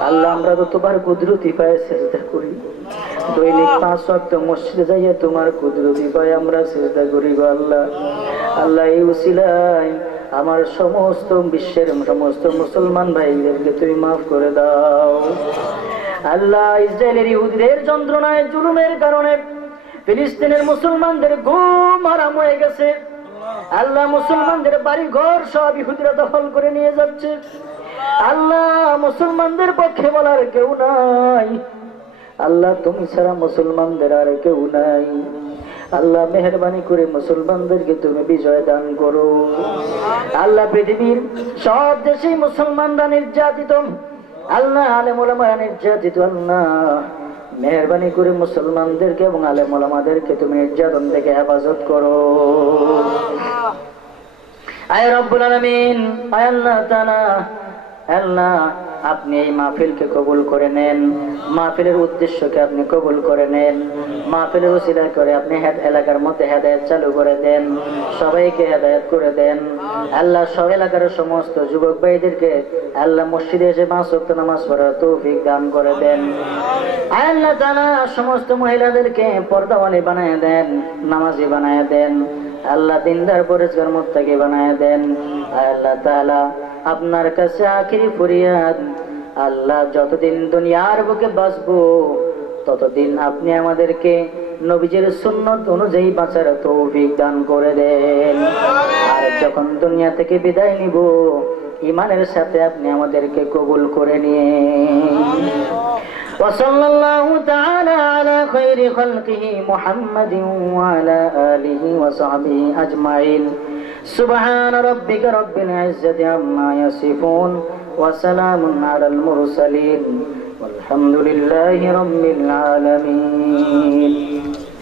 আল্লাহ আমরা তো তোমার কুদরতি পায় সেজদা করি, দৈনিক 5 ওয়াক্ত মসজিদে যাইয়া তোমার কুদরতি পায় আমরা সেজদা করি গো আল্লাহ। আল্লাহ এই উসিলায় আমার সমস্ত বিশ্বের সমস্ত মুসলমান ভাইদেরকে তুমি মাফ করে দাও। আল্লাহ ইসরায়েলের ইহুদিদের যন্ত্রণায় জুলুমের কারণে ফিলিস্তিনের মুসলমানদের ঘুম হারাম হয়ে গেছে। আল্লাহ মুসলমানদের বাড়ি ঘর সব ইহুদিরা দখল করে নিয়ে যাচ্ছে। আল্লাহ মুসলমানদের পক্ষে বলার কেউ নাই, আল্লাহ তুমি ছাড়া মুসলমানদের আর কেউ নাই। আল্লাহ মেহেরবানি করে মুসলমানদেরকে তুমি বিজয় দান করো। আল্লাহ পৃথিবীর সব দেশেই মুসলমানরা নির্যাতিত, আল্লাহ আলেম ওলামারা নির্যাতিত। আল্লাহ মেহেরবানি করে মুসলমানদেরকে এবং আলেম ওলামাদেরকে তুমি নির্যাতন থেকে হেফাজত করো। আয় রব্বুল আলামিন, আয় আল্লাহ তাআলা, আল্লাহ আপনি এই মাহফিলকে কবুল করে নেন, মাহফিলের উদ্দেশ্যকে আপনি কবুল করে নেন, মাহফিলের উসিলা করে আপনি এলাকার মধ্যে হেদায়েত চালু করে দেন, সবাইকে হেদায়েত করে দেন। আল্লাহ সব এলাকার সমস্ত যুবক ভাইদেরকে আল্লাহ মসজিদে এসে 5 ওয়াক্ত নামাজ পড়ার তৌফিক দান করে দেন। আল্লাহ তাআলা সমস্ত মহিলাদেরকে পর্দাওয়ালি বানায় দেন, নামাজি বানায় দেন। আল্লাহ দিনদার পরিষ্কার মুত্তাকি বানায় দেন। আল্লাহ তাআলা আপনার কাছে আখিরি ফরিয়াদ, আল্লাহ যতদিন দুনিয়ার বুকে বাঁচবো ততদিন আপনি আমাদেরকে নবীজির সুন্নাত অনুযায়ী বাঁচার তৌফিক দান করে দেন। আর যখন দুনিয়া থেকে বিদায় নিব ঈমানের সাথে আপনি আমাদেরকে কবুল করে নিন। وصلى الله تعالى على خير خلقه محمد وعلى آله وصحبه أجمعين سبحان ربك رب العزة عما يصفون وسلام على المرسلين والحمد لله رب العالمين